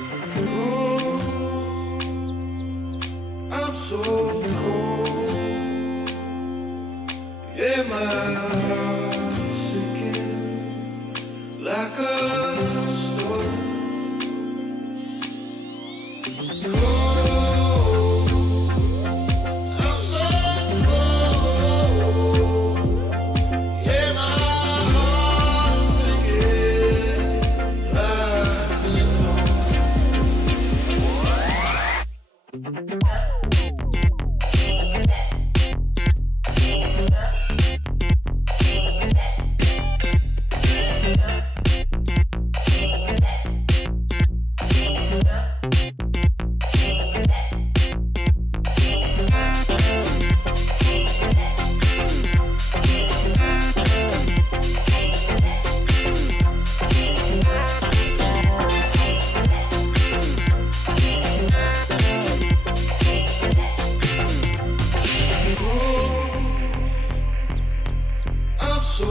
I'm so cold. Yeah, my heart's sinking like a storm. I'm so cold. Yeah, my heart's sinking like a storm. I'm so cold. Yeah, my heart is sinking like a storm. Cold. I'm so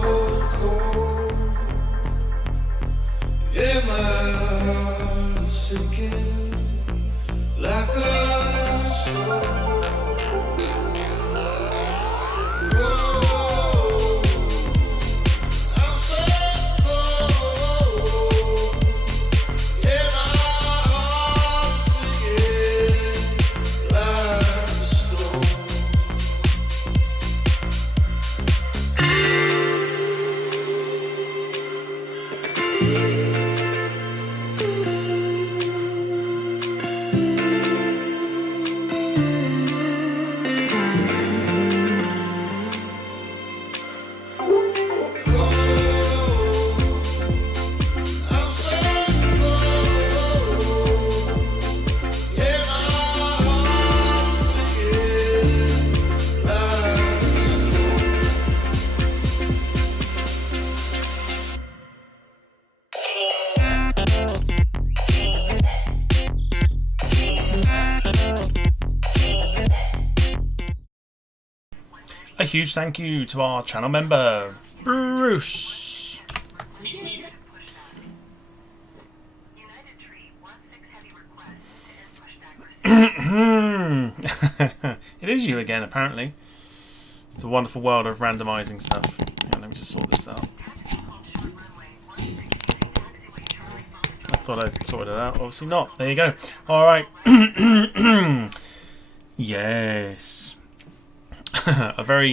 cold. Yeah, my heart is sinking like a storm. I'm so cold. Yeah, my heart's sinking like a storm. A huge thank you to our channel member, Bruce. It is you again, apparently. It's the wonderful world of randomizing stuff. Hang on, let me just sort this out. I thought I'd sorted it out. Obviously not. There you go. All right. Yes. a very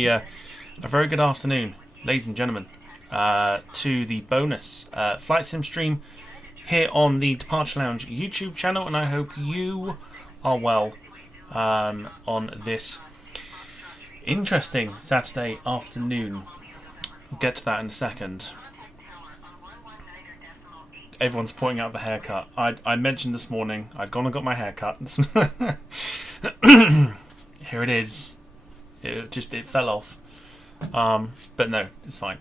good afternoon, ladies and gentlemen, to the bonus flight sim stream here on the Departure Lounge YouTube channel, and I hope you are well on this interesting Saturday afternoon. We'll get to that in a second. Everyone's pointing out the haircut. I mentioned this morning I'd gone and got my haircut. Here it is. It fell off. But no, it's fine.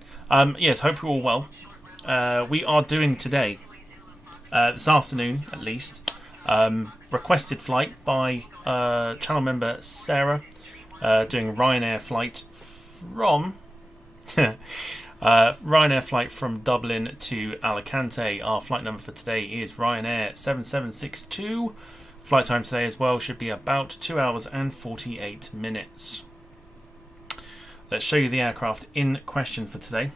Yes, hope you're all well. We are doing today, this afternoon at least, requested flight by channel member Sarah, doing Ryanair flight from Ryanair flight from Dublin to Alicante. Our flight number for today is Ryanair 7762. Flight time today as well should be about 2 hours and 48 minutes. Let's show you the aircraft in question for today.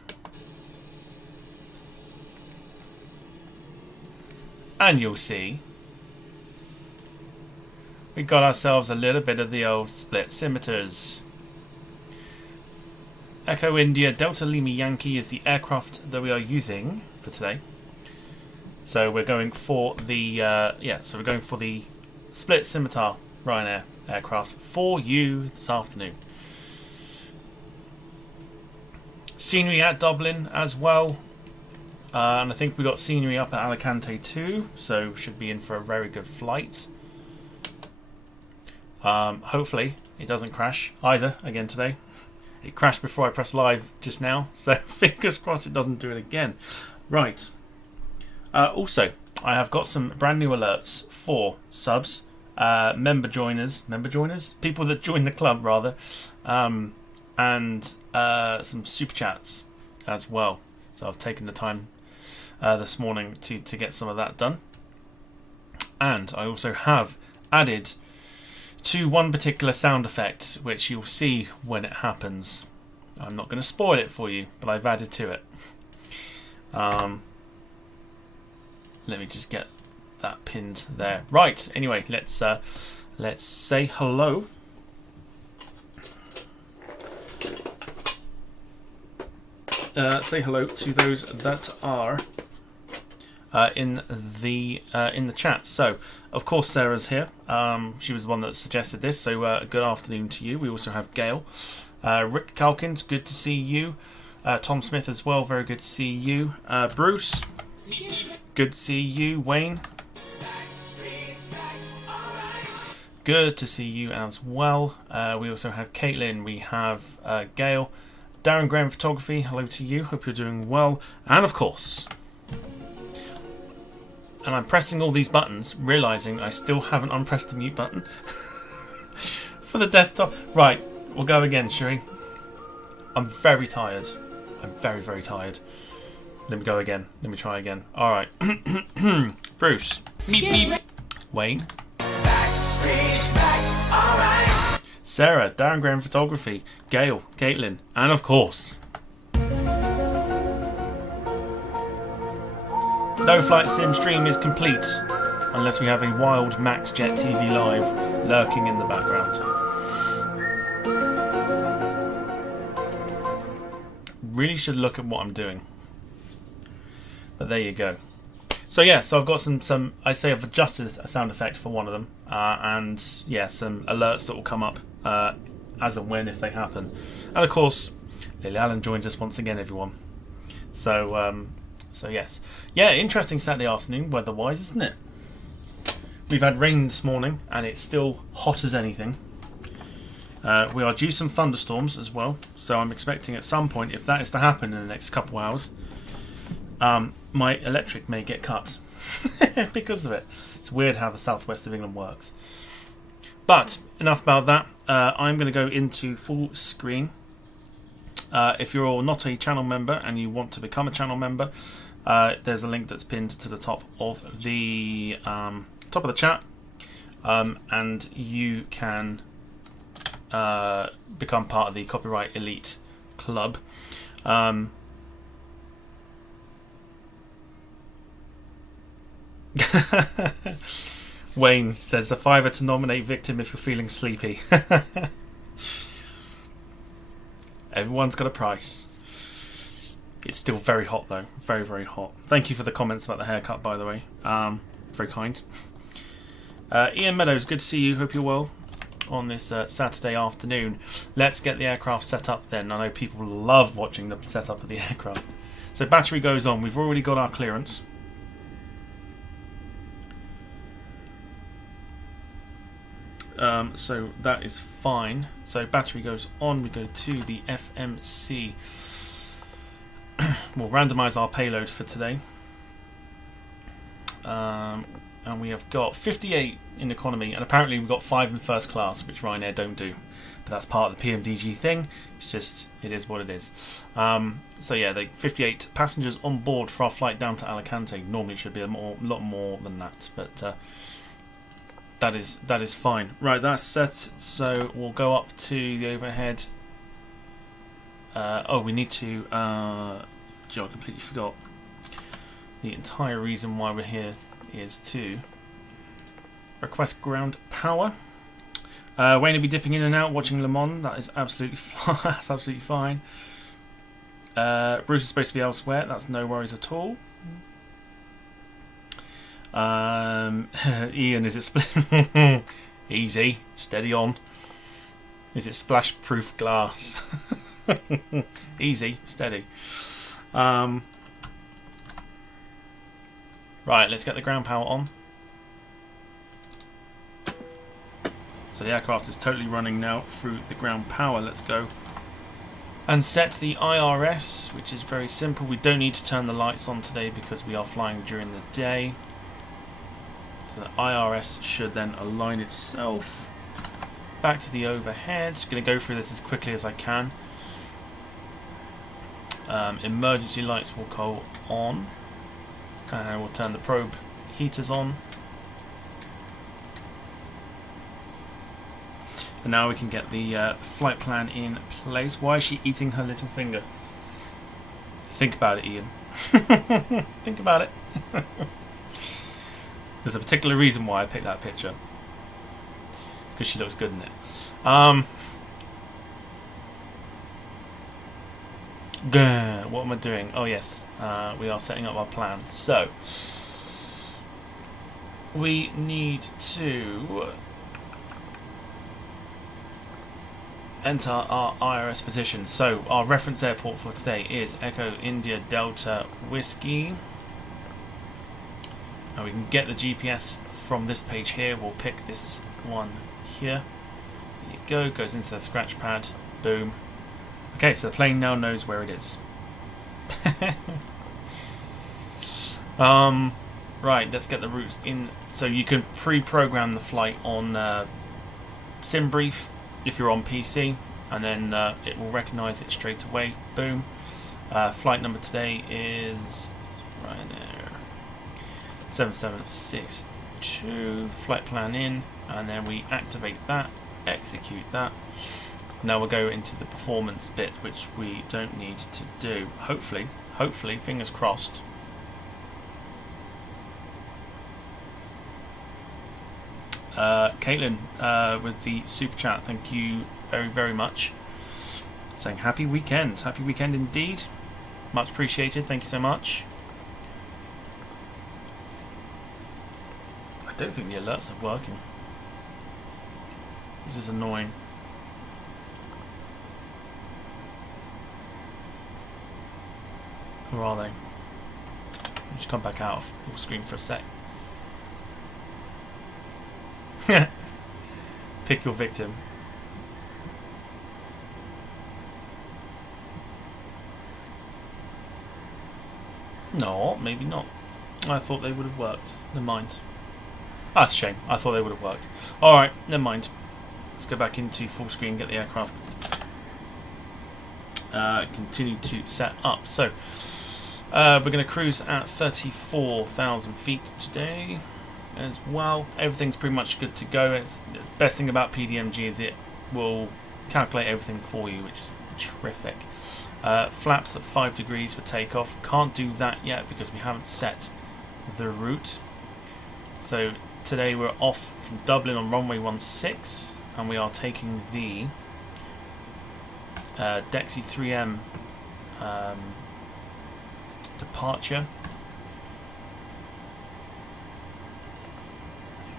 And you'll see we got ourselves a little bit of the old split scimitars. Echo India Delta Lima Yankee is the aircraft that we are using for today. So we're going for the we're going for the split scimitar Ryanair aircraft for you this afternoon. Scenery at Dublin as well, and I think we got scenery up at Alicante too, so should be in for a very good flight. Hopefully it doesn't crash either again today. It crashed before I pressed live just now, so fingers crossed it doesn't do it again. Right. Also, I have got some brand new alerts for subs, member joiners, people that join the club rather, and some super chats as well. So I've taken the time this morning to get some of that done. and I also have added to one particular sound effect, which you'll see when it happens. I'm not going to spoil it for you, but I've added to it. Let me just get that pinned there. Right. Anyway, let's say hello. Say hello to those that are in the chat. So, of course, Sarah's here. She was the one that suggested this. So, good afternoon to you. We also have Gail, Rick Calkins. Good to see you. Tom Smith as well. Very good to see you. Bruce. Good to see you. Wayne. Good to see you as well. We also have Caitlin. We have Gail. Darren Graham Photography, hello to you. Hope you're doing well. And of course, and I'm pressing all these buttons, realising I still haven't unpressed the mute button for the desktop. Right, we'll go again, shall we? I'm very tired. I'm very, very tired. Let me go again. Let me try again. Alright. Bruce. Meep, meep. Wayne. Sarah, Darren Graham Photography, Gail, Caitlin, and of course, no flight sim stream is complete unless we have a wild Max Jet TV Live lurking in the background. Really should look at what I'm doing, but there you go. So yeah, so I've got some. I say I've adjusted a sound effect for one of them, and yeah, some alerts that will come up as and when if they happen. And of course, Lily Allen joins us once again, everyone. So so yes, yeah, interesting Saturday afternoon weather-wise, isn't it? We've had rain this morning, and it's still hot as anything. We are due some thunderstorms as well, so I'm expecting at some point, if that is to happen in the next couple of hours, my electric may get cut because of it. It's weird how the southwest of England works. But enough about that. I'm going to go into full screen. If you're not a channel member and you want to become a channel member, there's a link that's pinned to the top of the chat, and you can become part of the Copyright Elite Club. Wayne says, a £5 to nominate victim if you're feeling sleepy. Everyone's got a price. It's still very hot though. Very, very hot. Thank you for the comments about the haircut, by the way. Very kind. Ian Meadows, good to see you. Hope you're well on this Saturday afternoon. Let's get the aircraft set up then. I know people love watching the setup of the aircraft. So battery goes on. We've already got our clearance. So that is fine. So battery goes on. We go to the FMC. We'll randomise our payload for today. And we have got 58 in economy, and apparently we've got 5 in first class, which Ryanair don't do. But that's part of the PMDG thing. It's just, it is what it is. So yeah, the 58 passengers on board for our flight down to Alicante. Normally it should be a lot more than that, but that is fine. Right, that's set. So we'll go up to the overhead. Oh, we need to. I completely forgot. The entire reason why we're here is to request ground power. Wayne will be dipping in and out watching Le Mans. That is absolutely that's absolutely fine. Bruce is supposed to be elsewhere. That's no worries at all. Ian, is it split? Easy, steady on. Is it splash proof glass? Easy, steady. Right, let's get the ground power on. So the aircraft is totally running now through the ground power. Let's go and set the IRS, which is very simple. We don't need to turn the lights on today because we are flying during the day. So the IRS should then align itself. Back to the overhead. Going to go through this as quickly as I can. Emergency lights will go on. And we'll turn the probe heaters on. And now we can get the flight plan in place. Why is she eating her little finger? Think about it, Ian. Think about it. There's a particular reason why I picked that picture. It's because she looks good in it. What am I doing? Oh yes, we are setting up our plan. So we need to enter our IRS position. So our reference airport for today is Echo India Delta Whiskey. And we can get the GPS from this page here. We'll pick this one here. There you go, goes into the scratch pad. Boom. Okay, so the plane now knows where it is. Right, let's get the routes in. So you can pre-program the flight on SimBrief if you're on PC, and then it will recognise it straight away. Boom. Flight number today is Ryanair 7762. Flight plan in, and then we activate that, execute that. Now we'll go into the performance bit, which we don't need to do. Hopefully, fingers crossed. Caitlin with the super chat, thank you very, very much. Saying happy weekend indeed. Much appreciated, thank you so much. I don't think the alerts are working, which is annoying. Or are they? Just come back out of full screen for a sec. Pick your victim. No, maybe not. I thought they would have worked. Never mind. That's a shame. I thought they would have worked. Alright, never mind. Let's go back into full screen, get the aircraft. Continue to set up. So, we're going to cruise at 34,000 feet today as well. Everything's pretty much good to go. It's the best thing about PDMG is it will calculate everything for you, which is terrific. Flaps at 5 degrees for takeoff. Can't do that yet because we haven't set the route. So today we're off from Dublin on runway 16, and we are taking the Dexy 3M departure.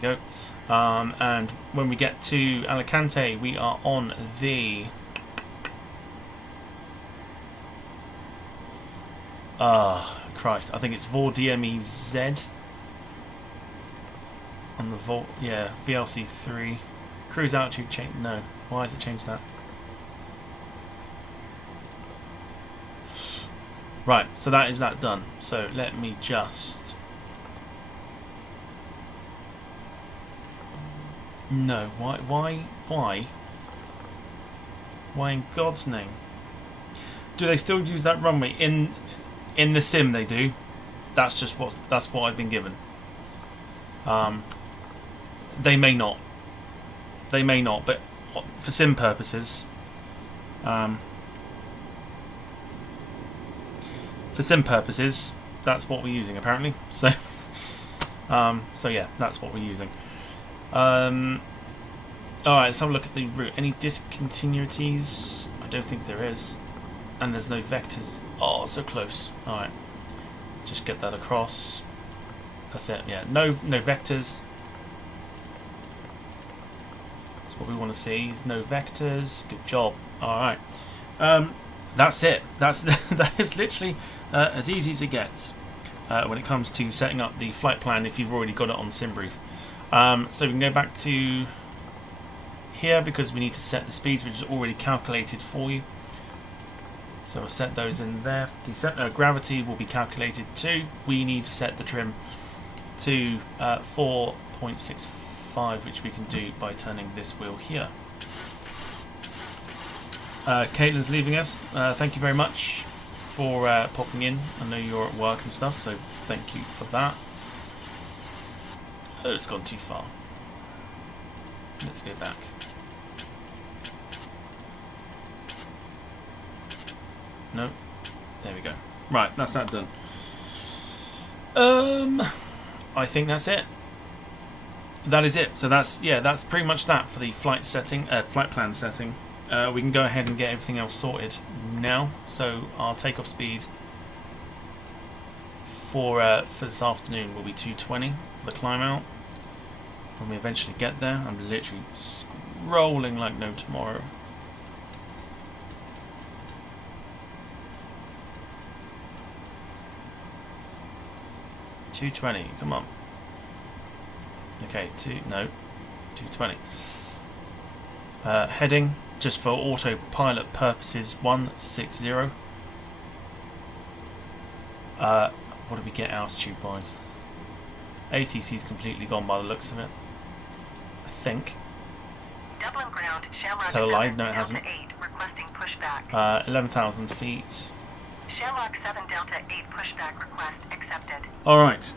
There you go. And when we get to Alicante, we are on the Christ, I think it's VOR-DME-Z on the VLC3. Cruise altitude change. No, why has it changed that? Right, so that is that done. So let me just... No, why in God's name? Do they still use that runway? In the sim they do. That's what I've been given. They may not. They may not, but for sim purposes, that's what we're using apparently. So, so yeah, that's what we're using. Alright, let's have a look at the route. Any discontinuities? I don't think there is. And there's no vectors. Oh, so close. Alright. Just get that across. That's it, yeah. No vectors. That's what we want to see. Is no vectors. Good job. Alright. That's it. That is literally as easy as it gets when it comes to setting up the flight plan if you've already got it on SimBrief. So we can go back to here because we need to set the speeds, which is already calculated for you. So we'll set those in there. The gravity will be calculated too. We need to set the trim to 4.65, which we can do by turning this wheel here. Caitlin's leaving us. Thank you very much for popping in. I know you're at work and stuff, so thank you for that. Oh, it's gone too far. Let's go back. No. There we go. Right, that's that done. I think that's it. That is it. So that's pretty much that for the flight plan setting. We can go ahead and get everything else sorted now. So our takeoff speed for this afternoon will be 220 for the climb out. When we eventually get there, I'm literally scrolling like no tomorrow. $220, come on. Okay, 220. Heading, just for autopilot purposes, 160. What did we get altitude wise? ATC's completely gone by the looks of it. I think. Dublin ground, Shamrock Tell a lie, 7, no it Delta hasn't. 8, requesting pushback. 11,000 feet. Shamrock 7, Delta 8, pushback request accepted. Alright.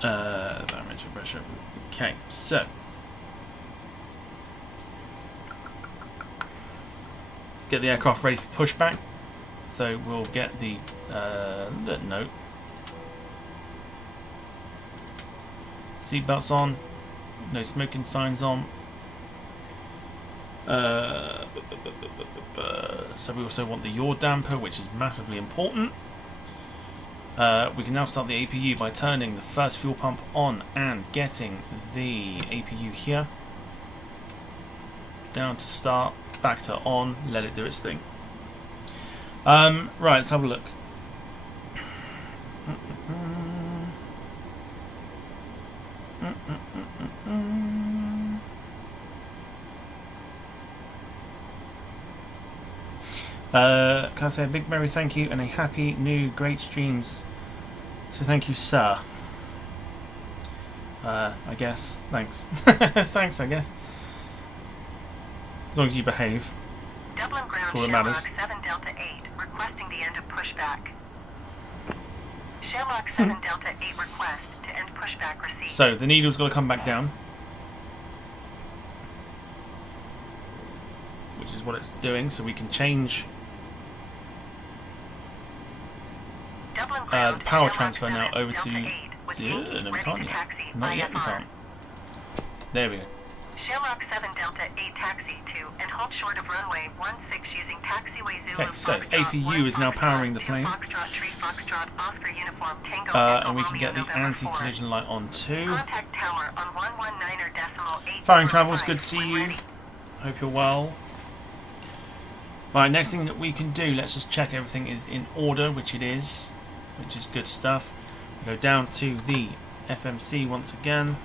Dimension pressure. Okay, so. Let's get the aircraft ready for pushback. So we'll get the note. Seatbelts on. No smoking signs on. So we also want the yaw damper, which is massively important. We can now start the APU by turning the first fuel pump on and getting the APU here. Down to start, back to on, let it do its thing. Right, let's have a look. Can I say a big merry thank you and a happy new great streams? So thank you, sir. I guess. Thanks. Thanks, I guess. As long as you behave. Dublin ground, For all that Shamrock matters. 7, Delta 8, requesting the end of pushback. Shamrock 7, Delta 8, request to end pushback received. So the needle's got to come back down, which is what it's doing. So we can change Dublin the ground, power Shamrock transfer now 7, over to. Delta 8, with No, we ready can't to yet. taxi Not via yet. We farm. can't. There we go. Shamrock 7 Delta 8 taxi to and halt short of runway 16 using taxiway Zulu. Okay, so Foxtrot, APU 1 is now Foxtrot, powering the 2 plane. Foxtrot, 3 Foxtrot, Oscar uniform, Tango, And we can Romeo, get the November anti-collision light on too. 4. Contact tower on 119.8. Firing travels, good to see you. Hope you're well. Right, next thing that we can do, let's just check everything is in order, which it is, which is good stuff. We go down to the FMC once again.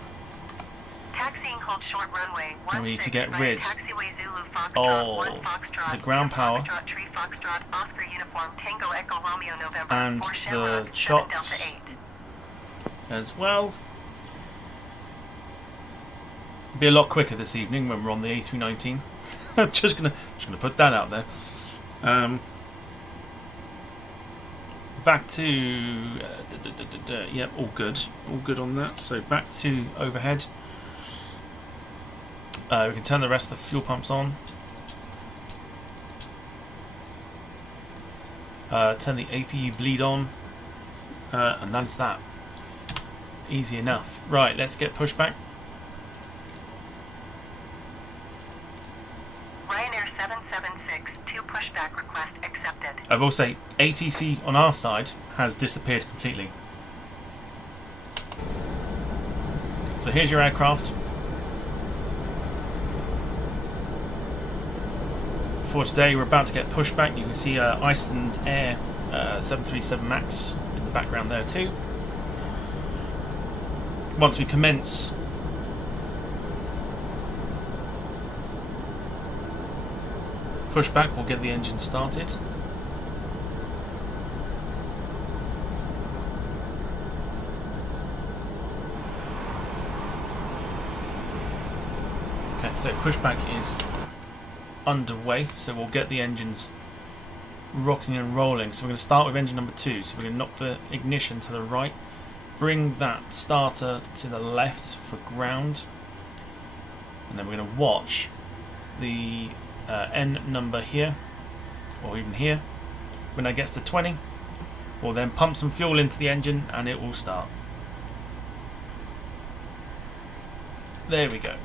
Taxiing hold short runway And we need to 16 get via rid taxiway Zulu, Foxtrot, 1 of Foxtrot, the ground 2 power Foxtrot, 3 Foxtrot, Oscar uniform, Tango, Echo, Romeo, November, and 4 the Shamrock, 7 chops Delta 8. as well. Be a lot quicker this evening when we're on the A319. just gonna put that out there. Back to yep, all good on that. So back to overhead. We can turn the rest of the fuel pumps on. Turn the APU bleed on, and that's that. Easy enough. Right, let's get pushback. Ryanair 776, 2 pushback request accepted. I will say ATC on our side has disappeared completely. So here's your aircraft. For today, we're about to get pushback. You can see Iceland Air 737 MAX in the background there too. Once we commence pushback, we'll get the engine started. Okay, so pushback is underway, so we'll get the engines rocking and rolling. So we're going to start with engine number 2. So we're going to knock the ignition to the right, bring that starter to the left for ground, and then we're going to watch the N number here or even here. When that gets to 20, we'll then pump some fuel into the engine and it will start. There we go.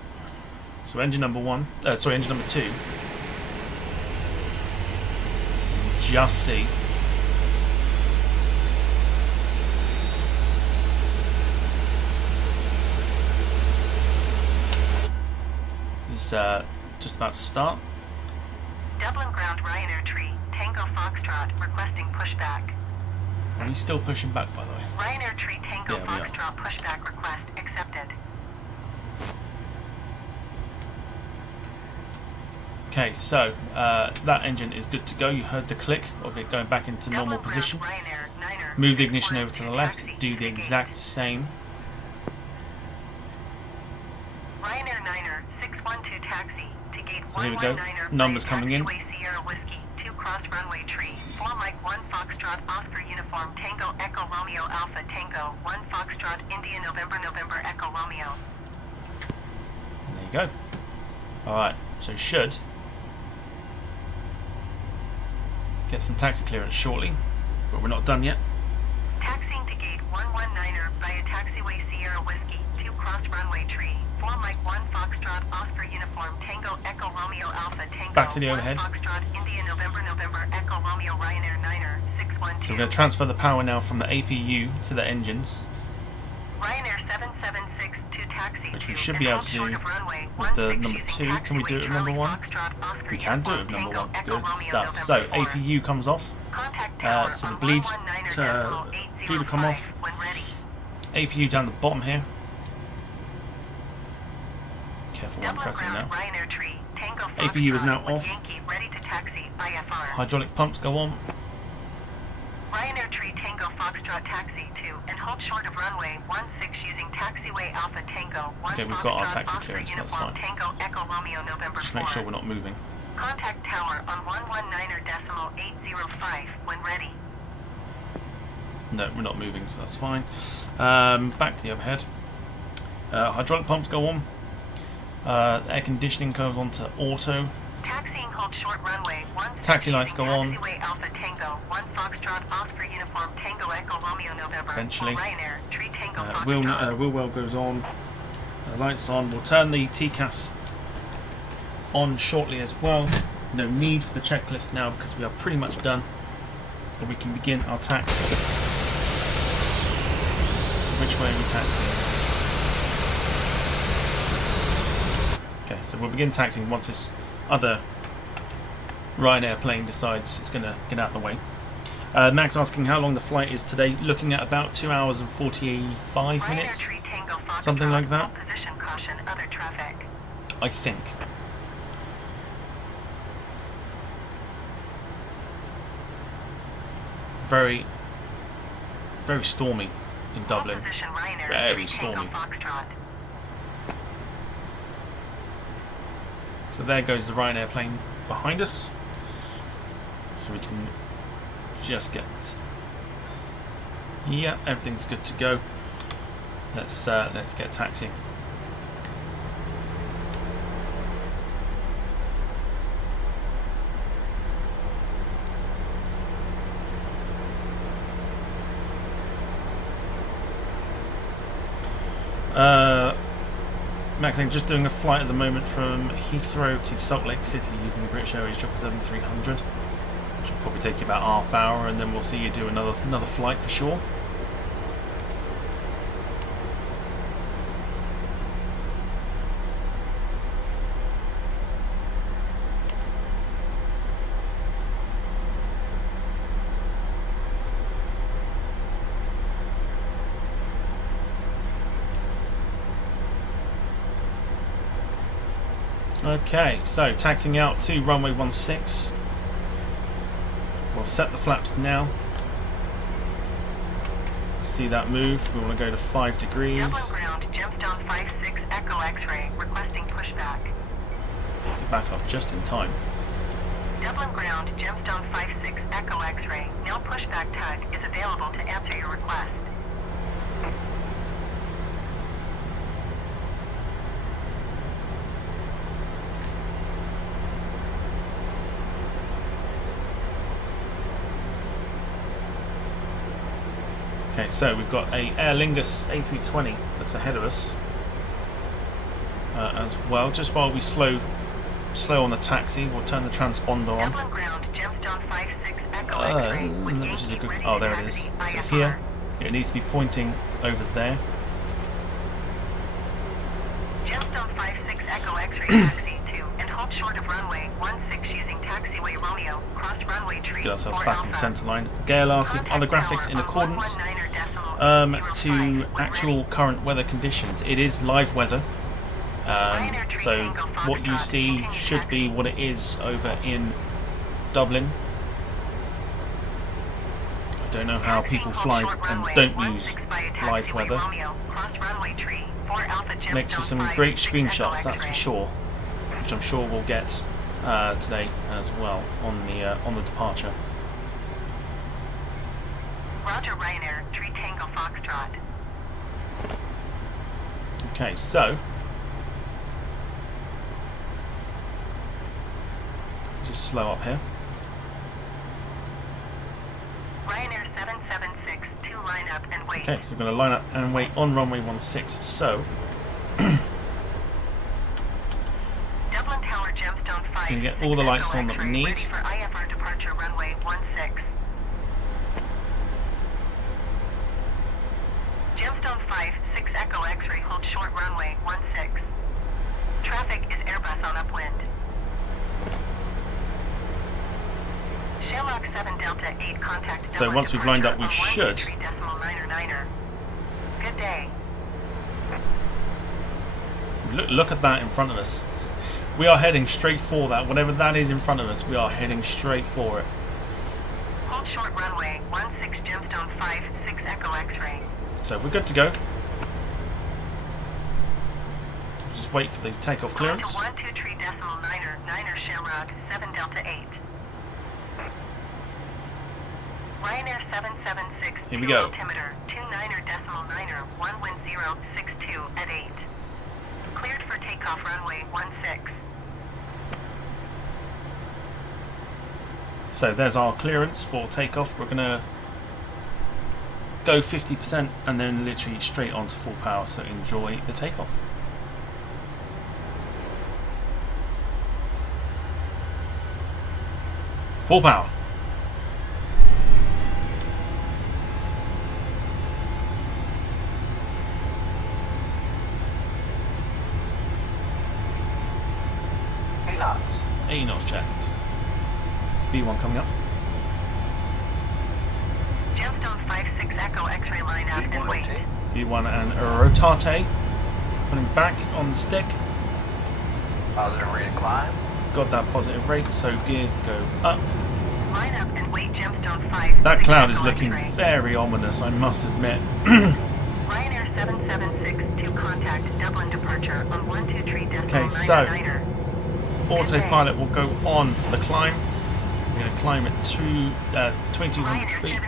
So engine number engine number 2. Just see. Is just about to start. Dublin ground Ryanair tree, Tango Foxtrot, requesting pushback. And he's still pushing back, by the way. Ryanair tree, Tango Yeah, we are. Foxtrot, pushback request accepted. Okay, so that engine is good to go. You heard the click of it going back into normal Dublin ground position. Ryanair, Niner, Move the ignition over to the 612 left. taxi Do the to exact gate. same. Ryanair Niner, 612 taxi to gate So here we go. 119er, Numbers via coming in. taxiway Sierra Whiskey, 2 cross runway tree, 4 Mike 1 Foxtrot Oscar uniform, Tango Echo Romeo Alpha Tango, 1 Foxtrot India November November Echo Romeo. And there you go. Alright, so should get some taxi clearance shortly, but we're not done yet. Taxiing to gate 119er via taxiway Sierra Whiskey, 2 cross runway tree, 4 Mike 1 Foxtrot Oscar uniform, Tango Echo Romeo Alpha Tango, Back to the 1 overhead. Foxtrot India November November Echo Romeo Ryanair Niner, 612. So we're going to transfer the power now from the APU to the engines, Ryanair 776 to taxi which we to should and be able hold to do short of runway with the 16 number using 2. Can we do it with number taxiway 1? Charlie Foxtrot Oscar We can do it with uniform, number 1. Tango Echo Good Romeo stuff. So November 4. APU comes off. Contact tower So the on bleed 119er to decimal bleed to come 805 off. when ready. APU down the bottom here. Careful what I'm Dublin pressing ground now. Ryanair tree, Tango APU is Foxtrot now with off. Yankee ready to taxi IFR. Hydraulic pumps go on. Ryanair tree Tango Foxtrot taxi to and hold short of runway 16 using taxiway Alpha Tango 1 Okay, we've got our Foxtrot taxi Oscar clearance, that's uniform, fine. Tango Echo Romeo November Just 4. make sure we're not moving. Contact tower on 119er decimal 805 when ready. No, we're not moving, so that's fine. Back to the overhead. Hydraulic pumps go on. Air conditioning goes on to auto. Taxiing hold short runway 16 Taxi lights go on. Taxiway Alpha Tango 1 Foxtrot Oscar uniform Tango Echo Romeo November. Eventually. Ryanair tree Tango Foxtrot. Wheel well goes on. Lights on. We'll turn the TCAS on shortly as well. No need for the checklist now because we are pretty much done. But we can begin our taxi. So which way are we taxiing? Okay, so we'll begin taxiing once this other Ryanair plane decides it's going to get out of the way. Max asking how long the flight is today. Looking at about 2 hours and 45 Ryanair minutes. tree Tango Foxtrot, Something like that. full position caution other traffic. I think. Very, very stormy in Dublin. Full position Ryanair Very tree Tango stormy. Foxtrot. So there goes the Ryanair plane behind us. So we can just get. Yeah, everything's good to go. Let's get taxiing. Max, I'm just doing a flight at the moment from Heathrow to Salt Lake City using British Airways 777-300. Which will probably take you about half hour, and then we'll see you do another flight for sure. Okay, so taxiing out to runway 16. We'll set the flaps now. See that move. We want to go to 5 degrees. Dublin ground Gemstone 56 Echo X-ray requesting pushback. Get it back up just in time. Dublin ground Gemstone 56 Echo X-ray. No pushback tug is available to answer your request. Okay, so we've got a Aer Lingus A320 that's ahead of us as well. Just while we slow on the taxi, we'll turn the transponder on. Dublin ground, Gemstone 56 Echo X-ray with Which is a good. ready Oh, to there it is. taxi So IFR. here, it needs to be pointing over there. Gemstone 56 Echo X-ray taxi to and hold short of runway 16 using taxiway Romeo, cross runway tree. Get ourselves 4 back in the Alpha. centre line. Gale asking, are the Contact graphics tower in on accordance 119.005 to when actual ready. current weather conditions? It is live weather. So what you see should be what it is over in Dublin. I don't know how people fly and don't use live weather. Makes for some great screenshots, that's for sure, which I'm sure we'll get today as well on the departure. Roger, Ryanair, 3 Tango Foxtrot. Okay, so just slow up here. Ryanair 776, 2 line up and wait. Okay, so we're going to line up and wait on runway 16. So Dublin Tower, Gemstone 5. Gonna get all the lights on that we need. Ready for IFR departure runway 16. Gemstone 5, 6 Echo X-ray, hold short runway 16. Traffic is Airbus on upwind. Shamrock 7 Delta 8 contact. So Dublin once we've lined up, we departure on should. 123.999er. Good day. look at that in front of us. We are heading straight for that. Whatever that is in front of us, we are heading straight for it. Hold short runway 16 Gemstone 5, 6 Echo X-ray. So we're good to go. Just wait for the takeoff clearance. 123.9er Shamrock 7 Delta 8. Ryanair 776. Here we go. Altimeter 29.9er 11062 at 8. Cleared for takeoff runway 16. So there's our clearance for takeoff. We're gonna go 50% and then literally straight onto full power. So enjoy the takeoff. Full power. A knots checked. B1 coming up. Gemstone 5-6 Echo X-ray line up and wait. B1 and rotate. Putting back on the stick. Positive rate of climb. Got that positive rate, so gears go up. Line up and wait Gemstone 5. That 6 cloud is Echo looking X-ray. very ominous, I must admit. Ryanair 776 to contact Dublin departure on 123.999er. Okay, so autopilot will go on for the climb. We're going to climb at 2,200 feet.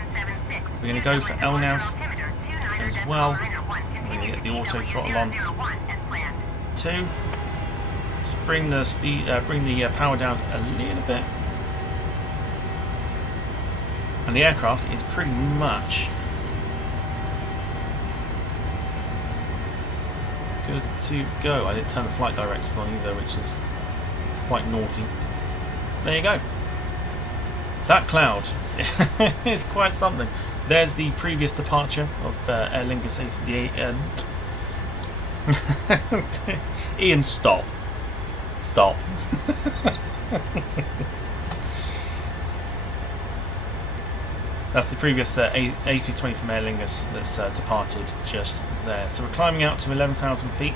We're going to go for LNAV as well. We're going to get the auto throttle on. 2. Just bring the speed, bring the power down a little bit. And the aircraft is pretty much good to go. I didn't turn the flight directors on either, which is quite naughty. There you go. That cloud is quite something. There's the previous departure of Aer Lingus A320. Ian, stop. Stop. That's the previous A320 from Aer Lingus that's departed just there. So we're climbing out to 11,000 feet.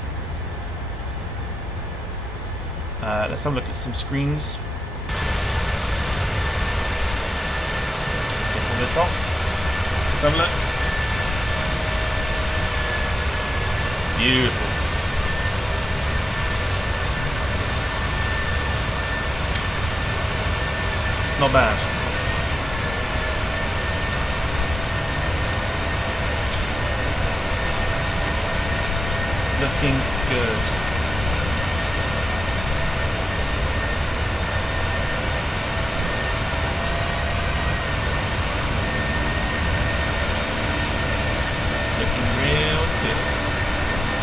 Let's have a look at some screens. Take all this off. Let's have a look. Beautiful. Not bad. Looking good.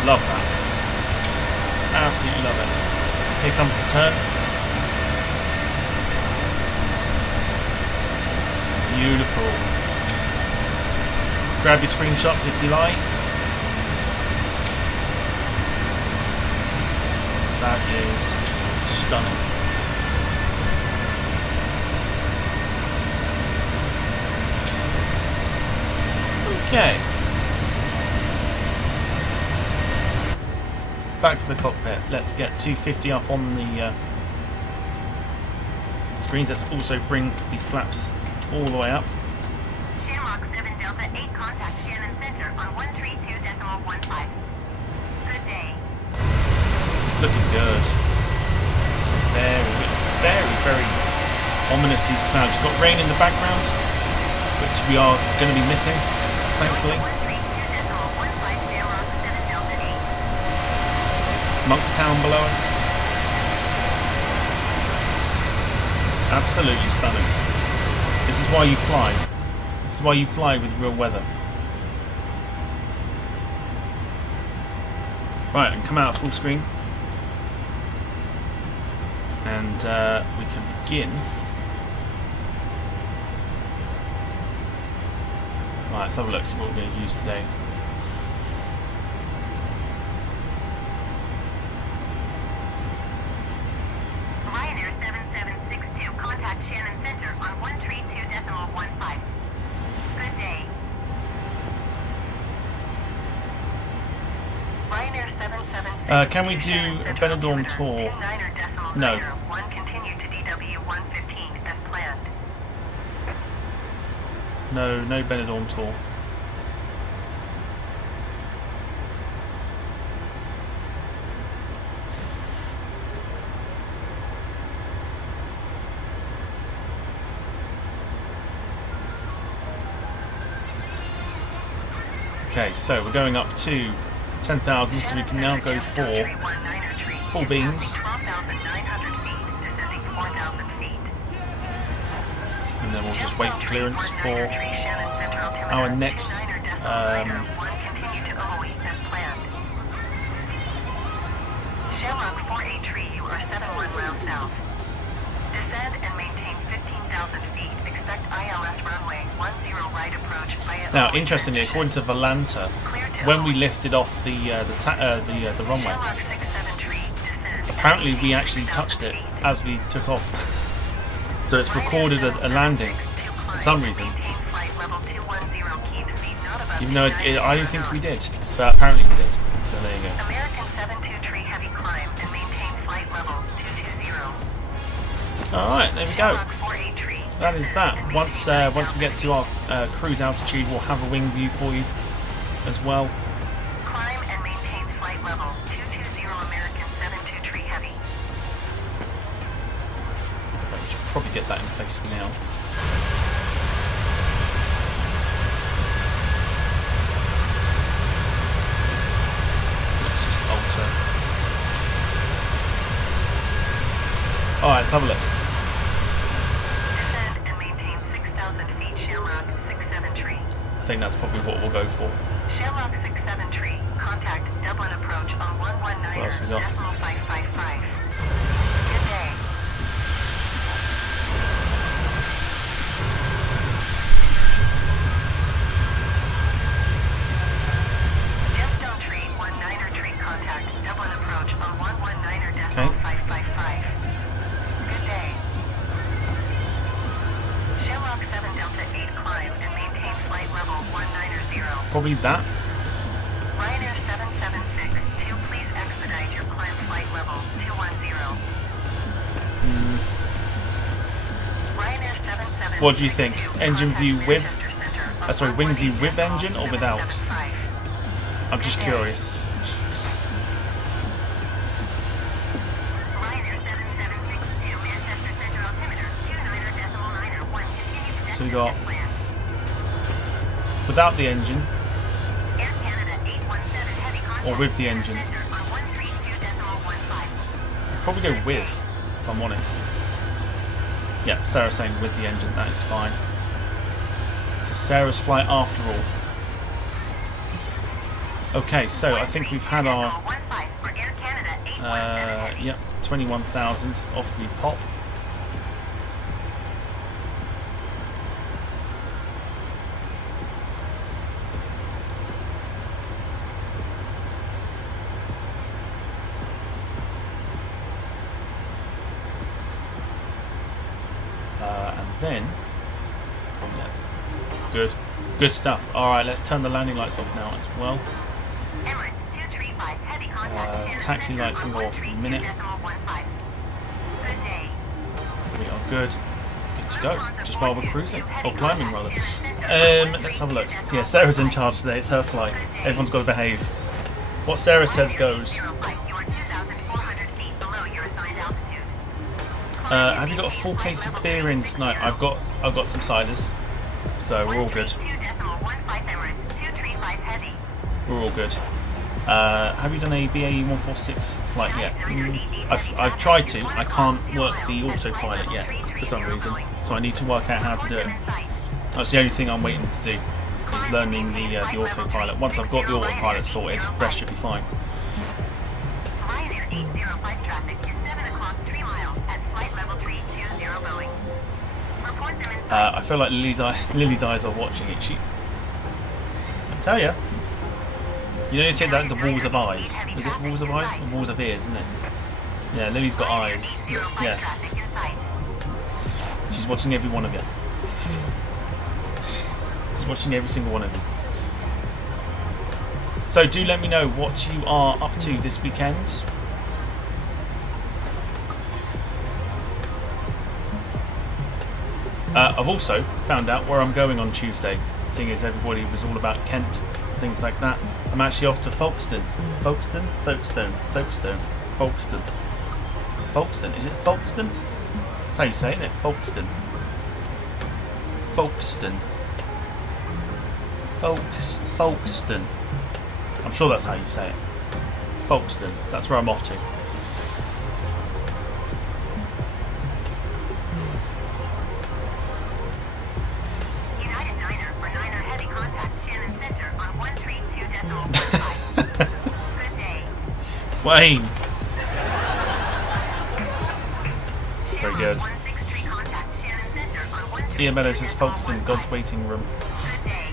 Love that. Absolutely love it. Here comes the turn. Beautiful. Grab your screenshots if you like. That is stunning. Okay. Back to the cockpit. Let's get 250 up on the screens. Let's also bring the flaps all the way up. Shamrock 7 Delta 8, contact Shannon Center on 132.15. Good day. Looking good. It's very ominous, these clouds. You've got rain in the background, which we are going to be missing, thankfully. 132.15 Shamrock 7 Delta 8. Monkstown below us. Absolutely stunning. This is why you fly. This is why you fly with real weather. Right, and come out full screen. And we can begin. Right, let's have a look, see what we're going to use today. Ryanair 7762, contact Shannon Center on 132.15. Good day. Ryanair 7762. Can we do a Benidorm tour? No. One continue to DW 115 as planned. No Benidorm tour. Okay, so we're going up to 10,000, so we can now go for full beans. 12,900 feet, descending 4,000 feet. And then we'll just wait for clearance for our next continue to OE as planned. Shamrock 48 tree, you are 71 miles south. Descend and maintain 15,000 feet. Expect ILS runway 10 right approach via. Now, interestingly, according to Volanta, when we lifted off the runway, Shamrock 67 tree, descend. apparently we actually touched it as we took off. So it's recorded a landing for some reason, even though I don't think we did, but apparently we did. So there you go. American 72 tree heavy climb and maintain flight level 220. All right, there we go. Shamrock 48 tree. That is that. Once we get to our cruise altitude, we'll have a wing view for you as well. Climb and maintain flight level 220 American 72 tree heavy. Right, we should probably get that in place now. Let's just alter. Alright, let's have a look. Descend and maintain 6,000 feet. Shamrock 67 tree. I think that's probably what we'll go for. Shamrock 67 tree. Contact Dublin approach on What else we got? 119.555. Good day. Gemstone tree 19er tree. Contact Dublin approach on 119.555. Good day. Shamrock 7 Delta 8 climb and maintain flight level 190. Probably that. Ryanair 7762, please expedite your climb flight level 210. Ryanair 7762. What do you think? Engine view with, Center wing view with engine or without? 775. I'm just curious. Ryanair 7762, Manchester Center altimeter 29.91. Continue to So we got descent plan. without the engine Air Canada 817 heavy contact. or with the engine. Center on 132.15. I'd probably go with, if I'm honest. Yeah, Sarah's saying with the engine, that is fine. So Sarah's flight after all. Okay, so I think we've had our Decimal 15 for Air Canada 8178. yep, 21,000 off we pop. And then, yeah, good stuff. All right, let's turn the landing lights off now as well. Emirates 235 heavy contact. Taxi lights can go off in a minute. 13.15. Good day. We are good to go. Just while we're cruising or climbing rather. Let's have a look. Yeah, Sarah's in charge today. It's her flight. Everyone's got to behave. What Sarah says goes. You are 2,400 feet below your assigned altitude. Have you got a full case of beer in tonight? I've got some ciders, so we're all good. 132.15 Emirates 235 heavy. We're all good. Have you done a BAE 146 flight yet? I've tried to. I can't work the autopilot yet for some reason, so I need to work out how to do it. That's the only thing I'm waiting to do, is learning the autopilot. Once I've got the autopilot sorted, the rest should be fine. Ryanair 805 traffic is 7 o'clock 3 miles at flight level 320 Boeing. Report them in I feel like Lily's eyes are watching it. I tell you. You know you said that the walls of eyes. Is it walls of eyes or walls of ears, isn't it? Yeah, Lily's got eyes. Yeah, traffic in sight. she's watching every one of you. She's watching every single one of you. So do let me know what you are up to this weekend. I've also found out where I'm going on Tuesday, seeing as everybody was all about Kent, things like that. I'm actually off to Folkestone. Folkestone? Folkestone. Folkestone. Folkestone. Folkestone. Is it Folkestone? That's how you say it, isn't it? Folkestone. Folkestone. Folkestone. I'm sure that's how you say it. Folkestone. That's where I'm off to. United Niner for Niner heavy contact Shannon Center on 132.15. Good day. Wayne. Very good. 163 contact Shannon Center on 132.15. Ian Meadows says Folkestone, God's waiting room. Good day.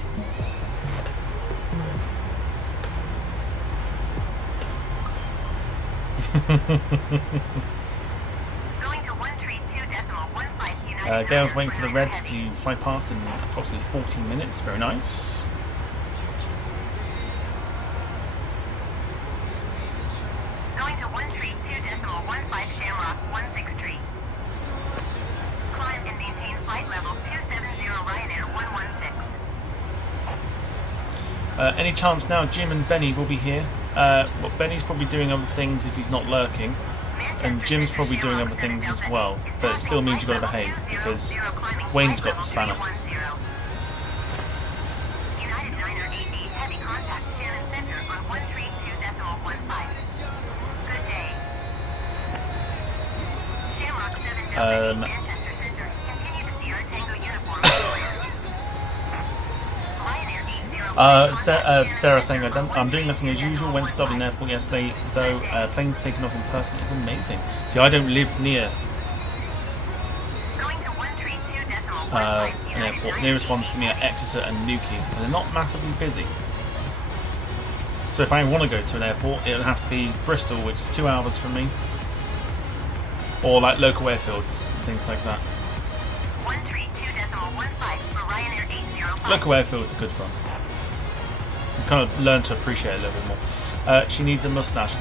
Going to 132.15 United. Gail's waiting for the red to fly past in approximately 14 minutes. Very nice. Going to 132.15 Shamrock 163. Climb and maintain flight level 270 Ryanair 116. Any chance now Jim and Benny will be here? Well, Benny's probably doing other things if he's not lurking, and Jim's probably doing other things as well, but it still means you've got to behave, because Wayne's got the spanner. United Niner 88 heavy contact Shannon Center on 132.15. Good day. Shamrock 706 Manchester Center. Continue to see our Tango uniform. Ryanair 805. Sarah saying I'm doing nothing as usual. Went to Dublin Airport yesterday, though. Planes taking off in person is amazing. See, I don't live near Going to 132.15 an airport. Nearest ones to me are Exeter and Newquay, and they're not massively busy. So if I want to go to an airport, it would have to be Bristol, which is 2 hours from me, or like local airfields, things like that. 132.15 for Ryanair 805. Local airfields are good fun. You kind of learn to appreciate it a little bit more. She needs a moustache.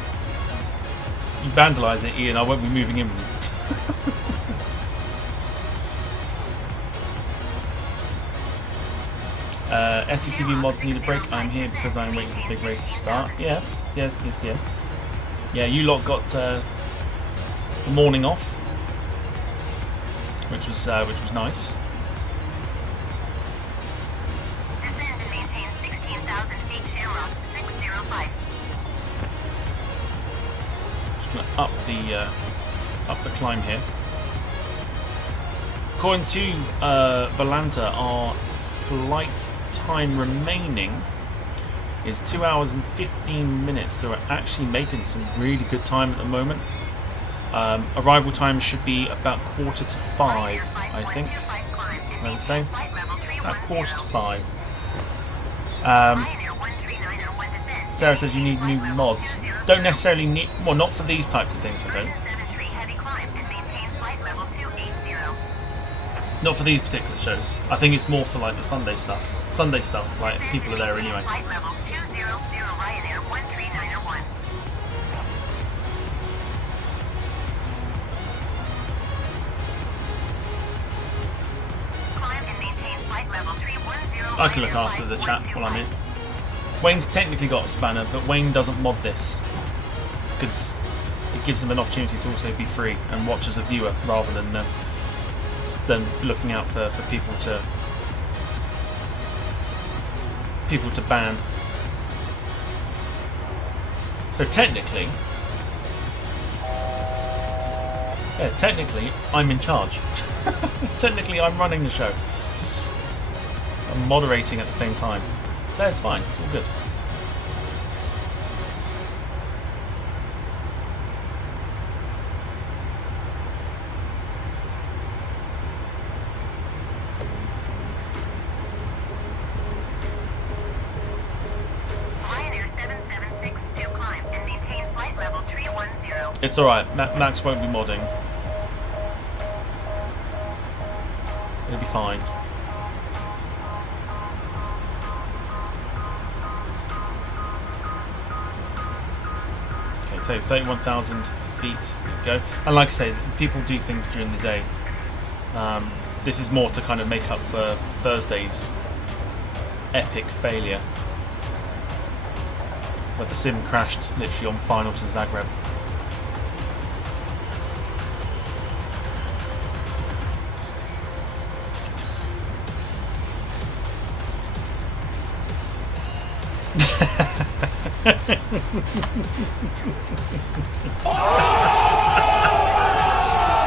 You vandalise it, Ian. I won't be moving in with you. SCTV mods need a break. I'm here because I'm waiting for the big race to start. Yes. Yeah, you lot got the morning off, which was nice. Descend and maintain 16,000 feet Shamrock 605. Just gonna up the climb here. According to Valanta, our flight time remaining is 2 hours and 15 minutes, so we're actually making some really good time at the moment. Arrival time should be about 4:45, I think. I would say about 4:45. Sarah says you need new mods. Don't necessarily need, well, not for these types of things. I don't. Not for these particular shows. I think it's more for like the Sunday stuff. Sunday stuff, like people are there anyway. I can look after the chat while I'm in. Wayne's technically got a spanner, but Wayne doesn't mod this because it gives him an opportunity to also be free and watch as a viewer rather than looking out for people to ban. So technically, I'm in charge. Technically, I'm running the show. I'm moderating at the same time. That's fine. It's all good. Ryanair 7762 climb and maintain flight level 310. It's alright. Max won't be modding. It'll be fine. So 31,000 feet we go, and like I say, people do things during the day. This is more to kind of make up for Thursday's epic failure, where the sim crashed literally on final to Zagreb.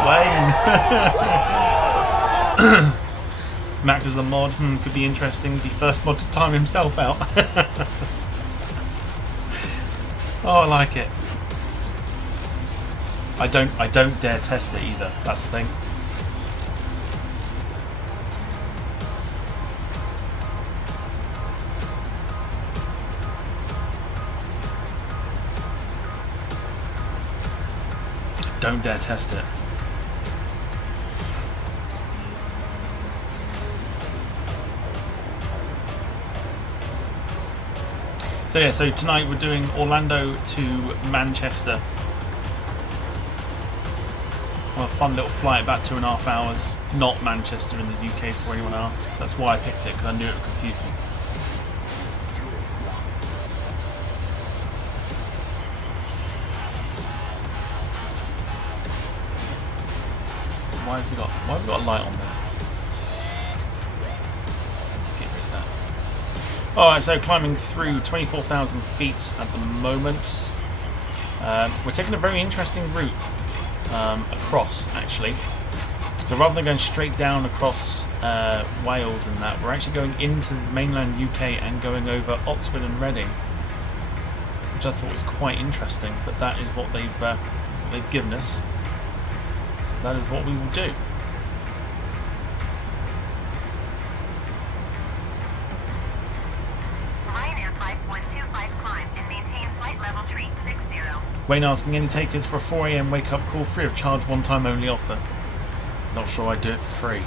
Wayne. Max as a mod, could be interesting. The first mod to time himself out. Oh, I like it. I don't dare test it either. That's the thing. Don't dare test it. So yeah, so tonight we're doing Orlando to Manchester. On a fun little flight, about 2.5 hours. Not Manchester in the UK, for anyone asks. That's why I picked it, because I knew it would confuse me. Why have we got a light on there? Get rid of that. Alright, so climbing through 24,000 feet at the moment. We're taking a very interesting route across, actually. So rather than going straight down across Wales and that, we're actually going into mainland UK and going over Oxford and Reading, which I thought was quite interesting. But that is what they've given us. That is what we will do. Ryanair 5125 climb and maintain flight level 360. Wayne asking, any takers for a 4 AM wake up call, free of charge, one time only offer? Not sure I'd do it for free.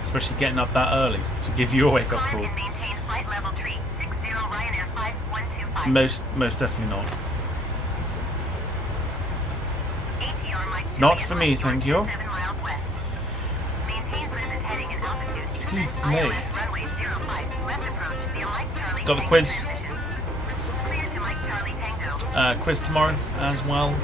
Especially getting up that early to give you a wake up call. Climb and maintain flight level 360 Ryanair 5125. Most definitely not. Not for me, thank you. Excuse me. Got the quiz. Quiz tomorrow as well.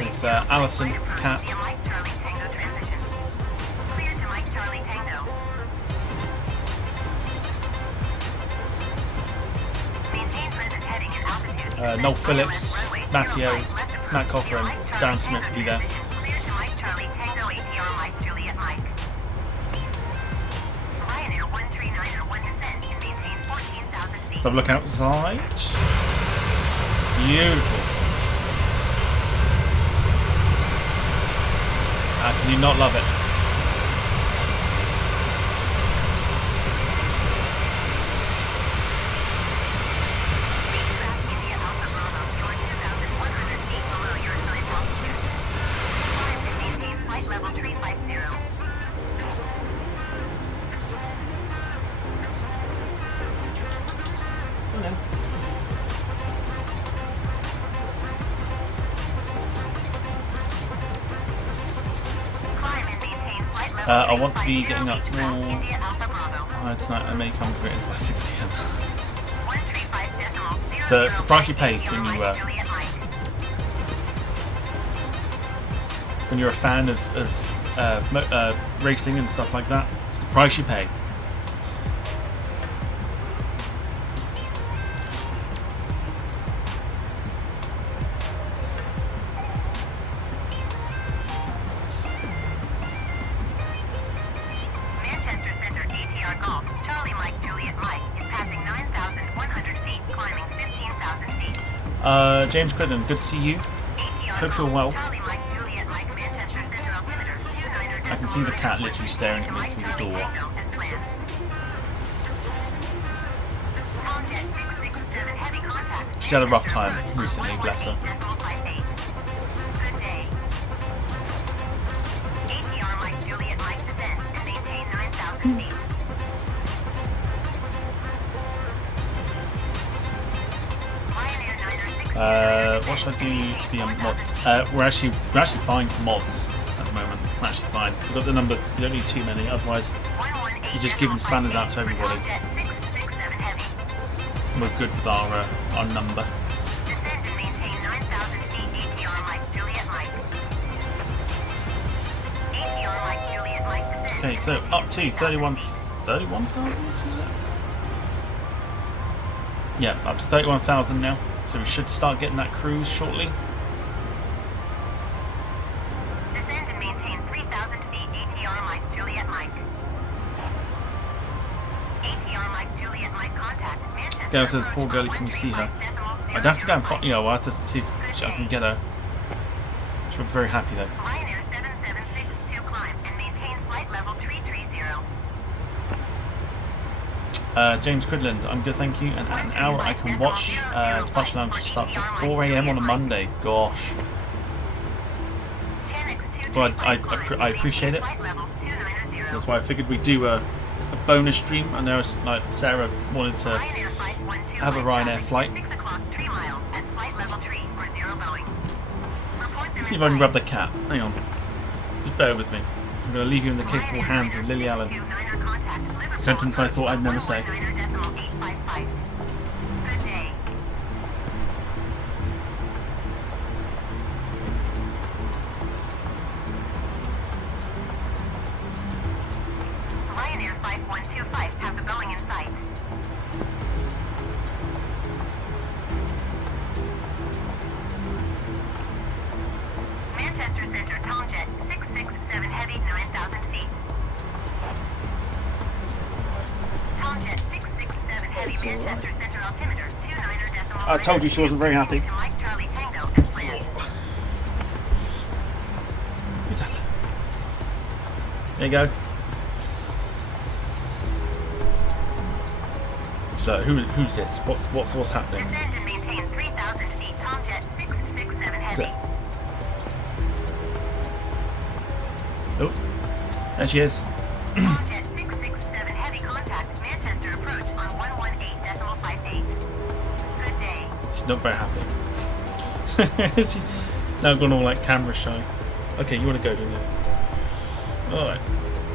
It's Alison, Cat. Noel Phillips, Matteo, Matt Cocker and Darren Smith will be there. Clear to Mike Charlie Tango ATR Mike Juliet Mike. Ryanair 139er 1 descent and maintain 14,000 feet. So have a look outside. Beautiful. How can you not love it? India Alpha Bravo, you're 2,100 feet below your assigned altitude. Climb and maintain flight level 350. Oh, no. Climb and maintain flight level I want to be getting up 350 more India Alpha Bravo. tonight. I may come to it. It's like 6 p.m. 135.000. It's the price you pay when you Juliet Mike. when you're a fan of racing and stuff like that. It's the price you pay. Manchester Center ATR Golf, Charlie Mike Juliet Mike is passing 9,100 feet, climbing 15,000 feet. James Crittenden, good to see you. ATR Hope you're Golf, well. Charlie Mike Juliet Mike Manchester Center altimeter 29er. I can see the cat literally staring at me through the door. She's had a rough time recently, bless her. Good day. ATR Mike Juliet Mike descend and maintain 9,000 feet. Ryanair 906. What should I do to be on mod? We're actually fine for mods at the moment. We're actually fine. We've got the number. You don't need too many, otherwise you're just giving spanners out to everybody. We're good with our number. Descend and maintain 9,000 feet. ATR Mike Juliet Mike. ATR Mike Juliet Mike descend. Okay, so up to 31,000 is it? Yeah, up to 31,000 now. So we should start getting that cruise shortly. Descend and maintain 3,000 feet. ATR Mike Juliet Mike. ATR Mike Juliet Mike contact. Manchester. Gail says, poor girlie, can we see her? I'd have to go and find, we'll have to see if I can get her. She'll be very happy though. Ryanair 7762 climb and maintain flight level 330. James Cridland, I'm good, thank you. And at an hour I can watch Departure Lounge starts at 4 AM on a Monday. Gosh. Well, I appreciate it. That's why I figured we'd do a bonus stream. I know like Sarah wanted to have a Ryanair flight. Let's see if I can grab the cat. Hang on. Just bear with me. I'm going to leave you in the capable hands of Lily Allen. A sentence I thought I'd never say. Ryanair 5125 have the Boeing in sight. Manchester Center Tomjet 667 heavy 9,000 feet. Tomjet 667 heavy Manchester Center altimeter 29er decimal. I told you she wasn't very happy. To Mike Charlie Tango as planned. Who's that? There you go. So who's this? What's happening? Descend and maintain 3,000 feet. Tomjet 667 heavy. Oh, there she is. Tomjet 667 heavy contact. Manchester approach on 118.58. Good day. She's not very happy. She's now gone all like camera shy. Okay, you want to go, don't you?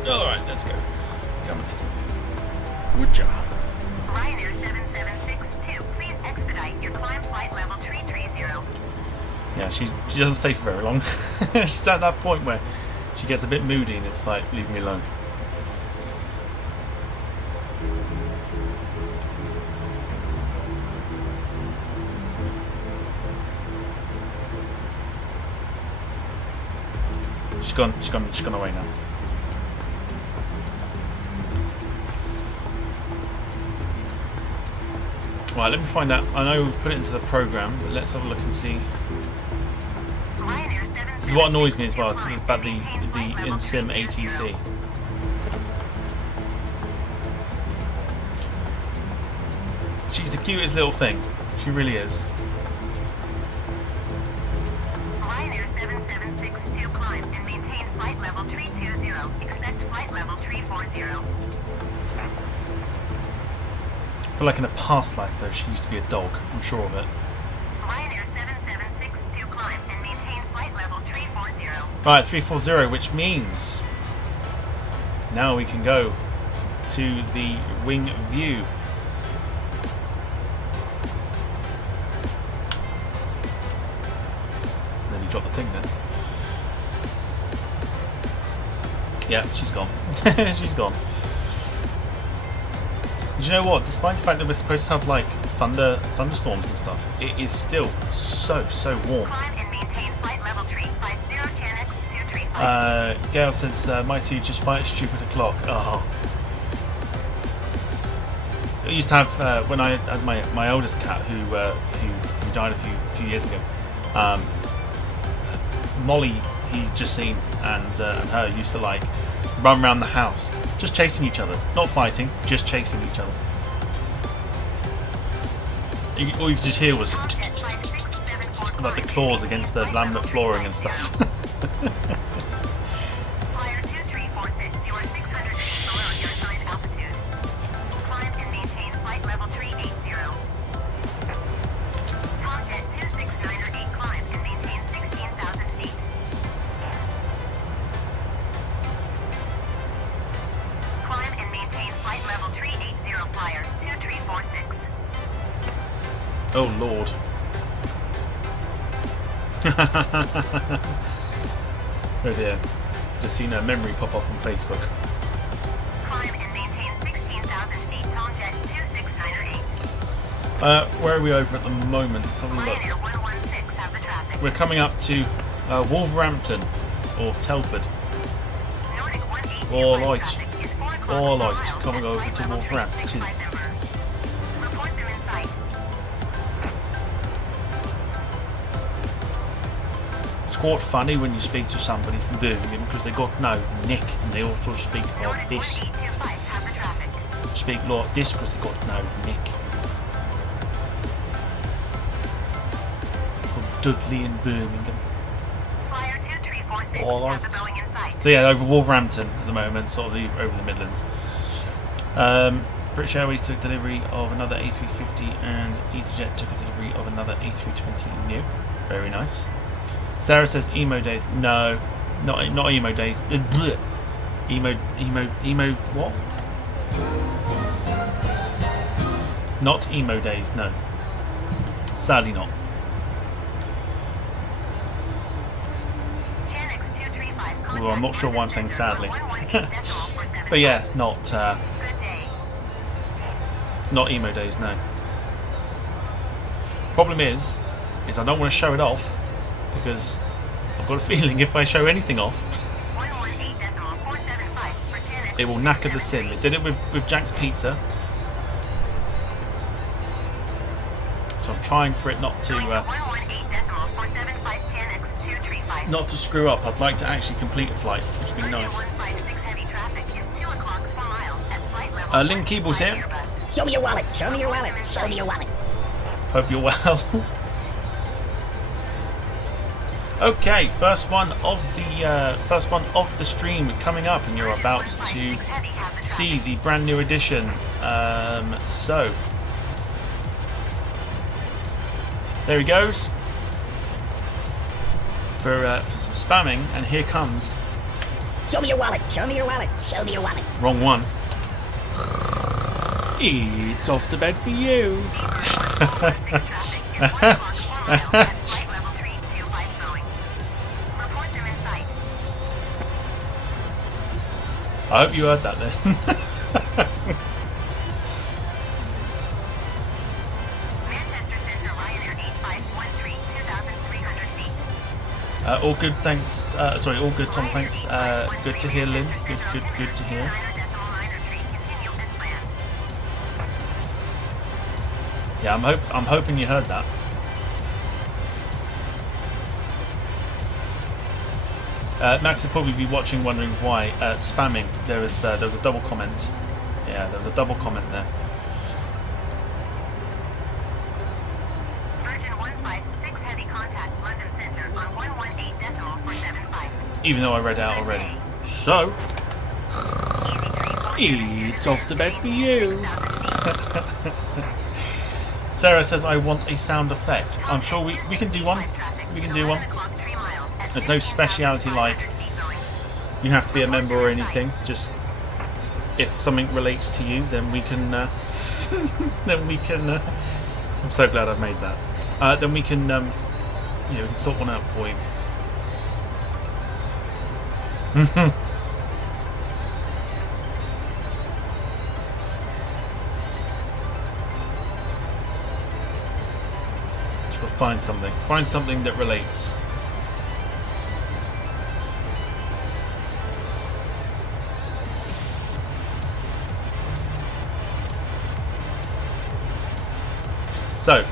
Alright, let's go. Come on. Good job. Ryanair 7762, please expedite your climb flight level 330. Yeah, she doesn't stay for very long. She's at that point where she gets a bit moody and it's like, leave me alone. gone. She's gone away now. Right, let me find out. I know we've put it into the program, but let's have a look and see. This is what annoys me as well, about the in-sim ATC. She's the cutest little thing. She really is. Ryanair 7762 climb and maintain flight level 320. Expect flight level 340. I feel like in a past life though, she used to be a dog. I'm sure of it. Ryanair 7762 climb and maintain flight level 340. Right, 340, which means now we can go to the wing view. Then you drop the thing then. Yeah, she's gone. She's gone. Do you know what? Despite the fact that we're supposed to have like thunderstorms and stuff, it is still so warm. Climb and maintain flight level 350 Channel 235. Gail says, my two just fight stupid o'clock. Oh. I used to have, when I had my oldest cat who died a few years ago, Molly, he'd just seen, and her used to like run around the house, just chasing each other. Not fighting, just chasing each other. All you could just hear was like the claws against the laminate flooring and stuff. Flyer 2346, you are 600 feet below your assigned altitude. Climb and maintain flight level 380. Tomjet 2698 climb and maintain 16,000 feet. Climb and maintain flight level 380 flyer 2346. Oh Lord. Oh dear. Just seen a memory pop up on Facebook. Climb and maintain 16,000 feet. Tomjet 2698. Where are we over at the moment? Let's have a look. Ryanair 116 have the traffic. We're coming up to Wolverhampton or Telford. Nordic 180 All line right. traffic is 4 o'clock All per right. mile Coming at over flight to level Wolverhampton. 3650. Reports are in sight. It's quite funny when you speak to somebody from Birmingham because they got no nick and they also speak like Nordic this. 1825 have the traffic. Speak like this because they got no nick. From Dudley and Birmingham. Flyer 2346 All have right. the Boeing in sight. So yeah, over Wolverhampton at the moment, sort of over the Midlands. British Airways took delivery of another A350 and EasyJet took a delivery of another A320 new. Very nice. Sarah says emo days. No, not emo days. Bleh. Emo what? Not emo days. No. Sadly not. Channel 235 Although I'm not sure why I'm saying sadly. 118.47. But yeah, not Good day. not emo days. No. Problem is I don't want to show it off because I've got a feeling if I show anything off, 118.475 for Channel it will knacker the sim. It did it with Jack's Pizza, so I'm trying for it not to 118.475 Channel 235. not to screw up. I'd like to actually complete a flight, which would be nice. 156 heavy traffic is 2 o'clock 4 miles at flight level. Lynn Keeble's here. Show me your wallet. Show me your wallet. Show me your wallet. Hope you're well. Okay, first one of the stream coming up, and you're about to see the brand new edition. So there he goes for some spamming, and here comes Show me your wallet. Show me your wallet. Show me your wallet. wrong one. It's off to bed for you. I hope you heard that then. Manchester Center Ryanair 8513, 2,300 feet. All good, thanks. Sorry, all good, Tom, thanks. Good to hear, Lynn. Good to hear. Yeah, I'm hoping you heard that. Max will probably be watching, wondering why. Spamming. There was a double comment. Yeah, there was a double comment there. Virgin 156 heavy contact London Center on 118.475. Even though I read out already. So, it's off to bed for you. Sarah says I want a sound effect. I'm sure we can do one. We can do one. There's no speciality like you have to be a member or anything. Just if something relates to you, then we can. Then we can. I'm so glad I've made that. Then we can. We can sort one out for you. Just gotta find something. Find something that relates. So,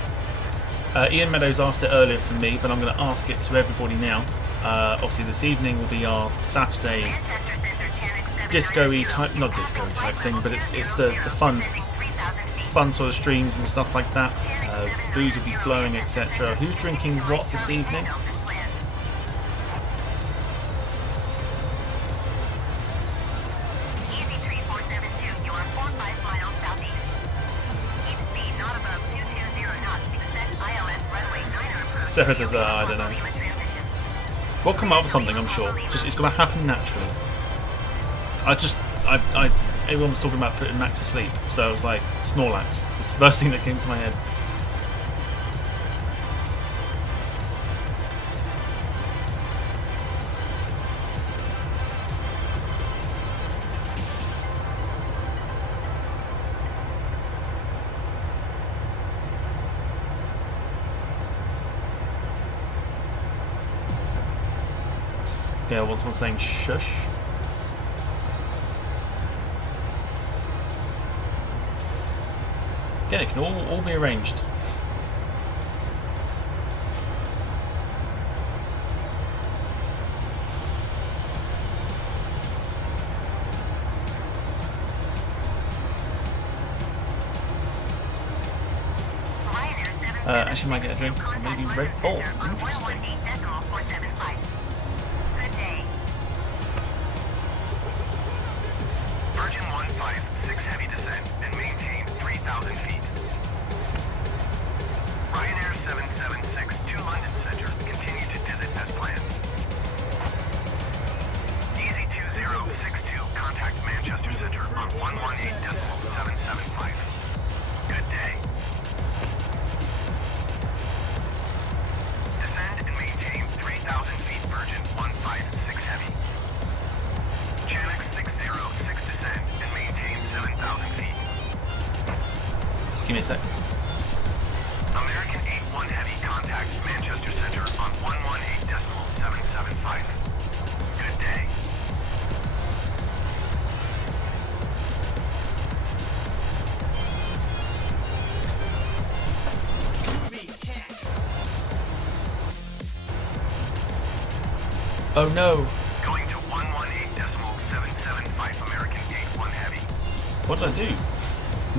Ian Meadows asked it earlier from me, but I'm going to ask it to everybody now. Obviously, this evening will be our Saturday disco-y type, not disco-y type thing, but it's the fun sort of streams and stuff like that. Booze will be flowing, etc. Who's drinking what this evening? Sarah says, I don't know. We'll come up with something, I'm sure. Just it's going to happen naturally. Everyone was talking about putting Max to sleep, so I was like, Snorlax. It's the first thing that came to my head. Okay, what's one saying shush? Again, it can all be arranged. Actually might get a drink, or maybe Red Bull. Interesting. Virgin 156 heavy descent and maintain 3,000 feet. Ryanair 776 to London Center. Continue to visit as planned. Easy 2062 contact Manchester Center on 118.775. Good day. Descend and maintain 3,000 feet Virgin 156 heavy. Channel 606 descend and maintain 7,000 feet. Give me a sec. American 81 heavy contact Manchester Center on 118.775. Good day. Oh no! Going to 118.775 American 81 heavy. What did I do?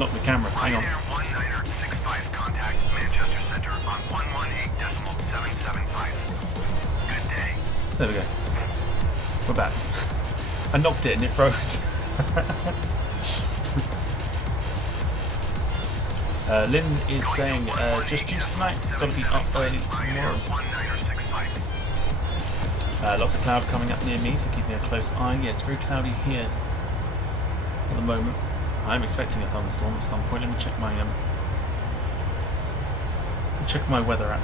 Knocked the camera. Hang on. Ryanair 1965 contact Manchester Center on 118.775. Good day. There we go. We're back. I knocked it and it froze. Lynn is saying, just juice tonight. Gotta be up early tomorrow. 1965. Lots of cloud coming up near me, so keeping a close eye. Yeah, it's very cloudy here at the moment. I'm expecting a thunderstorm at some point. Let me check my weather app.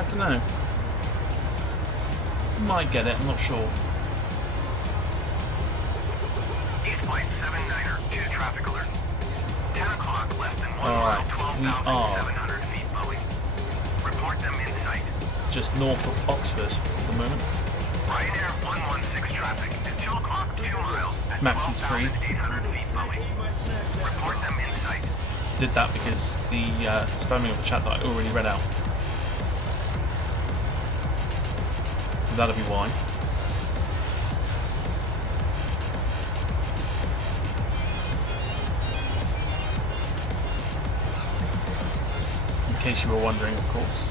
I don't know. Might get it, I'm not sure. East Flight 79er, 2 traffic alert. 10 o'clock, less than 1 Alright, mile, we 12,700 feet Boeing. Report them in sight. Just north of Oxford at the moment. Ryanair 116 traffic at 2 o'clock, 2 miles at Max is free. 12,800 feet Boeing. Report them in sight. Did that because the spamming of the chat that I already read out. So that'll be why. In case you were wondering, of course.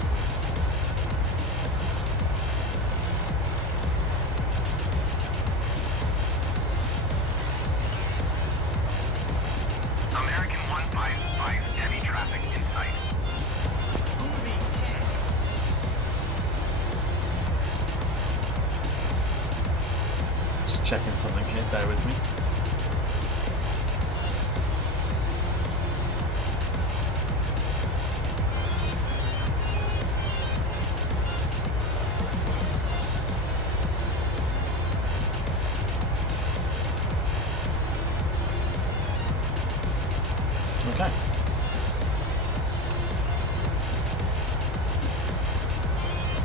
American 155 heavy traffic in sight. Just checking something here, bear with me. Okay.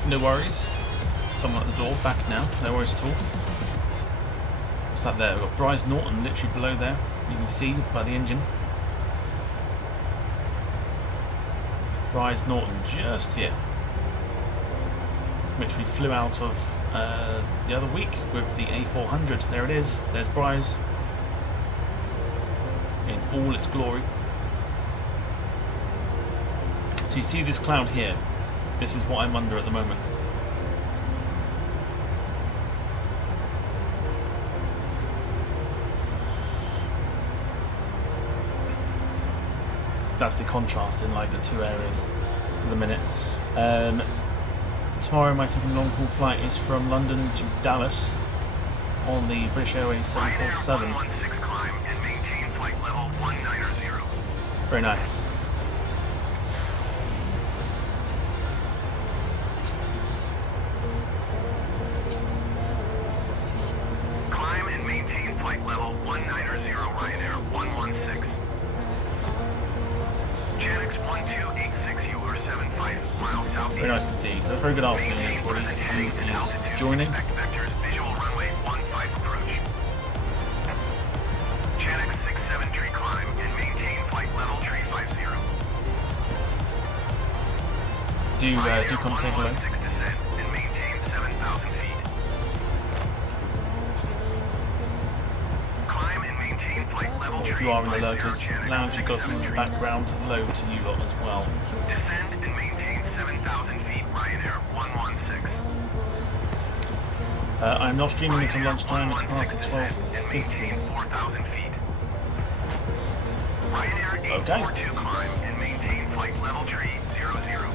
No worries. Someone at the door, back now. No worries at all. What's that there? We've got Bryce Norton literally below there. You can see by the engine. Bryce Norton just here. Which we flew out of the other week with the A400. There it is. There's Bryce. In all its glory. So you see this cloud here. This is what I'm under at the moment. That's the contrast in like the two areas at the minute. Tomorrow my second long haul flight is from London to Dallas on the British Airways 747. Ryanair 116 climb and maintain flight level 190. Very nice. Climb and maintain flight level 190 Ryanair 116. Janix 1286, you are 75 miles southeast. Very nice indeed. A very good afternoon everybody who is joining. Expect vectors, visual runway 15 approach. Janix 67 tree climb and maintain flight level tree 50. Do come say hello. 116 descent and maintain 7,000 feet. Climb and maintain flight level If tree you are in the 50, lurkers Janix lounge, you've got some in the background. Hello to you lot as well. Descend and maintain 7,000 feet, Ryanair 116. I'm not streaming until lunchtime. It's past 12:50. Maintain 4,000 feet. Ryanair Okay. 842 climb and maintain flight level tree 00.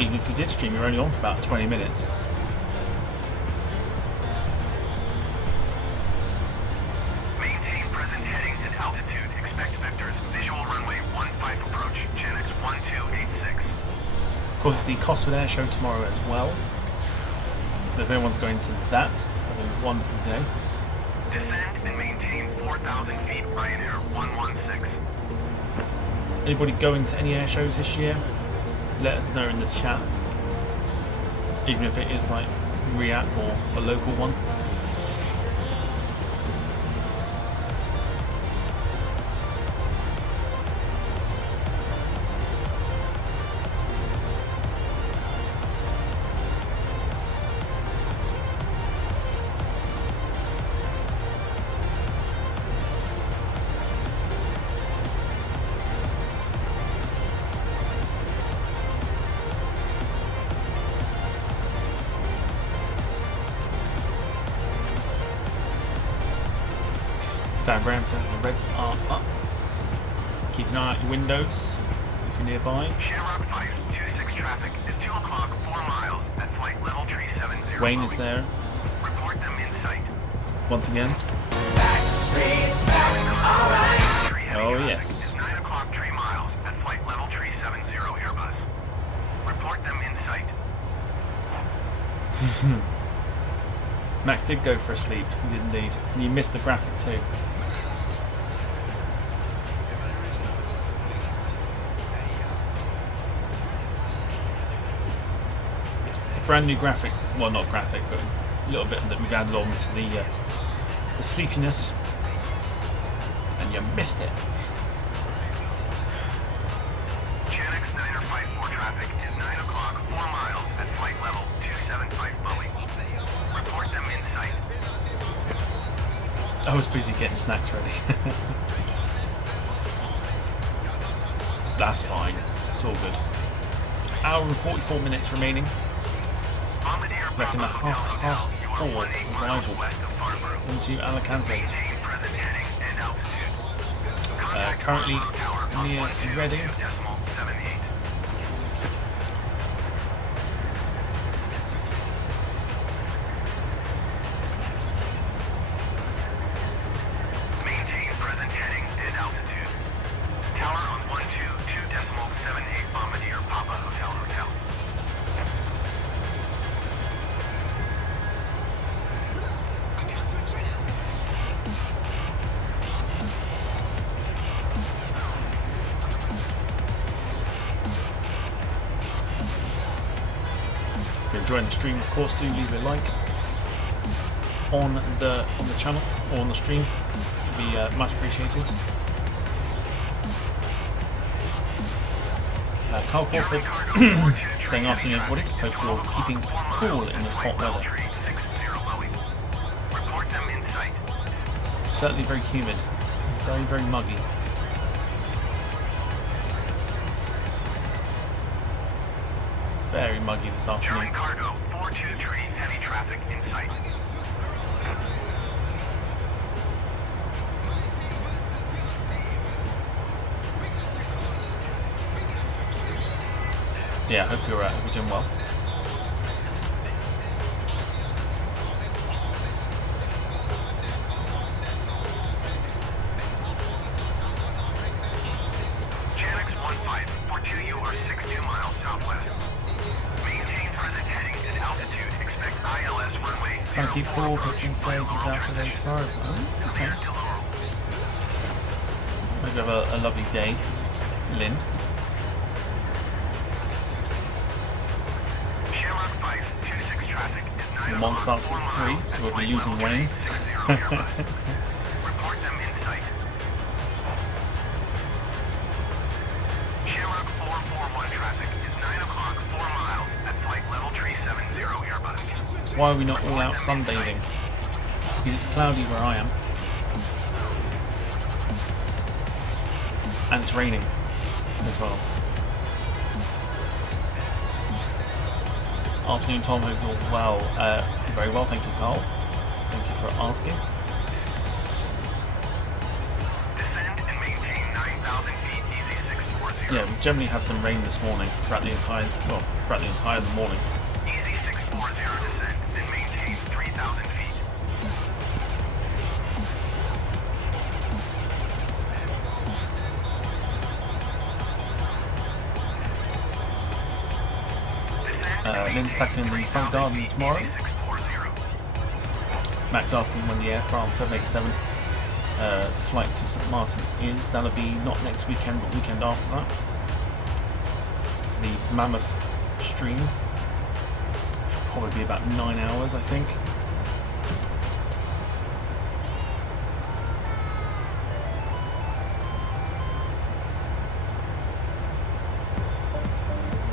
Even if you did stream, you're only on for about 20 minutes. Maintain present headings and altitude. Expect vectors. Visual runway 15 approach. Janix 1286. Of course, it's the Cosford Air Show tomorrow as well. If anyone's going to that, having a wonderful day. Descend and maintain 4,000 feet, Ryanair 116. Anybody going to any air shows this year? Let us know in the chat. Even if it is like React or a local one. Dan Graham says the reds are up. Keep an eye out your windows if you're nearby. Shamrock 526 traffic at 2 o'clock, 4 miles at flight level tree 70. Wayne is there Report them in sight. once again. Oh yes. Is 9 o'clock 3 miles at flight level tree 70 Airbus. Report them in sight. Max did go for a sleep, he did indeed. And you missed the graphic too. A brand new graphic, well not graphic, but a little bit that we've added on to the sleepiness. And you missed it. Channix 954 traffic is 9 o'clock, 4 miles at flight level 275 Boeing. Report them in sight. I was busy getting snacks ready. That's fine. It's all good. Hour and 44 minutes remaining. Reckon a 4:30 arrival into Alicante. Currently near Reading. Maintain present heading and altitude. Tower on 122.78 Bombardier Papa Hotel Hotel. If you're enjoying the stream, of course, do leave a like on the channel or on the stream. It'd be much appreciated. Carl Crawford saying afternoon everybody. Hope you're keeping cool in this hot weather. Report them in sight. Certainly very humid, very very muggy. Very muggy this Charlie afternoon. Cargo 423 heavy traffic in sight. Yeah, hope you're doing well. Channix 1542, you are 62 miles southwest. Maintain present heading and altitude. Expect ILS runway. Trying to keep cool, booking stays is out today tomorrow. Okay. Clear to Laurel. Hope you have a lovely day, Lynn. Shamrock 526 traffic is 9 The month starts at 3, so we'll be losing rain. Report them in sight. Shamrock 441 traffic is 9 o'clock, 4 miles at flight level 370 Airbus. Why are we not all out sunbathing? Because it's cloudy where I am. And it's raining as well. Afternoon, Tom. Hope you're well. Very well, thank you, Carl. Thank you for asking. Descend and maintain 9,000 feet, easy 640. Yeah, we generally had some rain this morning throughout the entire of the morning. Easy 640 descend and maintain 3,000 feet. Lynn's tackling the front garden tomorrow. Easy 640. Max asking when the Air France 787 flight to St Martin is. That'll be not next weekend, but weekend after that. For the Mammoth stream. Probably be about 9 hours, I think.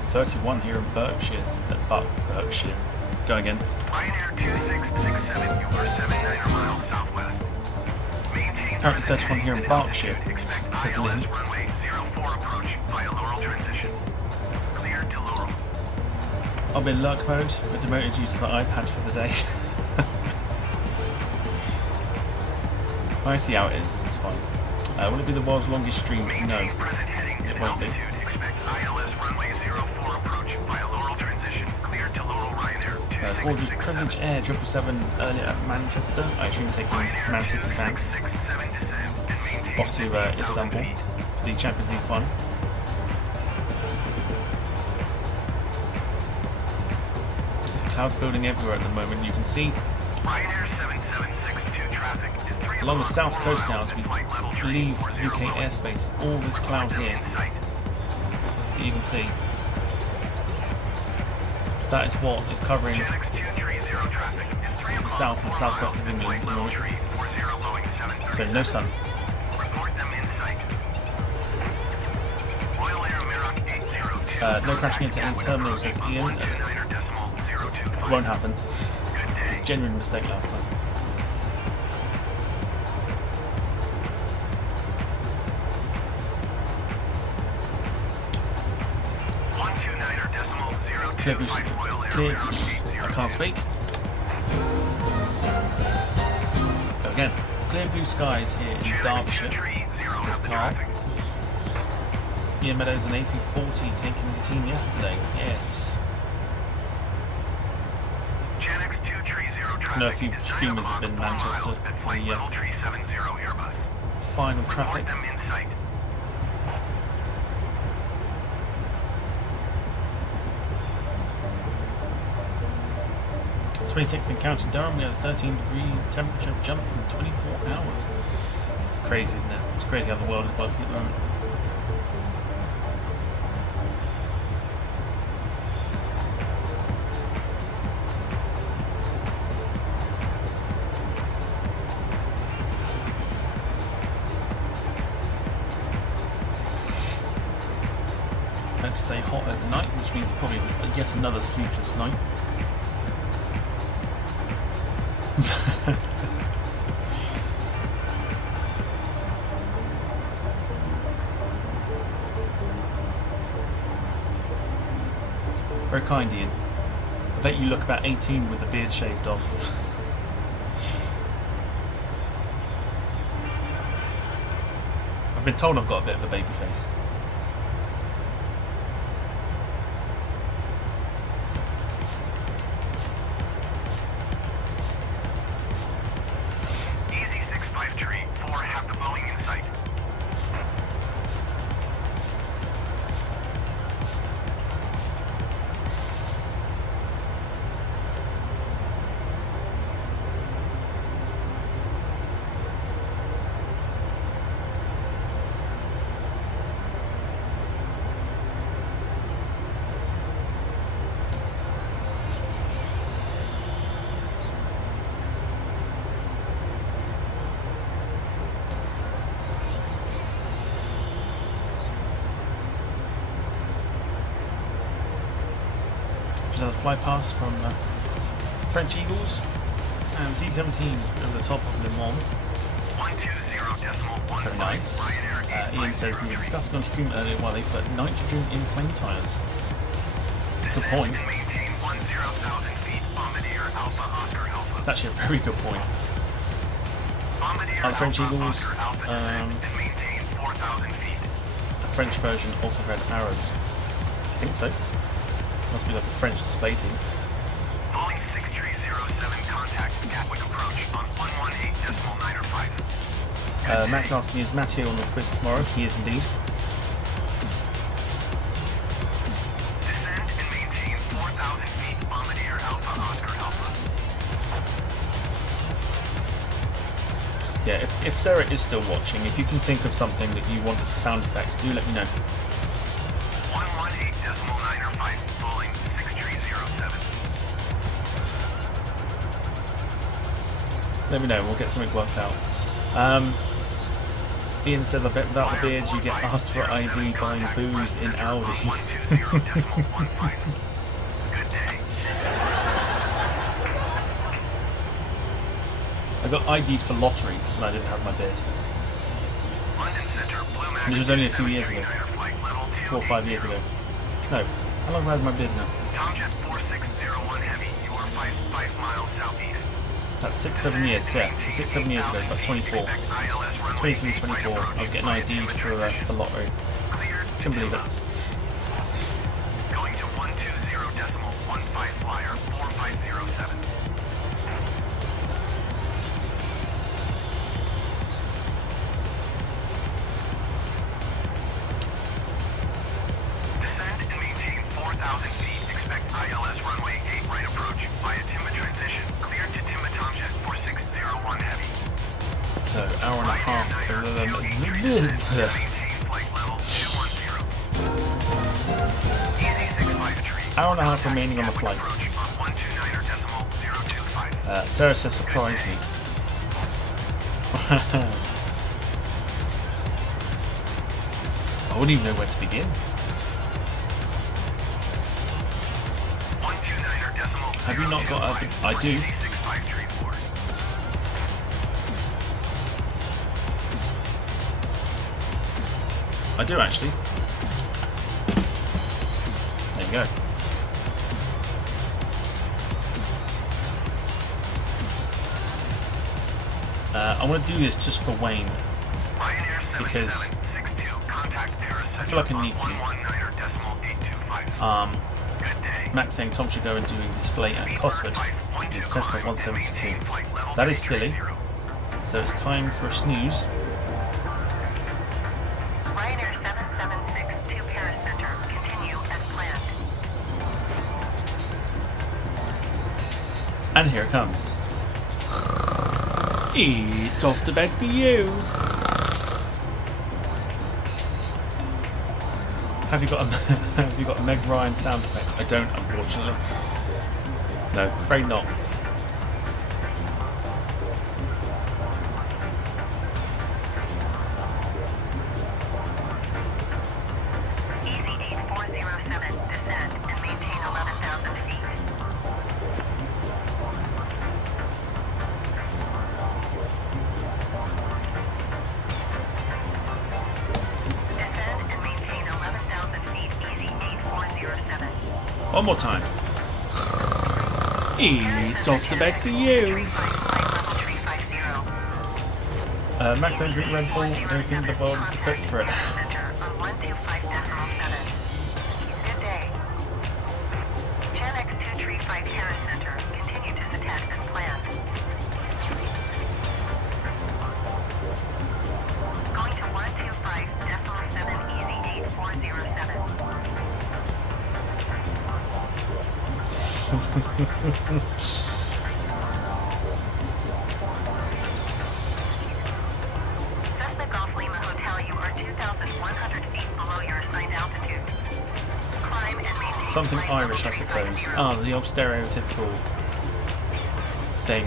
.31 here in Berkshire. Berkshire. Go again. Ryanair 2667, you are 79 miles southwest. Maintain Currently 31 here in Berkshire, Expect says ILS Lynn. runway 04 approach via Laurel transition. Clear to Laurel. I'll be in lurk mode. I demoted you to the iPad for the day. I see how it is. It's fine. Will it be the world's longest stream? No, Maintain present heading it and won't be. altitude. Expect ILS runway 04 approach via Laurel transition. Clear to Laurel Ryanair Gorgeous 2667. Privilege Air 777 earlier at Manchester. I assume taking Man City fans off to Istanbul for the Champions League fun. clouds building everywhere at the moment. You can see Ryanair 7762 traffic is 3 along the south coast now as we flight level tree, leave 40 UK airspace, all this cloud here. in sight. You can see that is what is covering Genex 230 traffic is 3 the south and southwest of England. flight level tree, 40 Boeing So 737. no sun. Report them in sight. Royal Air Merak 802. No crashing into any terminal, says Ian. Won't happen. Good day. Genuine mistake last time. Clear blue, clear, I can't speak. Go again. Clear blue skies here in Derbyshire. This car. Ian Meadows and A340 taking the team yesterday. Yes. I know a few streamers have been in Manchester for the final traffic. 26 in County Durham, we had a 13-degree temperature jump in 24 hours. It's crazy, isn't it? It's crazy how the world is working at the moment. Let's stay hot overnight, which means probably yet another sleepless night. Very kind, Ian. I bet you look about 18 with the beard shaved off. I've been told I've got a bit of a baby face. Another fly past from French Eagles and C-17 over the top of Le Mans. Very nice. Ian says we were discussing on stream earlier why they put nitrogen in plane tyres. It's a good point. It's actually a very good point. Are the French Eagles a French version of the Red Arrows? I think so. Must be like a French display team. Boeing 6307 contact Gatwick approach on 118.905. Max asking, is Mathieu on the quiz tomorrow? He is indeed. Descend and maintain 4,000 feet. Bombardier Alpha Oscar Alpha. Yeah, if Sarah is still watching, if you can think of something that you want as a sound effect, do let me know. 118.905. Boeing 6307. Let me know, we'll get something worked out. Ian says, I bet without the beard you get asked for ID buying booze in Audi. 120.15. Good day. I got ID'd for lottery when I didn't have my beard. London Center, Blue Max. Which was only a few years ago. 4 or 5 years ago. No, how long have I had my beard now? Tomjet 4601 Heavy, you are 5 miles southeast. That's 6-7 years, yeah. So 6-7 years ago, about 24. 23, 24. I was getting ID'd for lottery. Couldn't believe it. Going to 120.15 flyer 4507. Descend and maintain 4,000 feet. Expect ILS runway 8 right approach. So, hour and a half. Maintain flight level 210. Hour and a half remaining on the flight. Approach on 129.025. Sarah says surprise me. I wouldn't even know where to begin. 129.025. Have you not got a... I do. 6534. I do actually. There you go. I want to do this just for Wayne Ryanair because 7762, contact Paris I feel like I need to. 119.825. Good day. Max saying Tom should go and do a display at Cosford in Cessna 172. That is silly. So it's time for a snooze. Ryanair 776 to Paris Center. Continue as planned. And here it comes. It's off to bed for you. Have you got a have you got a Meg Ryan sound effect? I don't, unfortunately. No, afraid not. Easy 8407, descend and maintain 11,000 feet. Descend and maintain 11,000 feet, easy 8407. One more time. It's off to bed for you. Flight level 350. Max don't drink Red Bull. I don't think the world is equipped for it. Center on 125.7. Good day. Gen X235 Paris Center. Continue to detect as planned. Going to 125.7 easy 8407. Cessna Golf Lima Hotel, you are 2,100 feet below your assigned altitude. Climb and maintain Something flight Irish, I level suppose. 350. Oh, the old stereotypical thing.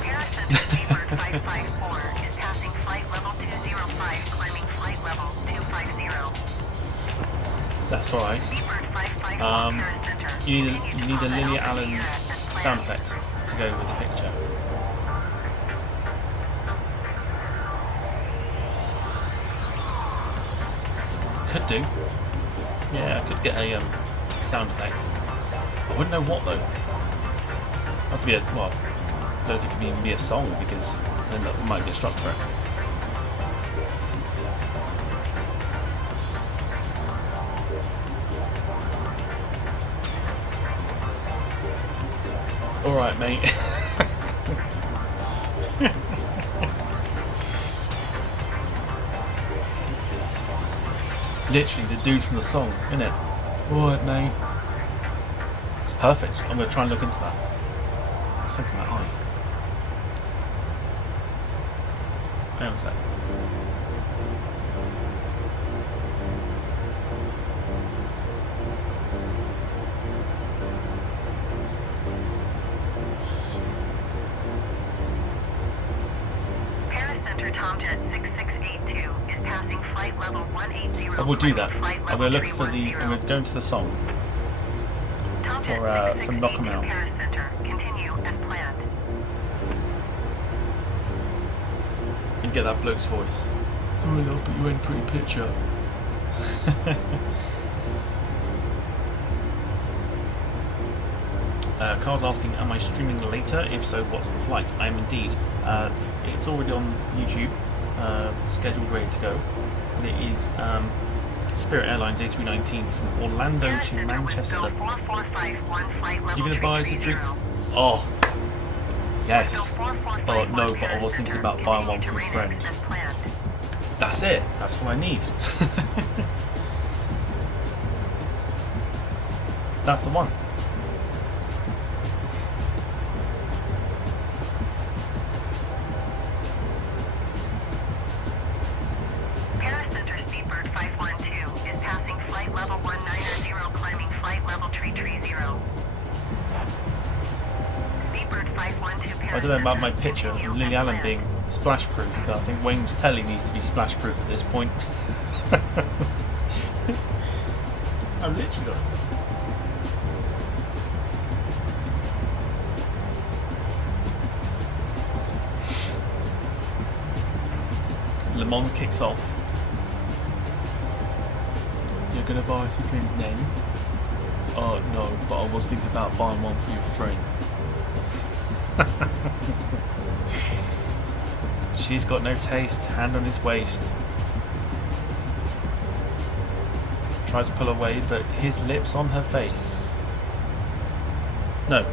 Paris Center Seabird 554 is passing flight level 205, climbing flight level 250. That's alright. Seabird 554 Paris Center. You need Continue a to Lily climb Allen altitude as planned. sound effect to go with the picture. Could do. Yeah, I could get a sound effect. I wouldn't know what though. Have to be a well. I don't think it would even be a song because then that might get struck for it. All right, mate. Literally the dude from the song, isn't it? Alright, mate. It's perfect. I'm going to try and look into that. It's something like eye. Hang on a sec. Paris Center Tomjet 6682 is passing flight level 180. I will do that. Flight I'm going to level look for the. I'm going to go into the song Tomjet for Knock 'em 6682 Out. Paris Center. Continue as planned. and get that bloke's voice. Sorry, love, but you ain't a pretty picture. Carl's asking, am I streaming later? If so, what's the flight? I am indeed. It's already on YouTube, scheduled, ready to go. But it is Spirit Airlines A319 from Orlando to Manchester. You're going to buy us a drink? Oh, yes. Oh, no, but I was thinking about buying one for a friend. That's it. That's what I need. That's the one. don't know about my picture of Lily Allen being splash proof, but I think Wayne's telly needs to be splash proof at this point. I've literally got Le Mans kicks off. You're gonna buy us a drink then? Oh no, but I was thinking about buying one for your friend. She's got no taste, hand on his waist. Tries to pull away, but his lips on her face. No.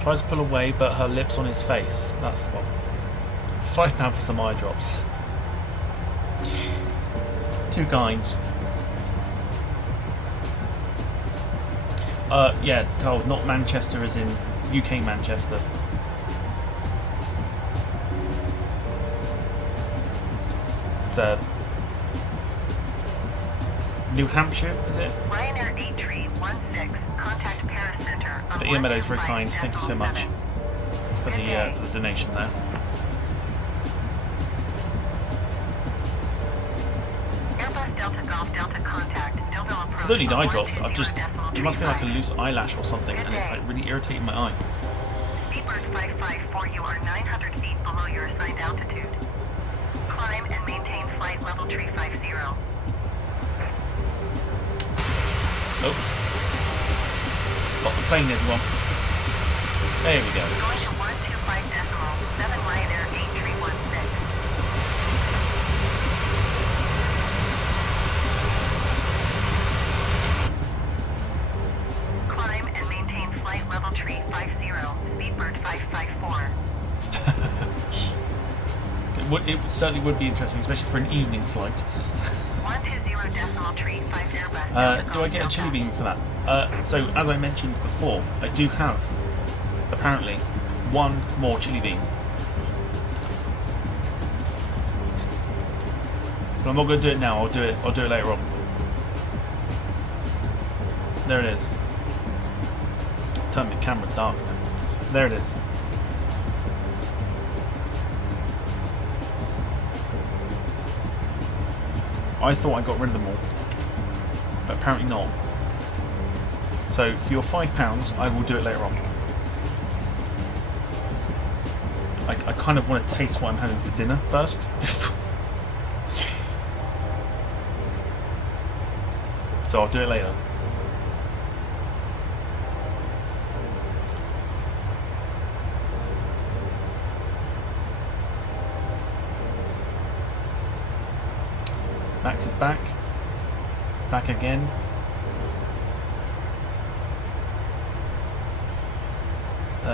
Tries to pull away, but her lips on his face. That's the one. £5 for some eye drops. Too kind. Yeah, Carl, not Manchester as in UK Manchester. It's New Hampshire, is it? Ryanair 8316, contact Paris Center. But Ian Meadows, very kind. Thank you so much for the donation there. Airbus Delta Golf Delta contact. Delta approach. I don't need eye drops. I've just, it must be like a loose eyelash or something, and it's like really irritating my eye. Seabird 554, you are 900 feet below your assigned altitude. Climb and maintain flight level 350. Nope. Spot the plane, everyone. There we go. Going to 125.7 Ryanair 8316. Climb and maintain flight level 350. Seabird 554. It certainly would be interesting, especially for an evening flight. 120.35 Airbus. Do I get a chili bean for that? So, as I mentioned before, I do have, apparently, one more chili bean. But I'm not going to do it now. I'll do it later on. There it is. Turn the camera dark then. There it is. I thought I got rid of them all, but apparently not. So for your £5, I will do it later on. I kind of want to taste what I'm having for dinner first. So I'll do it later. Max is back. Back again.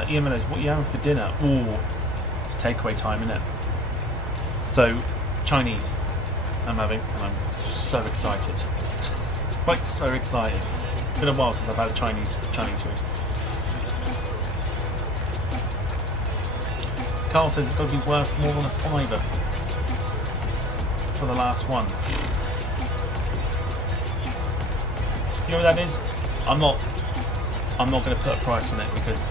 Ian Meadows, what are you having for dinner? Ooh, it's takeaway time, isn't it? So, Chinese I'm having, and I'm so excited. Like, so excited. It's been a while since I've had Chinese food. Carl says it's got to be worth more than a £5 for the last one. You know what that is? I'm not going to put a price on it because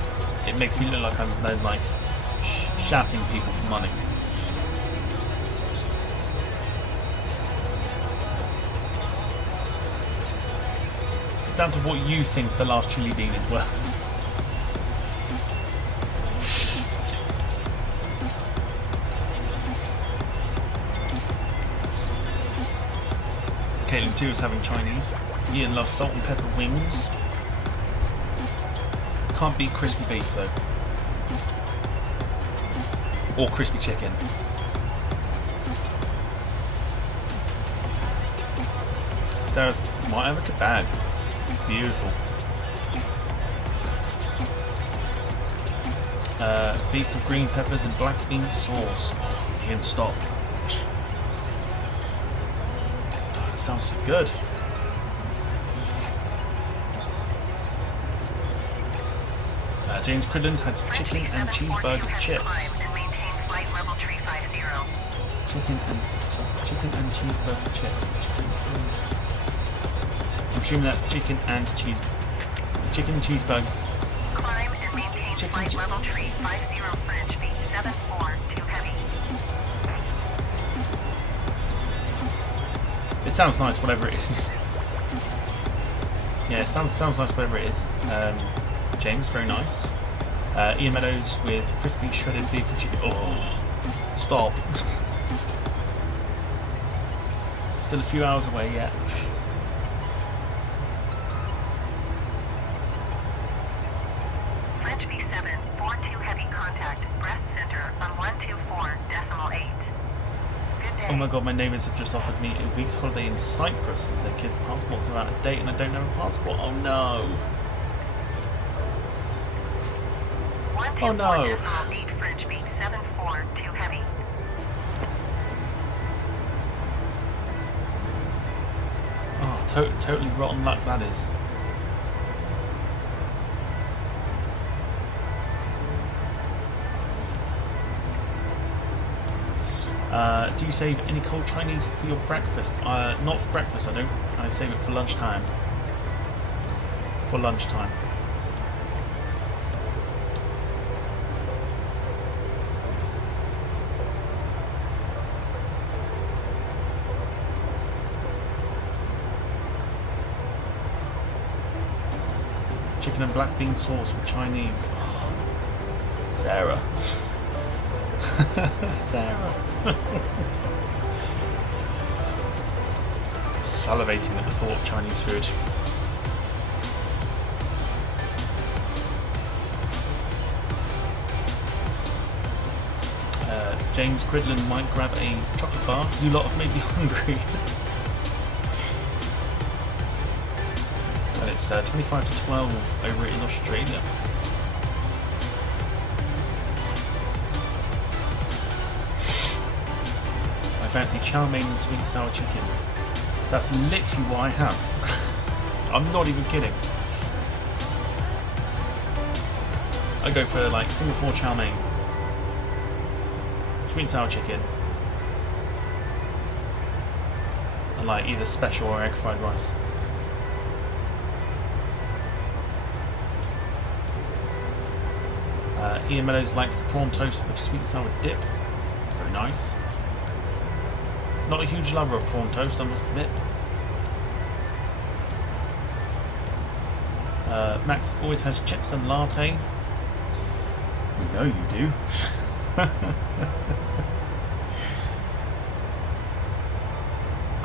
it makes me look like I'm then like shouting people for money. It's down to what you think the last chili bean is worth. Caitlin 2 is having Chinese. Ian loves salt and pepper wings. Can't beat crispy beef though. Or crispy chicken. Sarah's might have a kebab. Beautiful. Beef with green peppers and black bean sauce. Ian, stop. Oh, that sounds so good. James Cridland had chicken and cheeseburger chips. Chicken and cheeseburger chips. I'm assuming that chicken and cheeseburger. Climb and maintain Chicken, flight chicken. level tree 50 French feet 74 too heavy. It sounds nice, whatever it is. Yeah, it sounds nice, whatever it is. James, very nice. Ian Meadows with crispy shredded beef and chicken. Oh, stop. Still a few hours away yet. French V7 42 heavy contact breast center on 124.8. Good day. Oh my god, my neighbours have just offered me a week's holiday in Cyprus as their kids' passports are out of date and I don't have a passport. Oh no. Oh no. 124.8 French V74 too heavy. Oh, totally rotten luck that is. Do you save any cold Chinese for your breakfast? Not for breakfast, I don't. I save it for lunchtime. For lunchtime. Chicken and black bean sauce for Chinese. Oh, Sarah. Sarah. Salivating at the thought of Chinese food. James Cridlin might grab a chocolate bar. You lot have made me hungry. Well, it's 25 to 12 over in Australia. I fancy chow mein and sweet and sour chicken. That's literally what I have. I'm not even kidding. I go for like Singapore chow mein, sweet and sour chicken, and like either special or egg fried rice. Ian Meadows likes the prawn toast with sweet and sour dip. Very nice. Not a huge lover of prawn toast, I must admit. Max always has chips and latte. We know you do.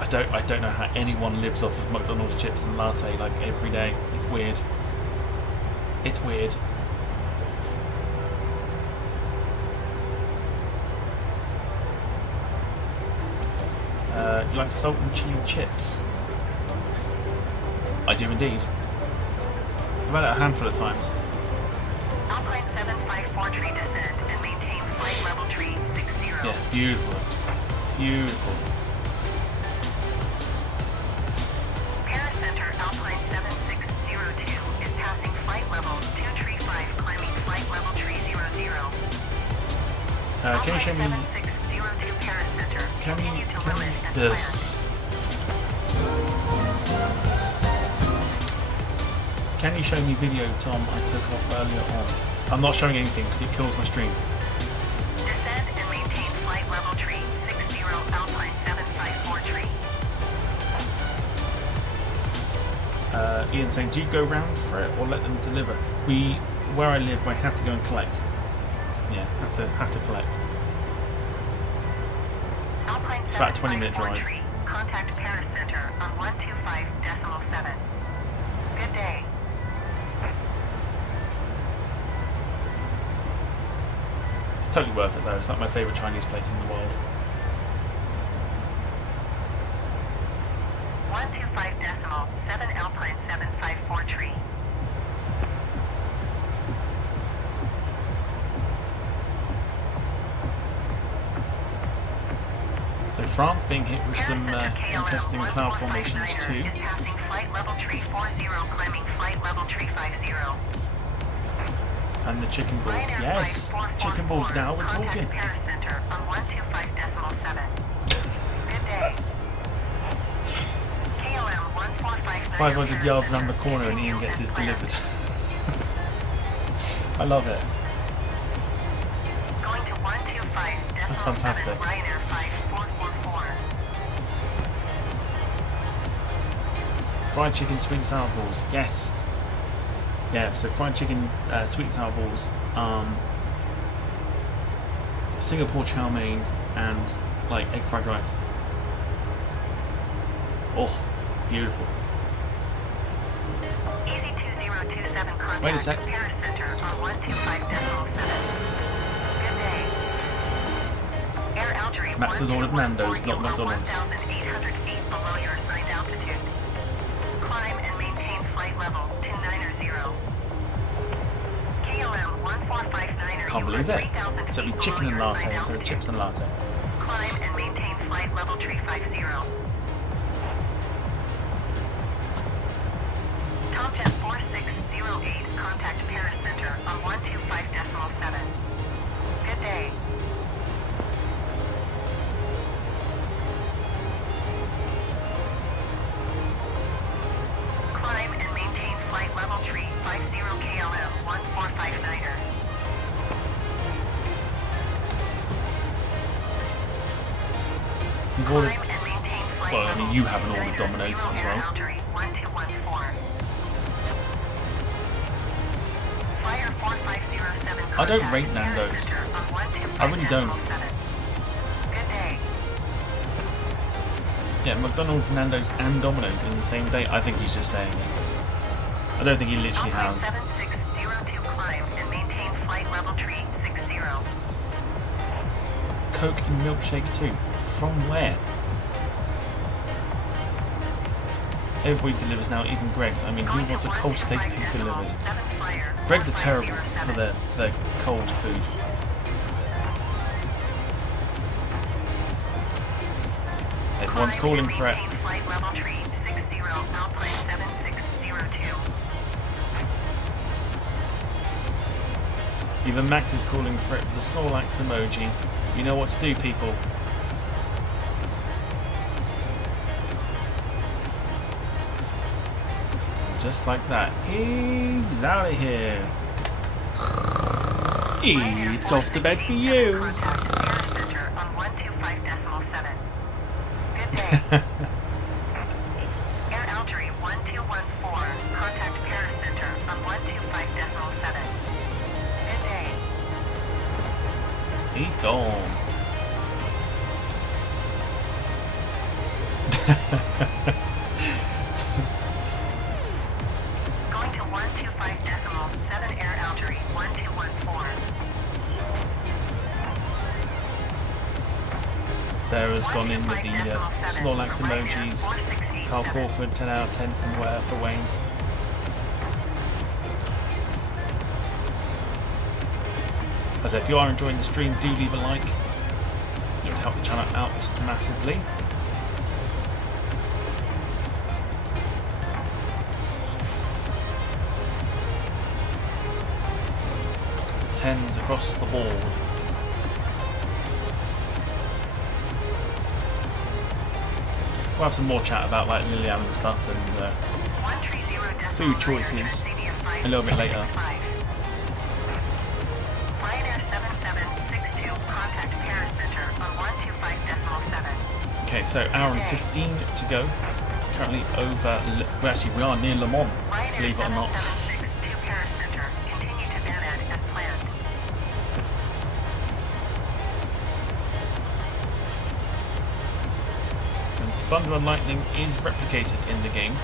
I don't know how anyone lives off of McDonald's chips and latte like every day. It's weird. It's weird. You like salt and chili chips? I do indeed. I've had it a handful of times. Alpine 754 tree descend and maintain flight level tree 60. Yeah, beautiful. Beautiful. Paracenter Alpine 7602 is passing flight level 235 climbing flight level tree 00. Can you show me? 7602 Paracenter. Can you? Continue to limit and The, plan. can you show me video, Tom? I took off earlier on. I'm not showing anything because it kills my stream. Descend and maintain flight level tree 60 Alpine 754 tree. Ian saying, do you go round for it or let them deliver? Where I live, I have to go and collect. Yeah, have to collect. Alpine It's about a 20-minute 754 drive. tree. Contact Paracenter on 125.7. Good day. It's totally worth it though. It's like my favourite Chinese place in the world. 125.7 Alpine 754 tree. So France being hit with some Paracenter KLM interesting cloud formations 1459er too. is passing flight level tree 40 climbing flight level tree 50. And the chicken balls. Ryanair Yes! flight Chicken balls, 444, now we're talking. Contact Paracenter on 125.7. Good day. KLM 1459 500 yards round the corner and Ian gets his delivered. I love it. Going to 125. That's fantastic. Ryanair 5444. Fried chicken, sweet and sour balls. Yes. Yeah, so fried chicken, sweet and sour balls, Singapore chow mein, and like egg fried rice. Oh, beautiful. Easy 2027 contact. Wait a sec. Paris Center on 125.7. Good day. Air Algerie Max has ordered Nando's, not McDonald's. 1,800 feet below your assigned altitude. Climb and maintain flight level 290. KLM 1459er. Can't believe it. So it'll be chicken and latte instead of chips and latte. Climb and maintain flight level 350. Tomjet 4608, contact Paris Center on 125.7. Good day. Climb and maintain flight level 350 KLM 1459er. You've ordered, Climb and maintain flight well, I mean, level you haven't ordered 290 Domino's as Air well. Algerie 1214. Flyer 4507 I don't contact rate Paris Nando's. Center on 125.7. I really don't. Good day. Yeah, McDonald's, Nando's, and Domino's in the same day. I think he's just saying it. I don't think he literally Runway has. 7602 climb and maintain flight level 360. Coke and milkshake too. From where? Everybody delivers now, even Greg's. I mean, who wants a cold steak being delivered? Greg's are terrible for their cold food. Everyone's calling for it. Flight level 360 Alpine 7602. Even Max is calling for it with the Snorlax emoji. You know what to do, people. Just like that, he's out of here. It's off to bed for you. Contact Paris Center on 125.7. Good day. Air Algerie 1214. Contact Paris Center on 125.7. Good day. He's gone. Going to 125.7 Air Algerie 1214. Sarah's gone in with the Snorlax emojis. Carl Crawford, 10 out of 10 from for Wayne. As if you are enjoying the stream, do leave a like. It would help the channel out massively. Tens across the board. We'll have some more chat about like Lilian and stuff and food choices a little bit later. Ryanair 7762, contact Paris Center on 125.7. Okay, so hour and 15 to go. Currently over. Well, actually, we are near Le Mans, believe it or not. 762 Paris Center, continue to Banad as planned. And Thunder and Lightning is replicated in the game,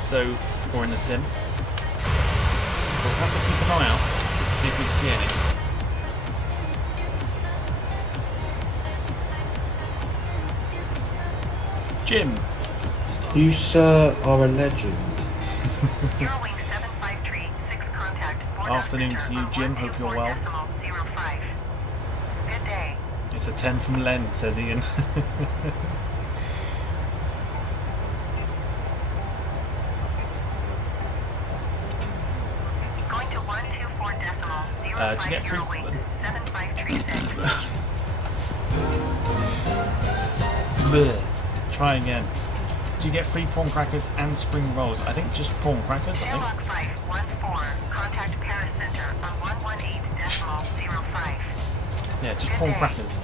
so or in the sim. So we'll have to keep an eye out, see if we can see any. Jim. You, sir, are a legend. Eurowing 753, 6 contact. Afternoon to you, Jim. Hope you're well. 04.05. Good day. It's a 10 from Len, says Ian. Going to 124.0. Do you get free? 7536. Bleh. Try again. Do you get free prawn crackers and spring rolls? I think just prawn crackers, I think. Airlock 514, contact Paris Center on 118.05. Yeah, just prawn crackers.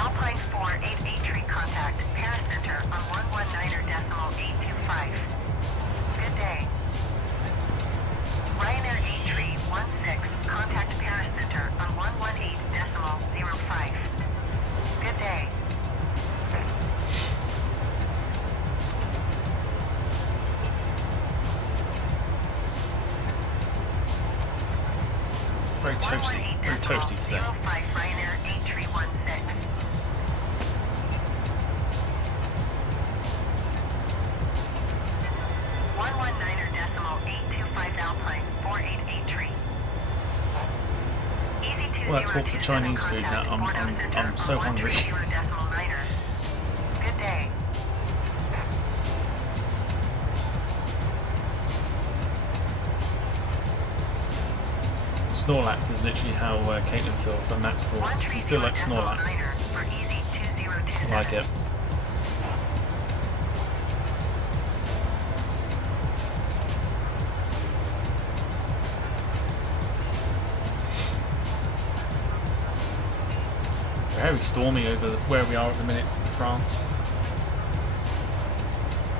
Alpine 488 contact Paris Center on 119.825. Good day. Ryanair 8316, contact Paris Center on 118.05. Good day. Very toasty today. 118.05 Ryanair 8316. 119.825 Alpine 4883. Easy Well, that's all for Chinese food now. I'm so hungry. Good day. Snorlax is literally how Caitlin feels when Max talks. You feel like Snorlax. I like it. Very stormy over where we are at the minute in France.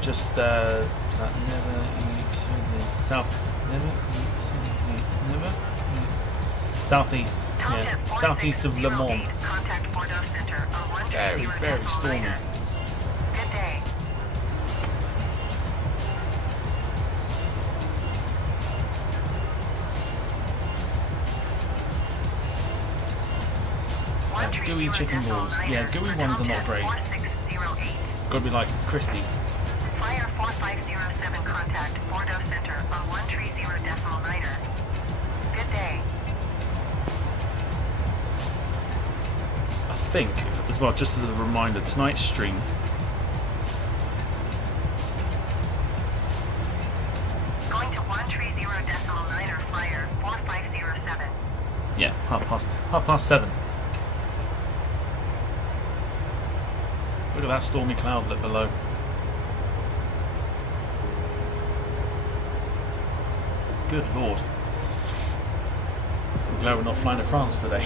Just southeast, yeah, southeast of Le Mans. Very, very stormy. Good day. Gooey chicken balls. Yeah, gooey ones are not great. Gotta be like crispy. Flyer 4507 contact Bordeaux Center on 130.9er. Good day. I think, as well, just as a reminder, tonight's stream Going to 130.9er flyer 4507. yeah, half past 7. Look at that stormy cloudlet below. Good lord. I'm glad we're not flying to France today.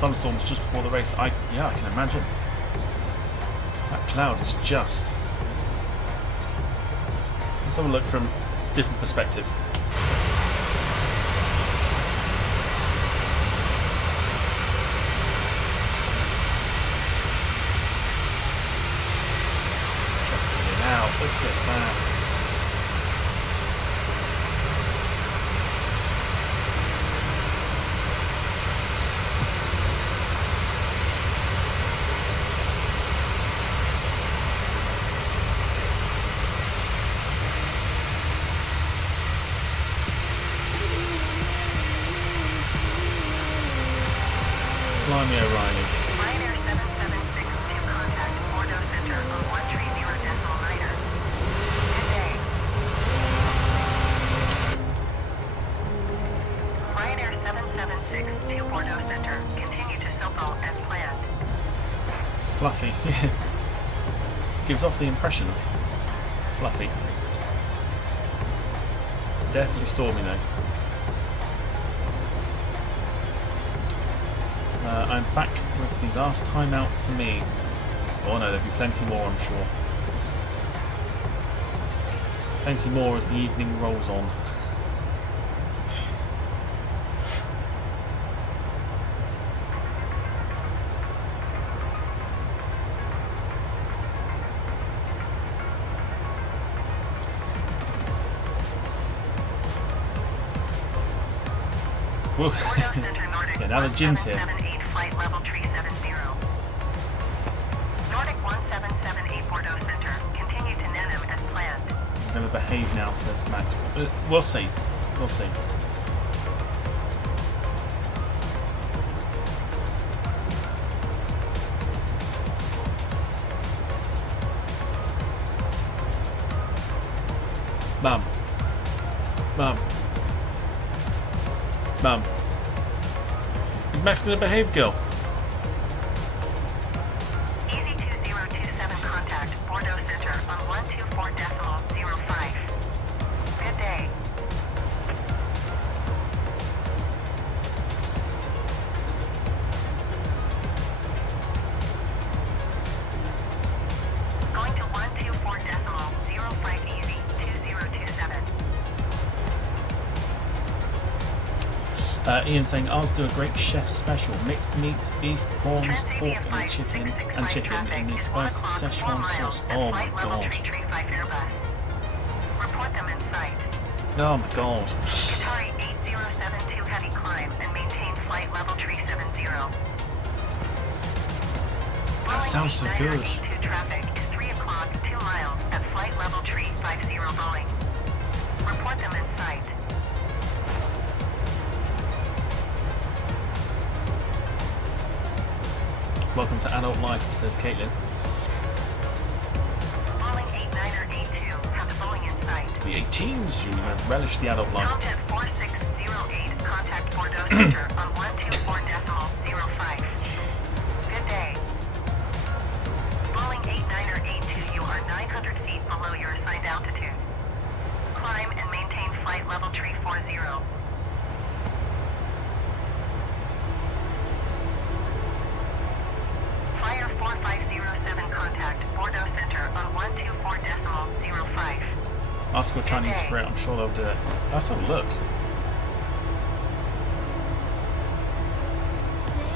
Thunderstorms just before the race. I can imagine. That cloud is just. Let's have a look from a different perspective. Checking it out. Look at that. Blimey O'Reilly. Ryanair 7762 contact Bordeaux Center on 130.9er. Good day. Ryanair 7762 Bordeaux Center. Continue to SOPO as planned. Fluffy, yeah. Gives off the impression of fluffy. Definitely stormy though. I'm back with the last time out for me. Oh no, there'll be plenty more, I'm sure. Plenty more as the evening rolls on. Whoa. Yeah, now the gym's here. Flight level 370. behave now, says Max. We'll see. We'll see. Mum. Mum. Mum. Is Max gonna behave, girl? Easy 2027 contact Bordeaux Center on 124.05. Good day. Going to 124.05 easy 2027. Ian saying, ours do a great chef special. Mixed meats, beef, prawns, pork and chicken in the spicy Szechuan sauce. Oh my god. Report them in sight. Oh my god. Atari 8072 heavy climb and maintain flight level tree 70. That sounds so good. Traffic is 3 o'clock, 2 miles at flight level tree 50 Boeing. Report them in sight. Welcome to Adult Life, says Caitlin. Boeing 89er A2 have the Boeing in sight. The 18s, you relish the adult life. Tomjet 4608, contact Bordeaux Center on 124.05. Good day. Boeing 89er A2, you are 900 feet below your assigned altitude. Climb and maintain flight level tree 40. Flyer 4507, contact Bordeaux Center on 124.05. Ask for Chinese for it, I'm sure they'll do it. I'll have to have a look.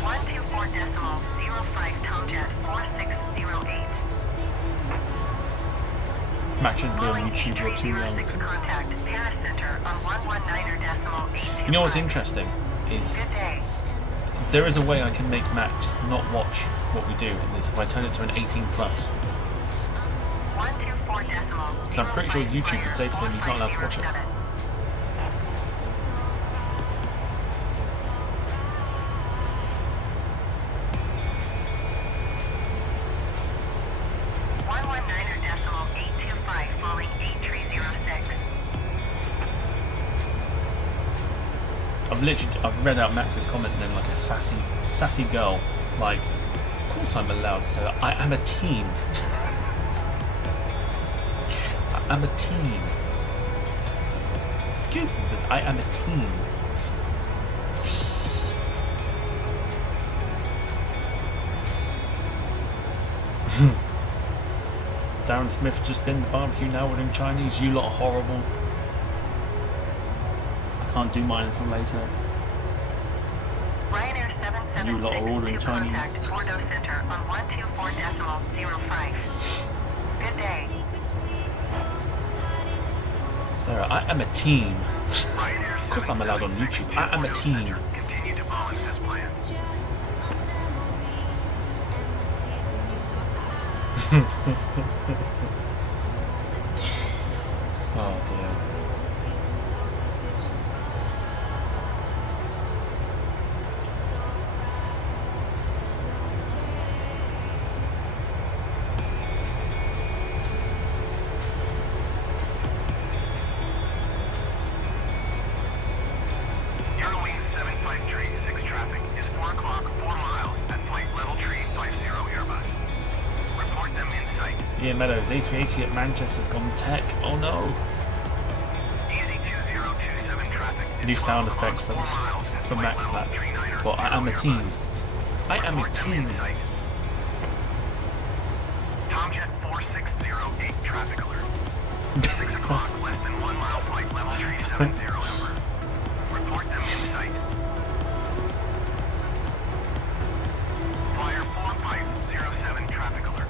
124.05, Tomjet 4608. Max shouldn't be on YouTube, you're too young. Contact Paris Center on 119.8. You know what's interesting? Is Good day. there is a way I can make Max not watch what we do, and it's if I turn it to an 18 plus. 124.05. Because I'm pretty sure YouTube would say to him he's not allowed to watch it. 119.825, falling 8306. I've read out Max's comment and then like a sassy girl, like, of course I'm allowed to say that. I am a team. I am a team. Excuse me, but I am a team. Darren Smith just been to the barbecue, now ordering Chinese. You lot are horrible. I can't do mine until later. Ryanair 776 You lot are ordering to Chinese. contact Bordeaux Center on 124.05. Good day. Sarah, I am a team. Of course I'm allowed on YouTube. I am a team. Continue to follow this plan. Oh dear. Eurowings 753, traffic is 4 o'clock, 4 miles at flight level tree 50 Airbus. Report them in sight. Ian Meadows, A380 at Manchester's gone tech. Oh no. Easy 2027 traffic is New 12 sound o'clock, effects 4 miles at for flight Max level that. 39er But I am a 50 team. Airbus. I am a Report them in team. sight. Tomjet 4608 traffic alert. 6 o'clock, less than 1 mile flight level tree 70 over. Report them in sight. Flyer 4507 traffic alert.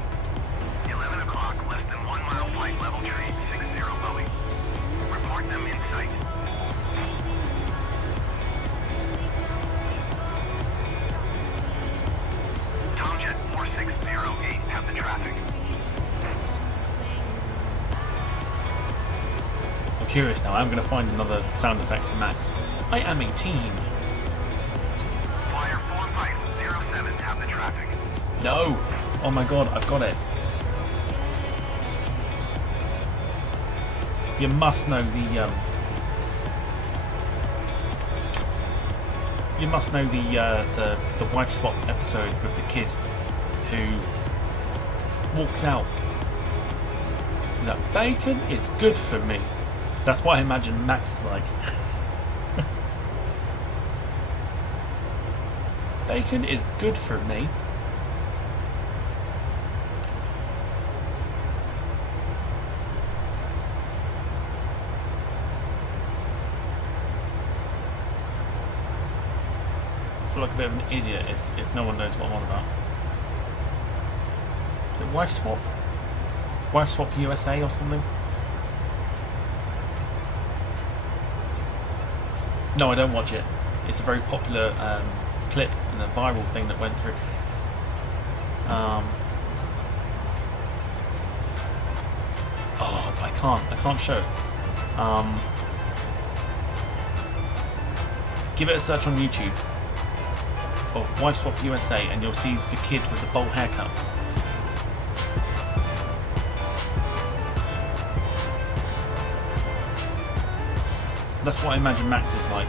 11 o'clock, less than 1 mile flight level tree 60 Boeing. Report them in sight. Tomjet 4608 have the traffic. curious now. I'm going to find another sound effect for Max. I am a team. Flyer 4507, have the traffic. No! Oh my god, I've got it. You must know the you must know the wife swap episode with the kid who walks out. He's like, bacon is good for me. That's what I imagine Max is like. Bacon is good for me. I feel like a bit of an idiot if no one knows what I'm on about. Is it wife swap? Wife swap USA or something? No, I don't watch it. It's a very popular clip and a viral thing that went through. Oh, I can't show it. Give it a search on YouTube of Wife Swap USA and you'll see the kid with the bowl haircut. That's what I imagine Max is like.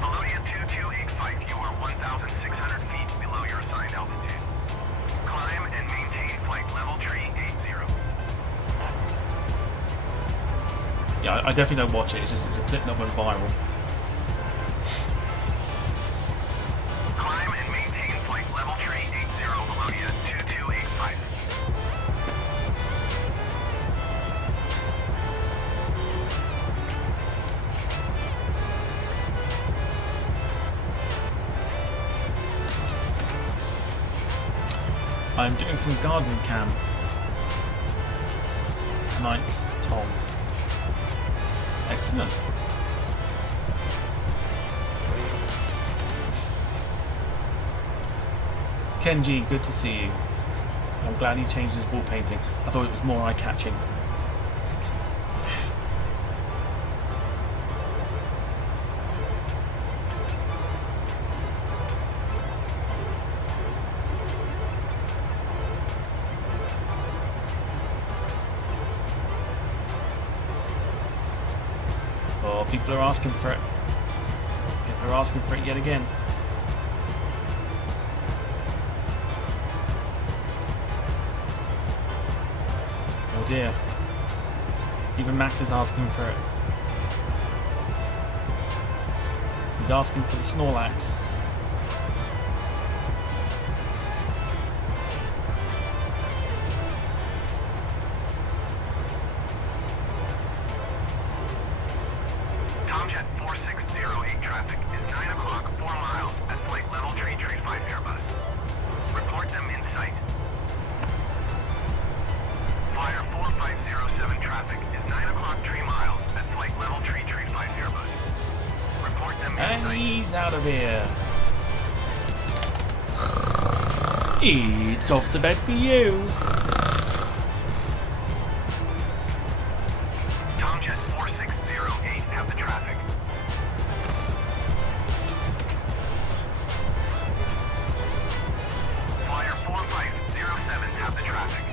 Melodia 2285, you are 1,600 feet below your assigned altitude. Climb and maintain flight level tree 80. Yeah, I definitely don't watch it. It's just it's a clip that went viral. Climb and maintain flight level tree 80, Melodia 2285. I'm doing some garden cam tonight, Tom. Excellent. Kenji, good to see you. I'm glad he changed his wall painting. I thought it was more eye-catching. Oh, people are asking for it. People are asking for it yet again. Oh dear. Even Max is asking for it. He's asking for the Snorlax. Tomjet 4608 traffic is 9 o'clock, 4 miles at flight level tree 5 Airbus. Report them in sight. Flyer 4507 traffic is 9 o'clock, 3 miles at flight level tree 5 Airbus. Report them in And sight. he's out of here. It's off to bed for you. Tomjet 4608 have the traffic. Flyer 4507 have the traffic.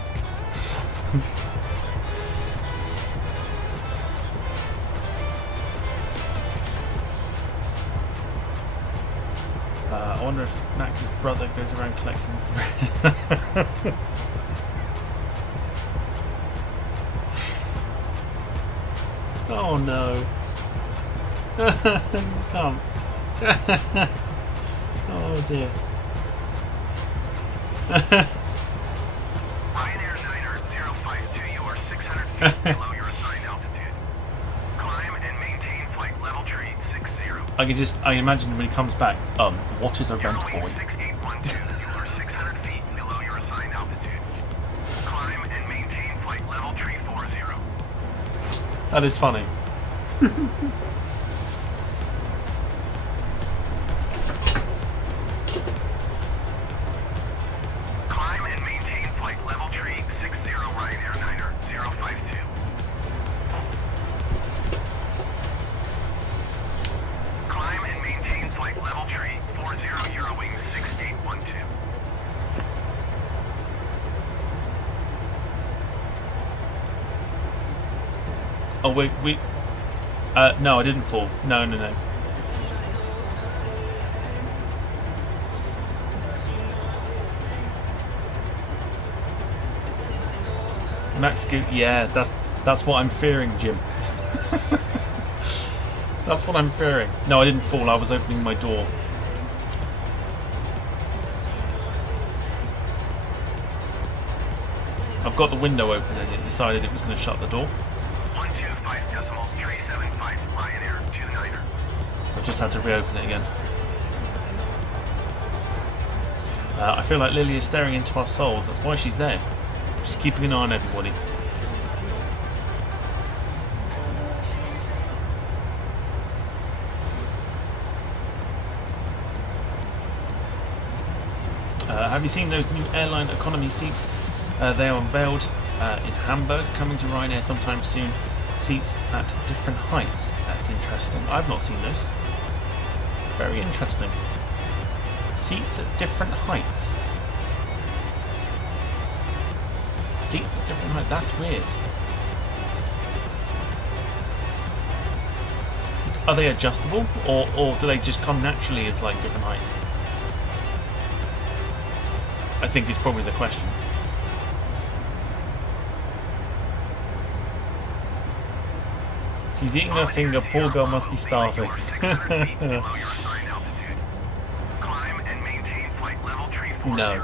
I wonder if Max's brother goes around collecting. Oh no. Can't. Oh dear. Ryanair 90052, you are 600 feet below your assigned altitude. Climb and maintain flight level tree 60. I imagine when he comes back, what is a rent boy? Airway 6812, you are 600 feet below your assigned altitude. Climb and maintain flight level tree 40. That is funny. Oh, we no, I didn't fall. No. Max, yeah, that's what I'm fearing, Jim. That's what I'm fearing. No, I didn't fall. I was opening my door. I've got the window open and it decided it was going to shut the door. 125.375 Ryanair 29er. So I just had to reopen it again. I feel like Lily is staring into our souls. That's why she's there. She's keeping an eye on everybody. Have you seen those new airline economy seats? They are unveiled in Hamburg, coming to Ryanair sometime soon. Seats at different heights. That's interesting. I've not seen those. Very interesting. Seats at different heights. Seats at different heights. That's weird. Are they adjustable, or do they just come naturally as like different heights? I think is probably the question. She's eating her finger. Poor girl must be starving. No.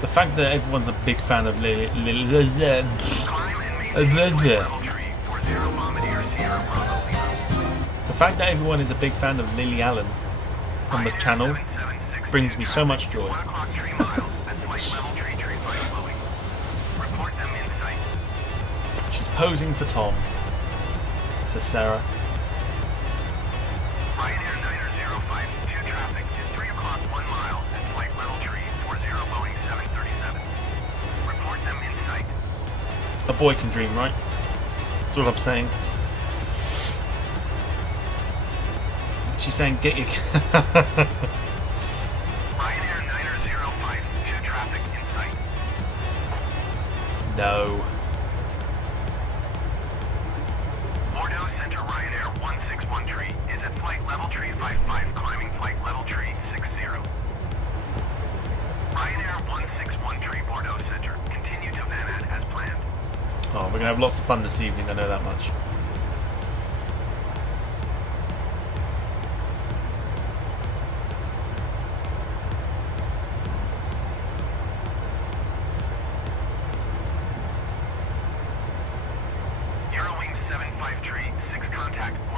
The fact that everyone's a big fan of The fact that everyone is a big fan of Lily Allen on the channel brings me so much joy. She's posing for Tom, says Sarah. Ryanair 905, 2 traffic is 3 o'clock 1 mile at flight level tree 40 Boeing 737. Report them in sight. A boy can dream, right? That's what I'm saying. She's saying, get your... Ryanair 905, 2 traffic in sight. No. Bordeaux Center Ryanair 1613 is at flight level tree 55, climbing flight level tree 60. Ryanair 1613 Bordeaux Center, continue to Van Ad as planned. Oh, we're going to have lots of fun this evening, I know that much.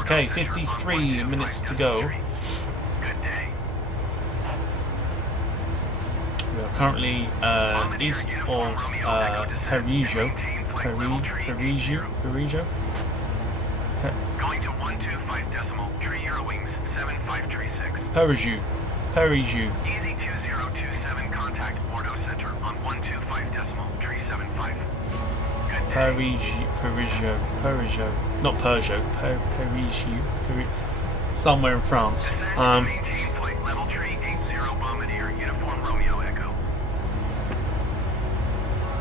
Okay, 53 minutes to go. Good day. We are currently east of Perugia. Going to 125 tree Eurowings 7536. Perugia. Easy 2027 contact Bordeaux Center on 125 tree 75. Good day. Perugia. Not Peugeot. Perugia. Somewhere in France. Flight level tree 80 Bombardier Uniform Romeo Echo.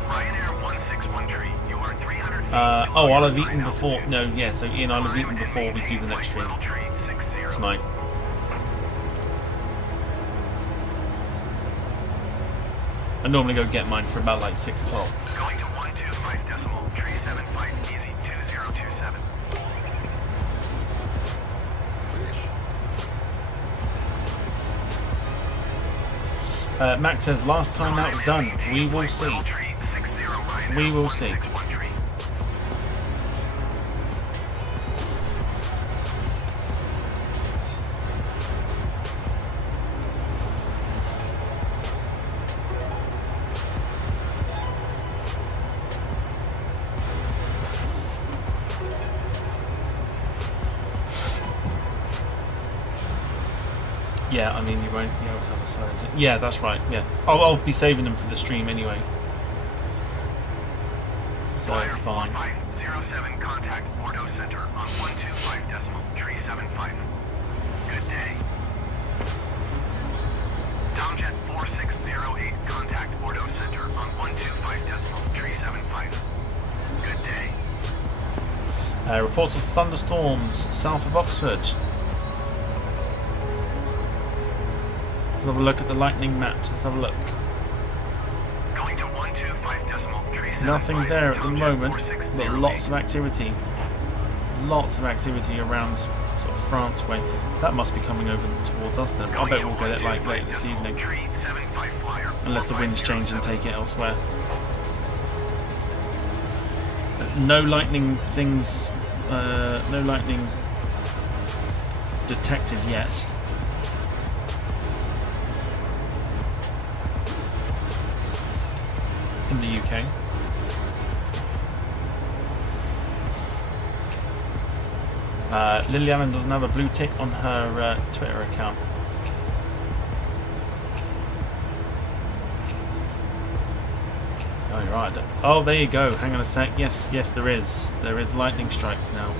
Ryanair 1613, you are 300 feet. Oh, I'll have eaten before. No, yeah, so Ian, I'll have eaten before we do the next stream tonight. I normally go get mine for about like 6 o'clock. Going to 125 tree 75, easy 2027. Max says, last time out done. We will see. We will see. Yeah, I mean, you won't be able to have a silent... Yeah, that's right, yeah. I'll be saving them for the stream anyway. So, fine. 0507, contact Bordeaux Center on 125 tree 75. Good day. Tomjet 4608, contact Bordeaux Center on 125.375. Good day. Reports of thunderstorms south of Oxford. Let's have a look at the lightning maps. Let's have a look. Going to 125.375. Nothing there at the moment, but 4608. lots of activity. Lots of activity around sort of France way. That must be coming over towards us then. I bet we'll get it like late this evening. Unless the winds change and take it elsewhere. No lightning things, no lightning detected yet. In the UK. Lily Allen doesn't have a blue tick on her Twitter account. Oh, you're right. Oh, there you go. Hang on a sec. Yes, yes, there is. There is lightning strikes now.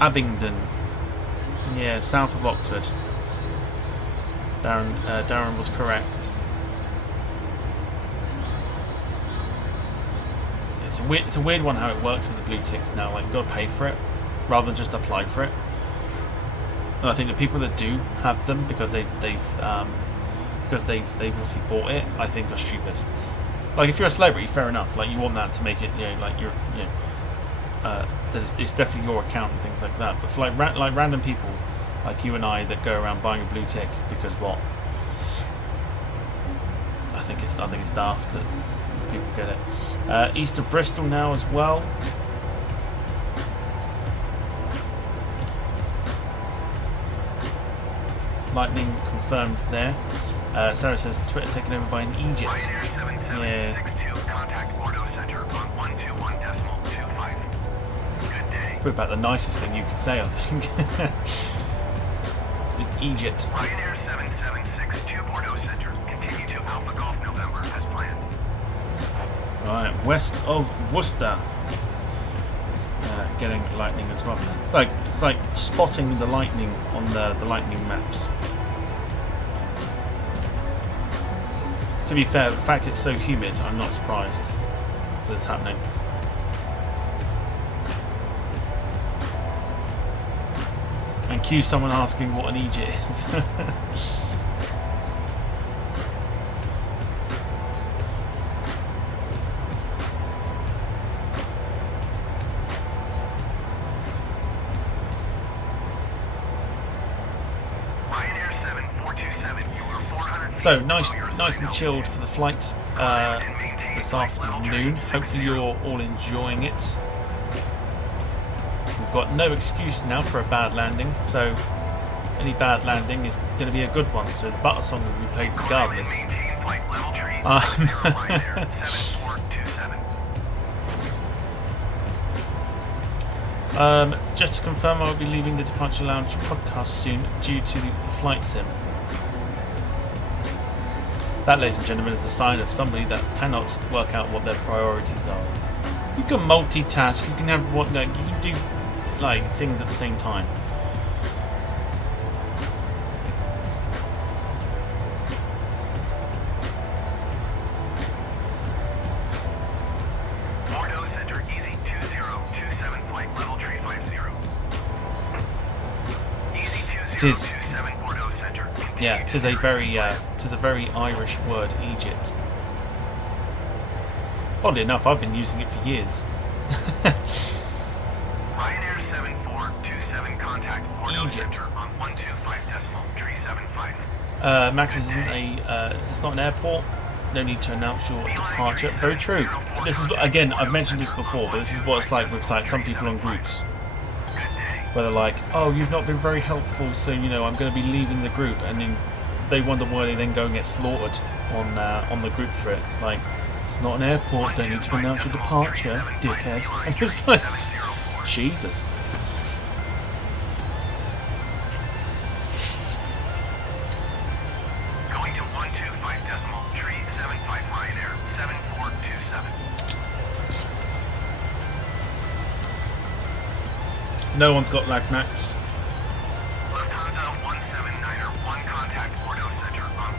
Abingdon. Yeah, south of Oxford. Darren was correct. It's a weird one how it works with the blue ticks now. Like, you've got to pay for it rather than just apply for it. And I think the people that do have them because they've obviously bought it, I think are stupid. Like, if you're a celebrity, fair enough. Like, you want that to make it, like you're, that it's definitely your account and things like that. But for like random people like you and I that go around buying a blue tick because what? I think it's daft that people get it. East of Bristol now as well. Lightning confirmed there. Sarah says Twitter taken over by an Egypt. Yeah. Probably about the nicest thing you could say, I think. Is Egypt. Ryanair 7762 Bordeaux Center. Continue to Alpha Golf November as planned. Right, west of Worcester. Getting lightning as well. It's like spotting the lightning on the lightning maps. To be fair, the fact it's so humid, I'm not surprised that it's happening. And cue someone asking what an Egypt is. So nice and chilled for the flight this afternoon. Hopefully you're all enjoying it. We've got no excuse now for a bad landing, so any bad landing is going to be a good one. So the butter song will be played regardless. Just to confirm, I'll be leaving the Departure Lounge podcast soon due to the flight sim. That, ladies and gentlemen, is a sign of somebody that cannot work out what their priorities are. You can multitask. You can have you can do like things at the same time. Bordeaux Center, easy 2027 flight level 350. Easy 2027 Bordeaux Center. Yeah, tis a very Irish word, Egypt. Oddly enough, I've been using it for years. Ryanair 7427 contact Bordeaux Egypt. Center on 125.375. Max it's not an airport. No need to announce your departure. Very true. This is, again, I've mentioned this before, but this is what it's like with like some people on groups. Where they're like, oh, you've not been very helpful, so I'm going to be leaving the group, and then they wonder why they then go and get slaughtered on the group for it. It's like, it's not an airport, don't need to announce your departure, dickhead. And it's like, Jesus. Going to 125.375 Ryanair 7427. No one's got lag, Max. Lufthansa 179er 1 contact Bordeaux Center on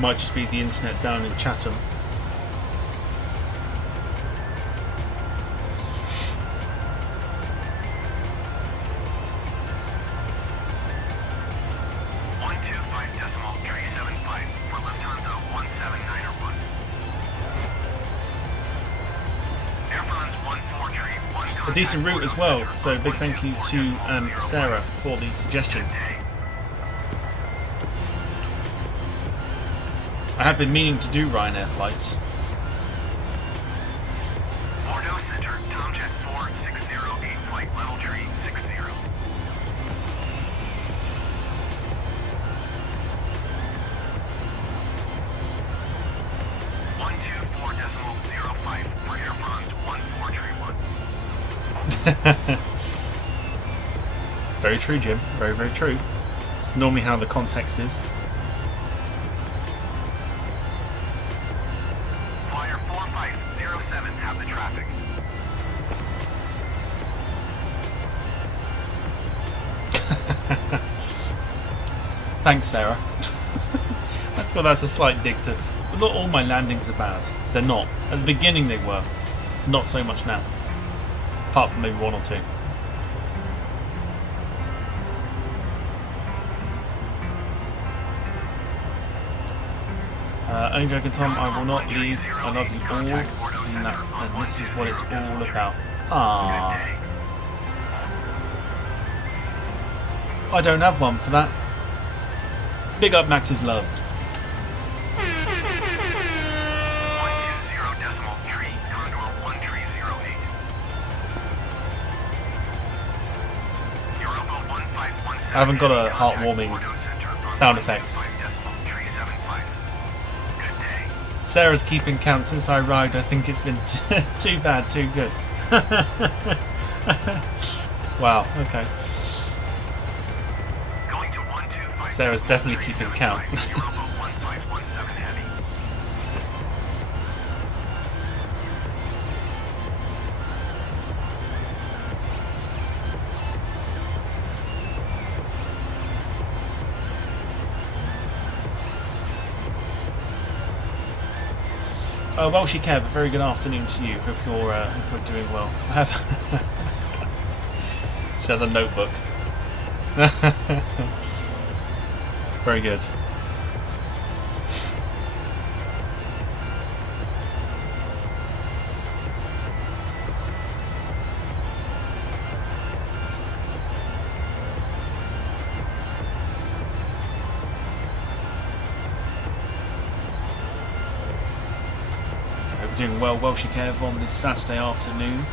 Might just be the internet down in Chatham. A decent route as well, so big thank you to Sarah for the suggestion. I have been meaning to do Ryanair flights. Bordeaux Center, Tomjet 4608, flight level tree 60. 124.05 for Air France 1431. Very true, Jim. Very, very true. It's normally how the context is. Flyer 4507, have the traffic. Thanks, Sarah. I feel that's a slight dig to... Not all my landings are bad. They're not. At the beginning they were. Not so much now. Apart from maybe one or two. Only joking, Tom, I will not leave. I love you all. And this is what it's all about. Ah. I don't have one for that. Big up Max is loved. 120.3, Condor 1308. Europa 1517. I haven't got a heartwarming sound effect. Sarah's keeping count since I arrived. I think it's been too bad, too good. Wow, okay. Sarah's definitely keeping count. Welshie Kev, a very good afternoon to you. Hope you're doing well. I have she has a notebook. Very good. Doing well, Welshie Kev, on this Saturday afternoon.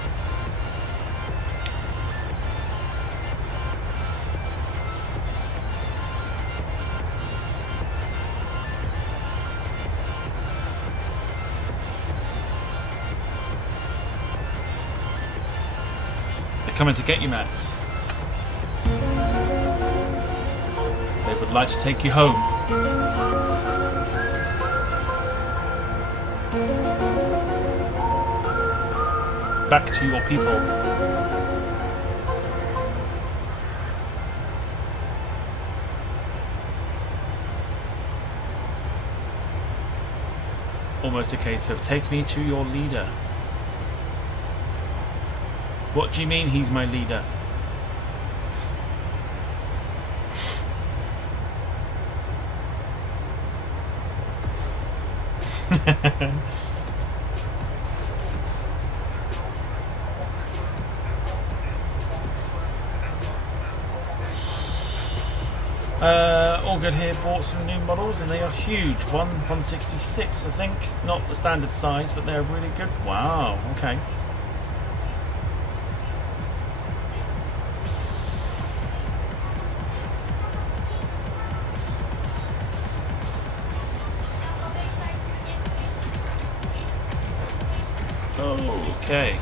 They're coming to get you, Max. They would like to take you home. Back to your people. Almost a case of take me to your leader. What do you mean he's my leader? All good here, bought some new models and they are huge. 166 I think, not the standard size, but they're really good. Wow, okay. Okay.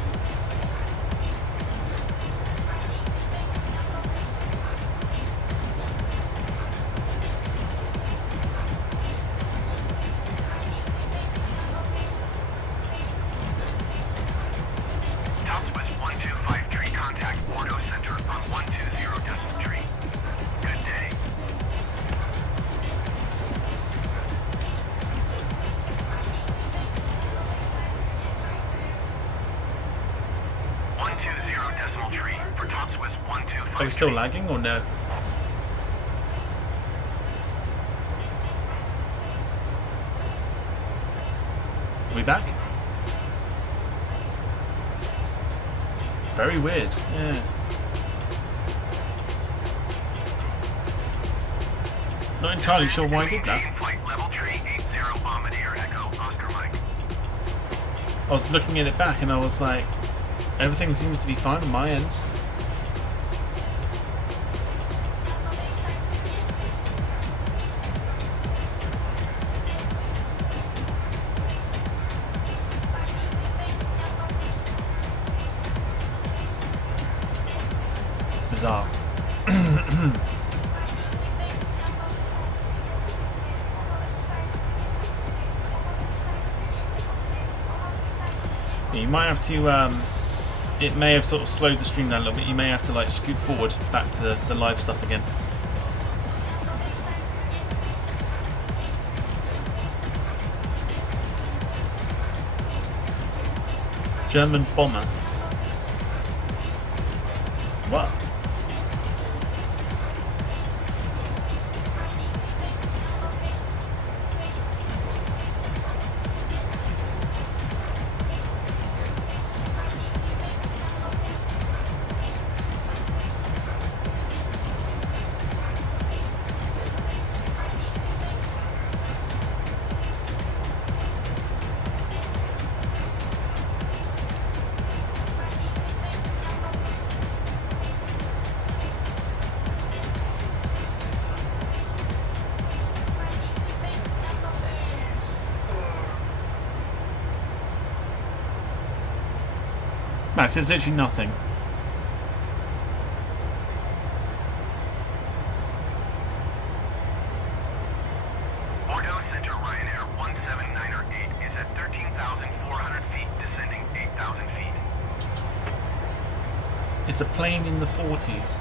Are we still lagging or no? Are we back? Very weird, yeah. Not entirely sure why I did that. Flight level tree 80 Bombardier Echo Oscar Mike. I was looking at it back and I was like, everything seems to be fine on my end. Bizarre. You might have to, it may have sort of slowed the stream down a little bit. You may have to like scoot forward back to the live stuff again. German bomber. What? Max, there's literally nothing. Bordeaux Center Ryanair 17908 is at 13,400 feet, descending 8,000 feet. It's a plane in the 40s.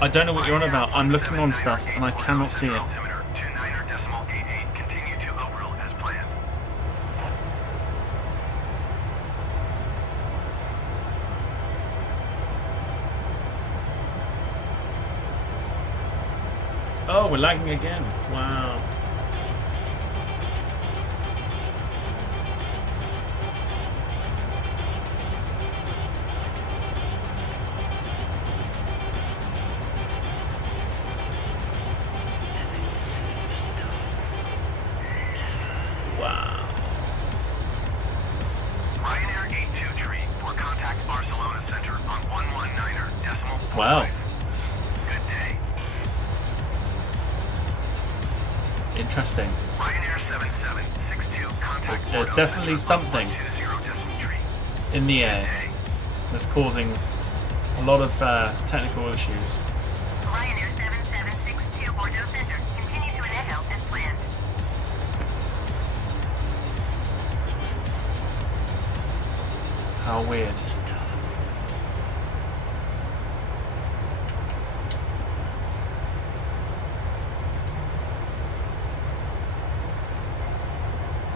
I don't know what you're on about. I'm looking on stuff and I cannot see it. Altimeter 29.88. Continue to overrule as planned. Oh, we're lagging again. Wow. Wow. Ryanair 823 for contact Barcelona Center on 119er decimal 45. Wow. Good day. Interesting. Ryanair 7762 contact There's Bordeaux definitely Center on something 120.3. in the air Day. that's causing a lot of technical issues. Ryanair 7762 Bordeaux Center. Continue to inhale as planned. How weird.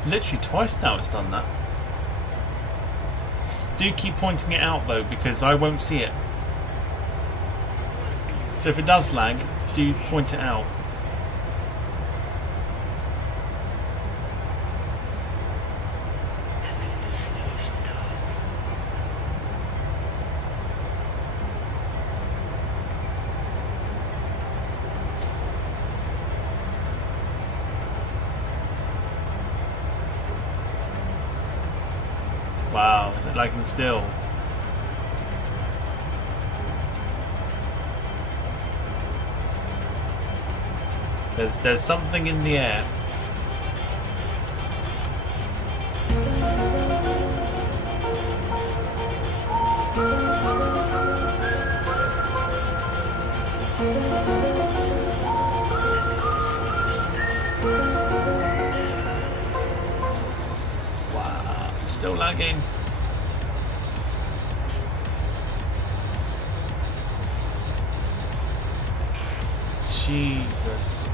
Literally twice now it's done that. Do keep pointing it out though, because I won't see it. So if it does lag, do point it out. Wow, is it lagging still? There's something in the air. Wow, still lagging. Jesus.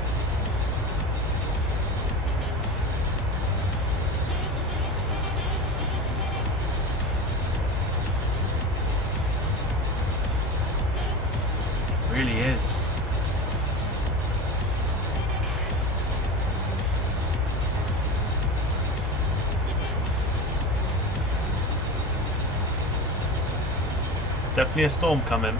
Definitely a storm coming.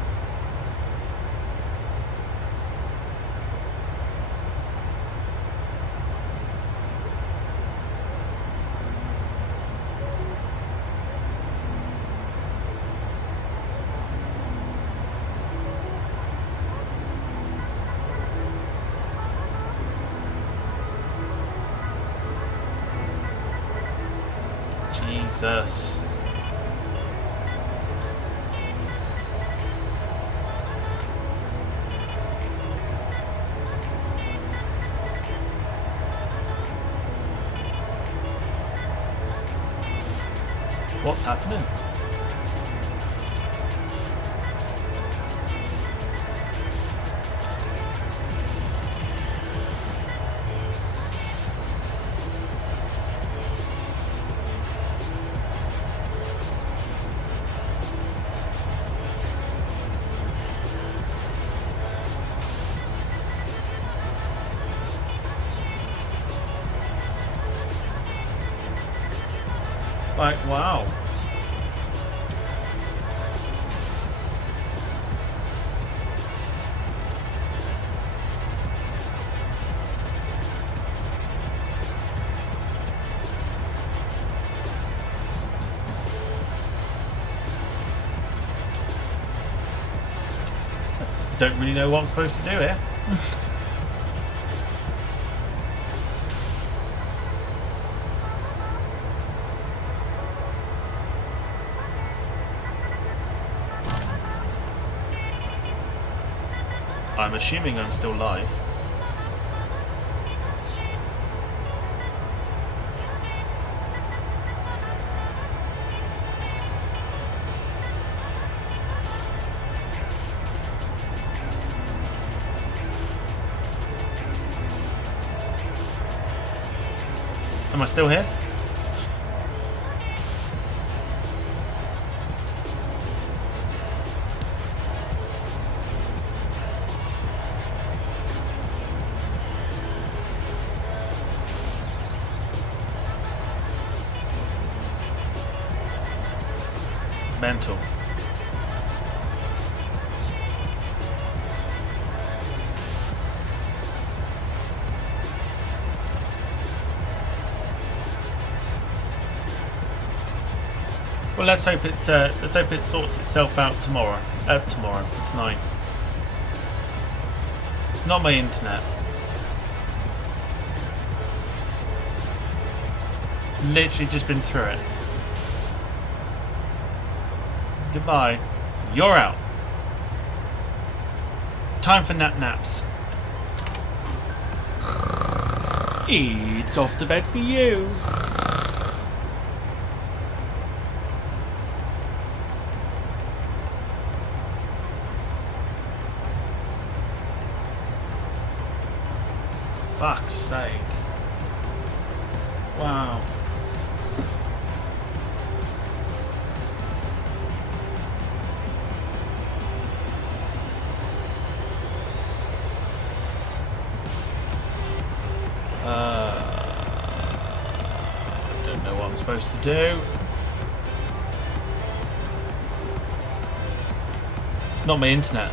Jesus. What's happening? Like, wow. Don't really know what I'm supposed to do here. I'm assuming I'm still live. Am I still here? Mental. Well, let's hope it sorts itself out tomorrow. Tonight. It's not my internet. Literally just been through it. Goodbye. You're out. Time for naps. It's off to bed for you. Fuck's sake. Wow. Don't know what I'm supposed to do. It's not my internet.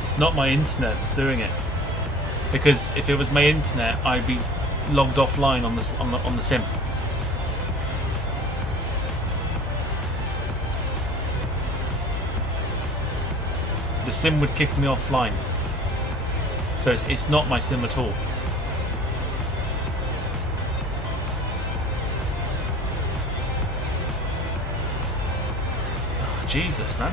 It's not my internet that's doing it. Because if it was my internet, I'd be logged offline on the sim. The sim would kick me offline. So it's not my sim at all. Oh, Jesus, man.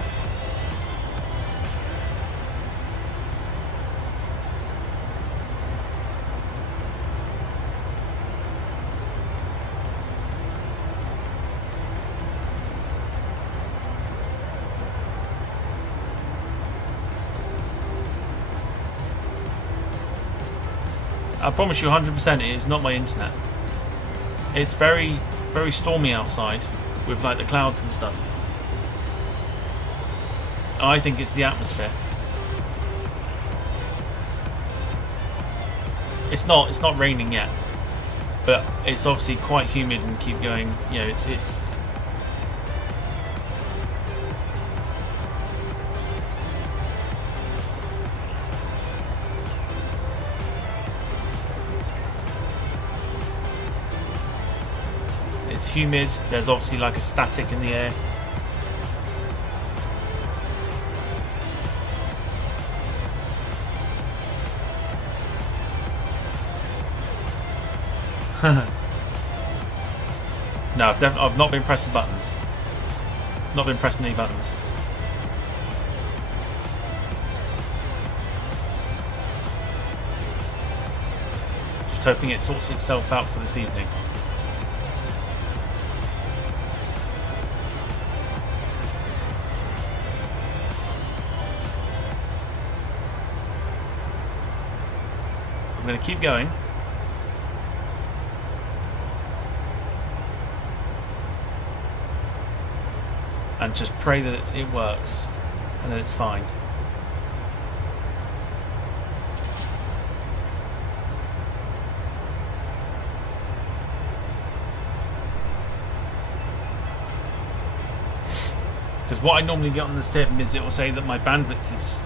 I promise you 100% it is not my internet. It's very very stormy outside with like the clouds and stuff. I think it's the atmosphere. It's not raining yet, but it's obviously quite humid and keep going. You know, it's humid. There's obviously like a static in the air. No, I've not been pressing buttons. Not been pressing any buttons. Just hoping it sorts itself out for this evening. I'm going to keep going. And just pray that it works and that it's fine. Because what I normally get on the sim is it will say that my bandwidth is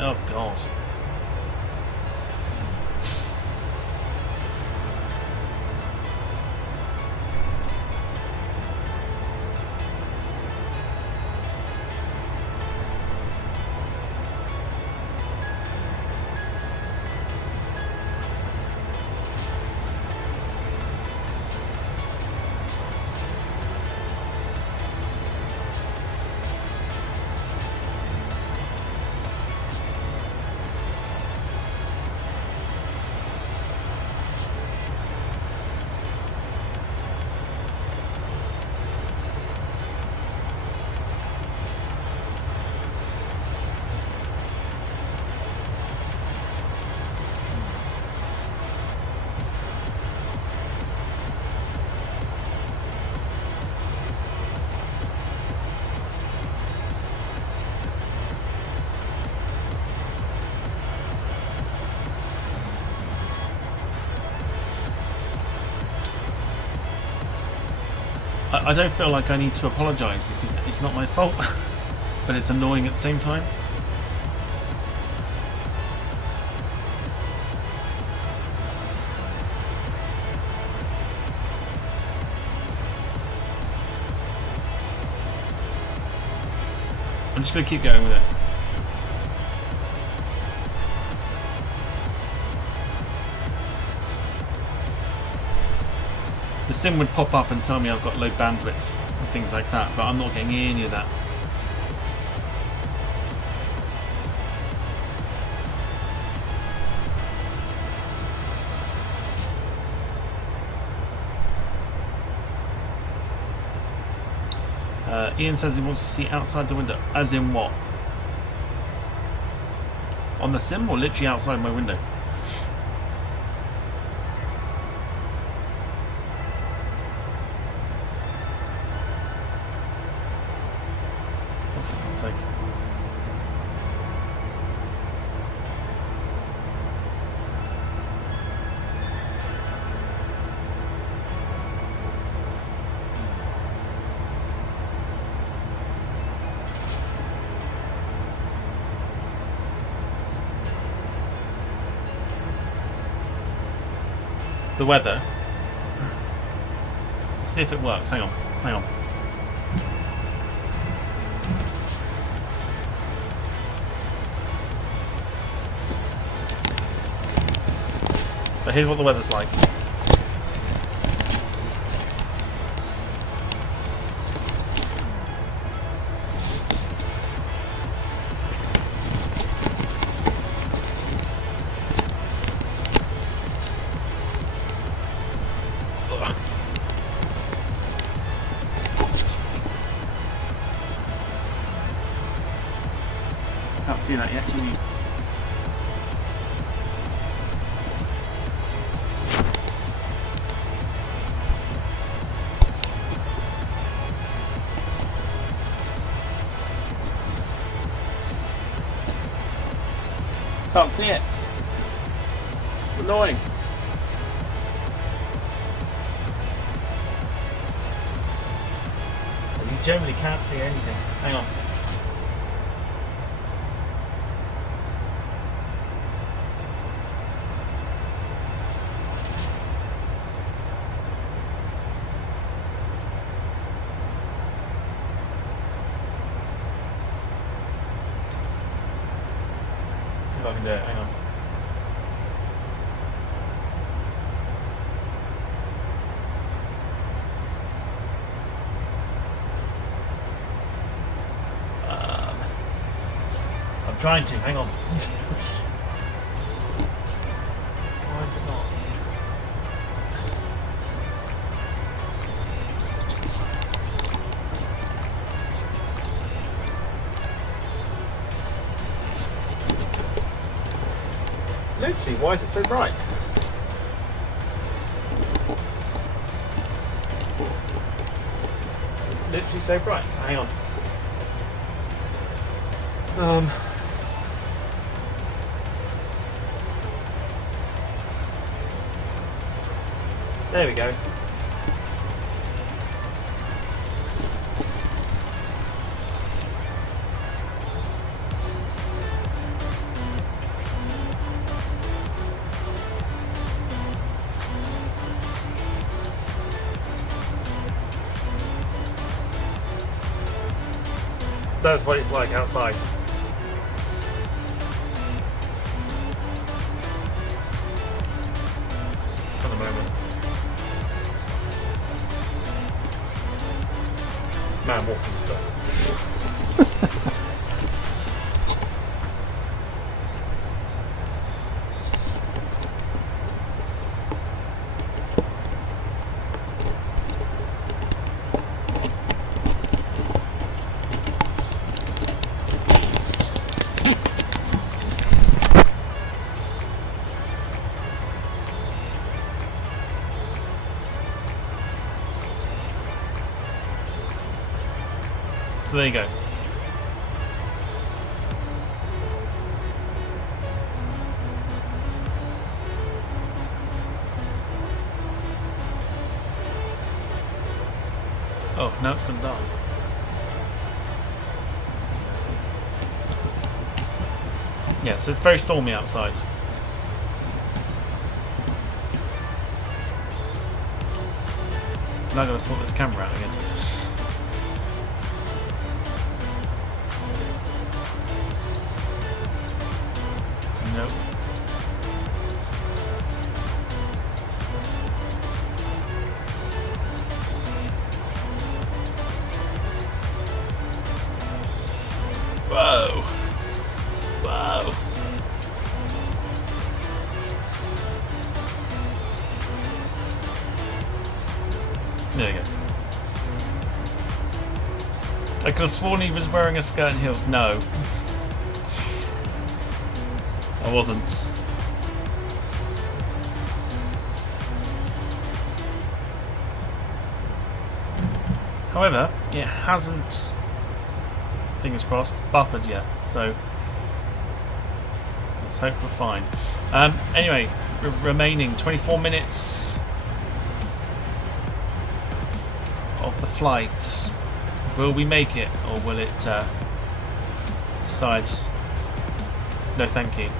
oh god. I don't feel like I need to apologise because it's not my fault, but it's annoying at the same time. I'm just going to keep going with it. The sim would pop up and tell me I've got low bandwidth and things like that, but I'm not getting any of that. Ian says he wants to see outside the window. As in what? On the sim or literally outside my window? Sake. The weather. See if it works. Hang on. Hang on. So here's what the weather's like. Can't see that yet, can you? Can't see it. It's annoying. You generally can't see anything. Hang on. See if I can do it. Hang on. I'm trying to. Hang on. Why is it not? Literally, why is it so bright? It's literally so bright. Hang on. There we go. That's what it's like outside. For the moment. Man walking stuff. So there you go. Oh, now it's gone dark. Yeah, so it's very stormy outside. Now I'm going to sort this camera out again. Nope. Whoa. Whoa. There you go. I could have sworn he was wearing a skirt and heels. No. I wasn't. However, it hasn't, fingers crossed, buffered yet, so let's hope we're fine. Anyway, remaining 24 minutes of the flight. Will we make it, or will it decide no thank you?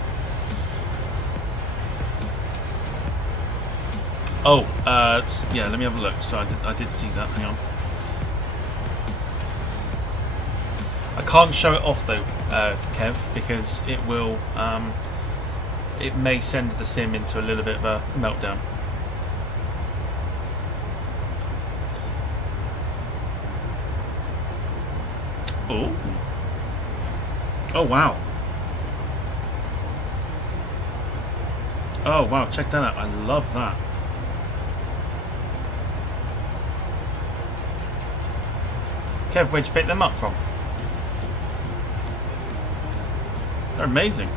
Oh, yeah, let me have a look. So I did see that. Hang on. I can't show it off though, Kev, because it will. It may send the sim into a little bit of a meltdown. Oh. Oh wow. Oh wow, check that out. I love that. Kev, where'd you pick them up from? They're amazing.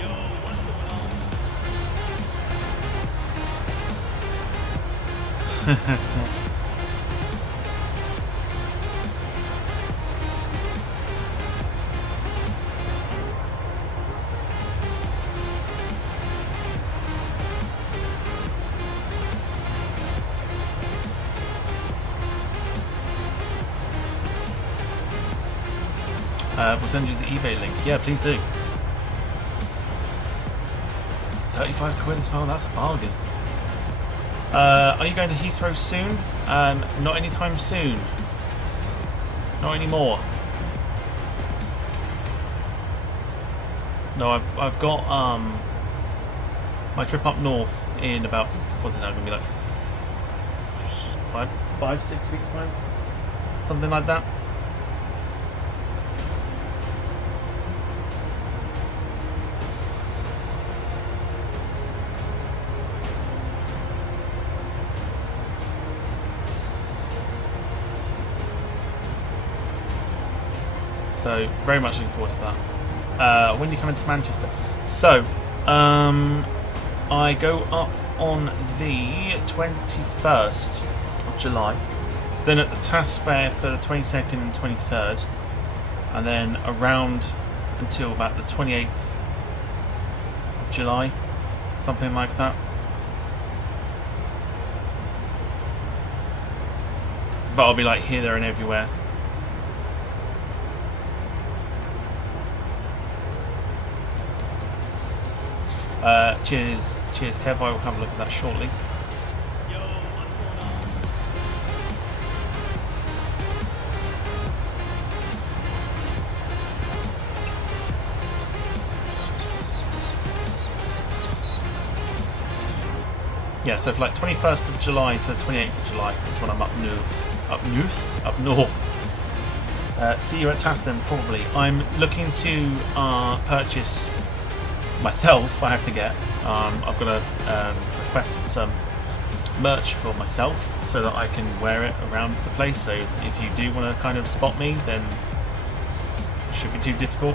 Yo, what's going on? We'll send you the eBay link. Yeah, please do. 35 quid as well, that's a bargain. Are you going to Heathrow soon? Not anytime soon. Not anymore. No, I've got my trip up north in about, what's it now, going to be like 6 weeks time? Something like that. So very much looking forward to that. When do you come into Manchester? So I go up on the 21st of July, then at the TAS Fair for the 22nd and 23rd, and then around until about the 28th of July, something like that. But I'll be like here, there and everywhere. Cheers, Kev. I will have a look at that shortly. Yo, what's going on? Yeah, so for like 21st of July to 28th of July is when I'm up north. Up north. See you at TAS then, probably. I'm looking to purchase myself. I have to get. I've got to request some merch for myself so that I can wear it around the place. So if you do want to kind of spot me, then it shouldn't be too difficult.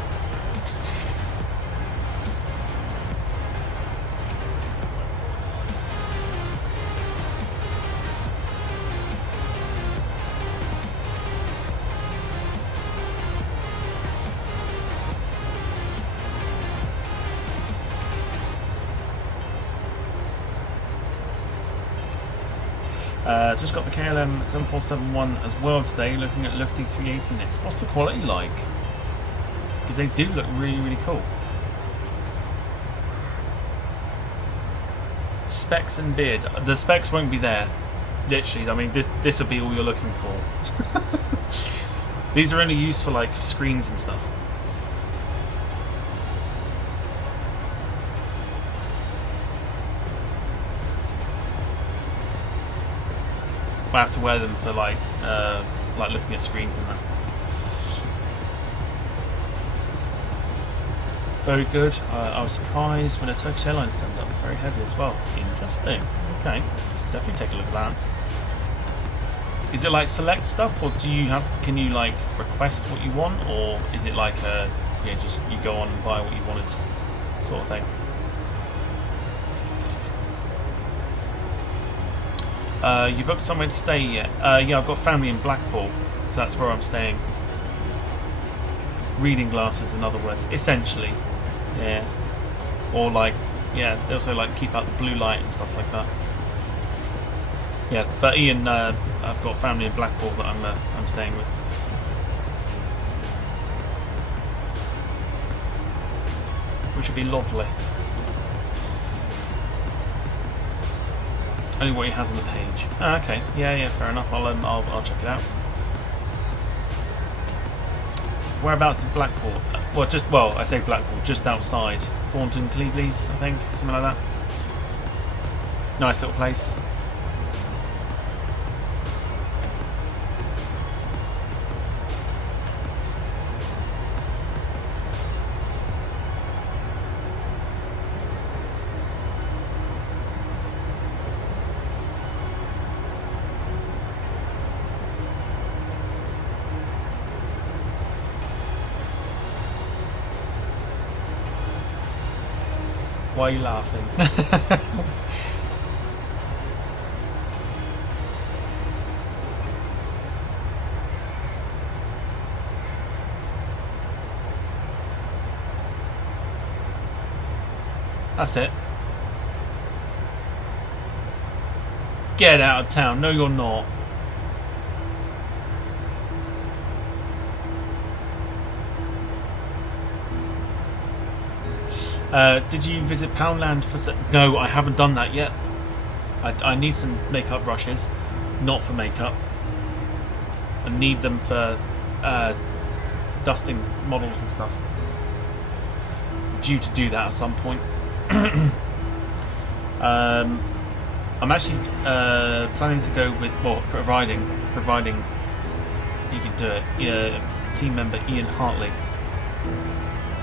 Just got the KLM 7471 as well today, looking at Lufty 380 next. What's the quality like? Because they do look really, really cool. Specs and bid. The specs won't be there. Literally, I mean, this will be all you're looking for. These are only used for like screens and stuff. I have to wear them for like looking at screens and that. Very good. I was surprised when a Turkish Airlines turned up. Very heavy as well. Interesting. Okay, let's definitely take a look at that. Is it like select stuff, or can you like request what you want, or is it like just you go on and buy what you wanted, sort of thing? You booked somewhere to stay yet? Yeah, I've got family in Blackpool, so that's where I'm staying. Reading glasses, in other words, essentially. Yeah. Or like, yeah, they also like keep out the blue light and stuff like that. Yeah, but Ian, I've got family in Blackpool that I'm staying with. Which would be lovely. Only what he has on the page. Oh, okay. Yeah, fair enough. I'll check it out. Whereabouts in Blackpool? I say Blackpool, just outside Thornton, Cleveleys, I think, something like that. Nice little place. Why are you laughing? That's it. Get out of town. No, you're not. Did you visit Poundland for? No, I haven't done that yet. I need some makeup brushes, not for makeup. I need them for dusting models and stuff. I'm due to do that at some point. I'm actually planning to go with, well, providing you can do it. Team member Ian Hartley.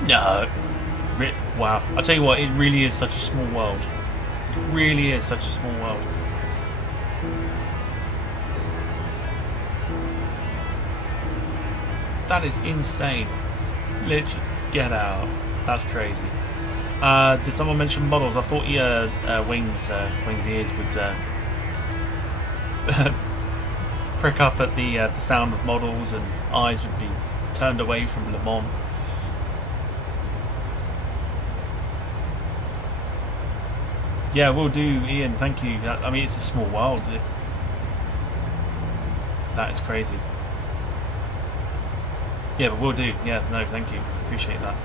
No, wow! I'll tell you what, it really is such a small world. It really is such a small world. That is insane. Literally, get out. That's crazy. Did someone mention models? I thought Wayne's ears would prick up at the sound of models, and eyes would be turned away from Le Mans. Yeah, we'll do, Ian. Thank you. I mean, it's a small world. That is crazy. Yeah, but we'll do. Yeah, no, thank you. Appreciate that.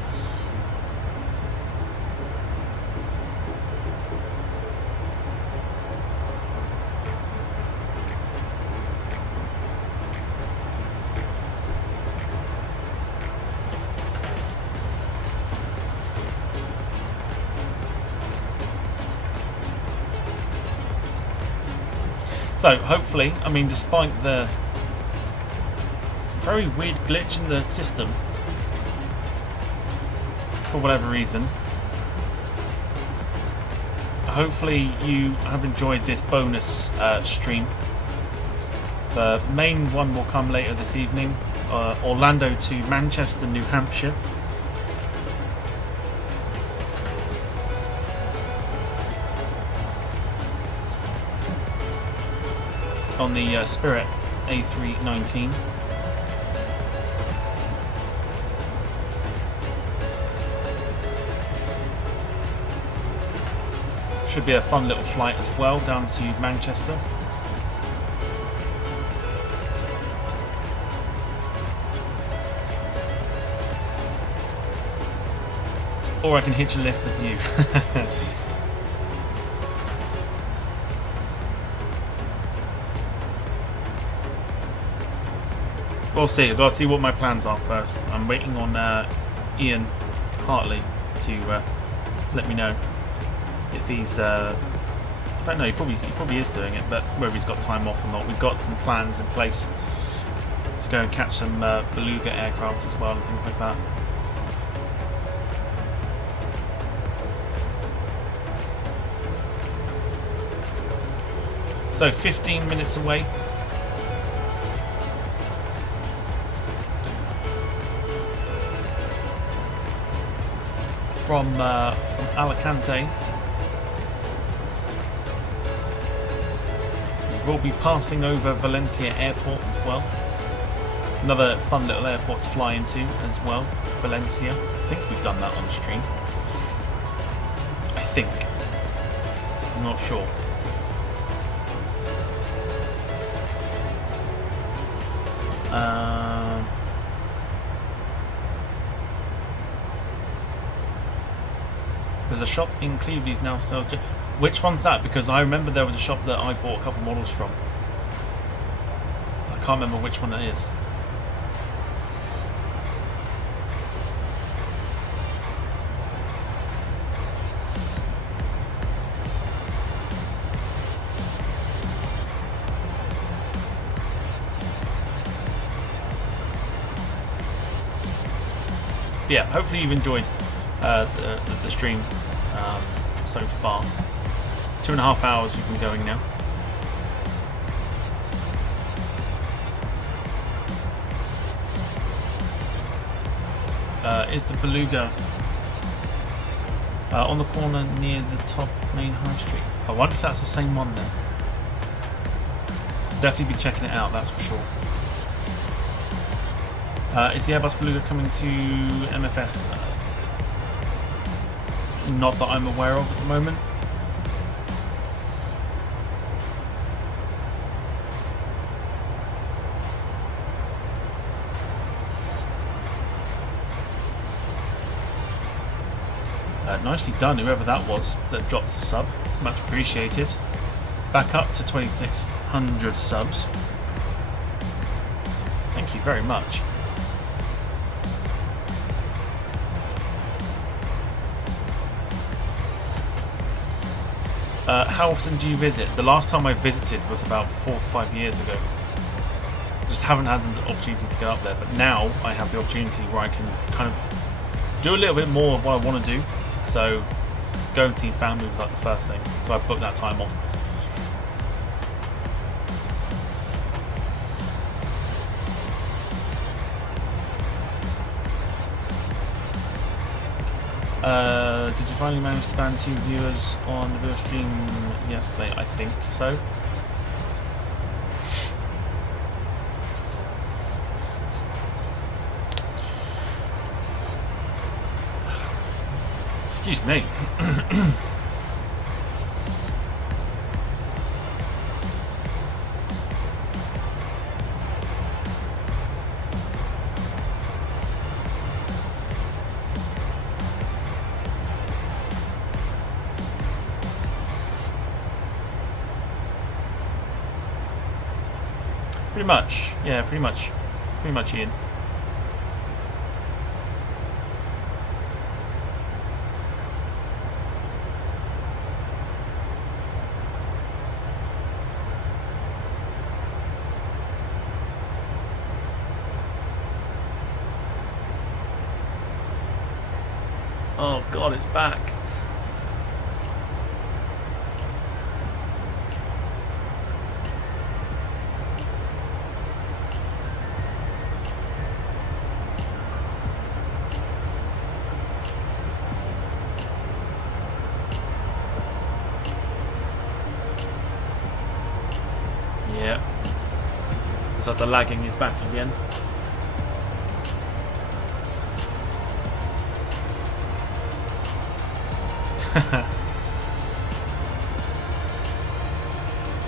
So, hopefully, I mean, despite the very weird glitch in the system, for whatever reason, hopefully you have enjoyed this bonus stream. The main one will come later this evening, Orlando to Manchester, New Hampshire. On the Spirit A319. Should be a fun little flight as well down to Manchester. Or I can hitch a lift with you. We'll see. I've got to see what my plans are first. I'm waiting on Ian Hartley to let me know if he's. In fact, no, he probably is doing it, but whether he's got time off or not. We've got some plans in place to go and catch some Beluga aircraft as well and things like that. So 15 minutes away. From Alicante. We'll be passing over Valencia Airport as well. Another fun little airport to fly into as well, Valencia. I think we've done that on stream. I think. I'm not sure. There's a shop in Cleveland's now sells. Which one's that? Because I remember there was a shop that I bought a couple models from. I can't remember which one it is. Yeah, hopefully you've enjoyed the stream so far. 2.5 hours we've been going now. Is the Beluga on the corner near the top main high street? I wonder if that's the same one then. Definitely be checking it out, that's for sure. Is the Airbus Beluga coming to MFS? Not that I'm aware of at the moment. nicely done, whoever that was that dropped a sub. Much appreciated. Back up to 2,600 subs. Thank you very much. How often do you visit? The last time I visited was about 4 or 5 years ago. Just haven't had the opportunity to get up there, but now I have the opportunity where I can kind of do a little bit more of what I want to do. So go and see family was like the first thing. So I booked that time off. Did you finally manage to ban 2 viewers on the video stream yesterday? I think so. Excuse me. Pretty much, yeah, pretty much, Ian. Oh God, it's back. Yeah. Is that the lagging is back again?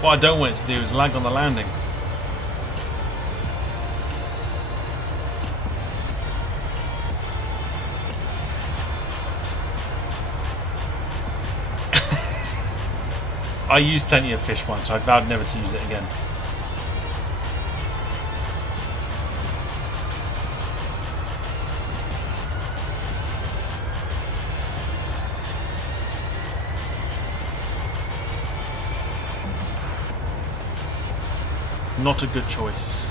What I don't want it to do is lag on the landing. I used plenty of fish once, I vowed never to use it again. Not a good choice.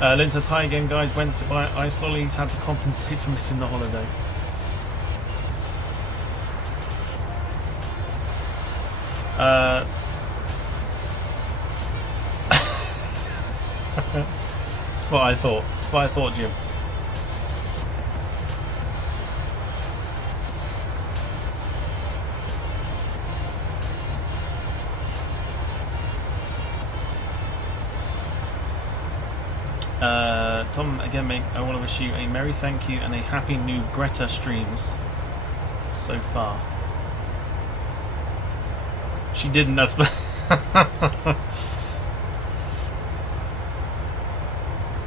Lynn says, hi again guys, went to buy ice lollies, had to compensate for missing the holiday. That's what I thought. That's what I thought, Jim. Tom, again mate, I want to wish you a merry thank you and a happy new Greta streams so far. She didn't, that's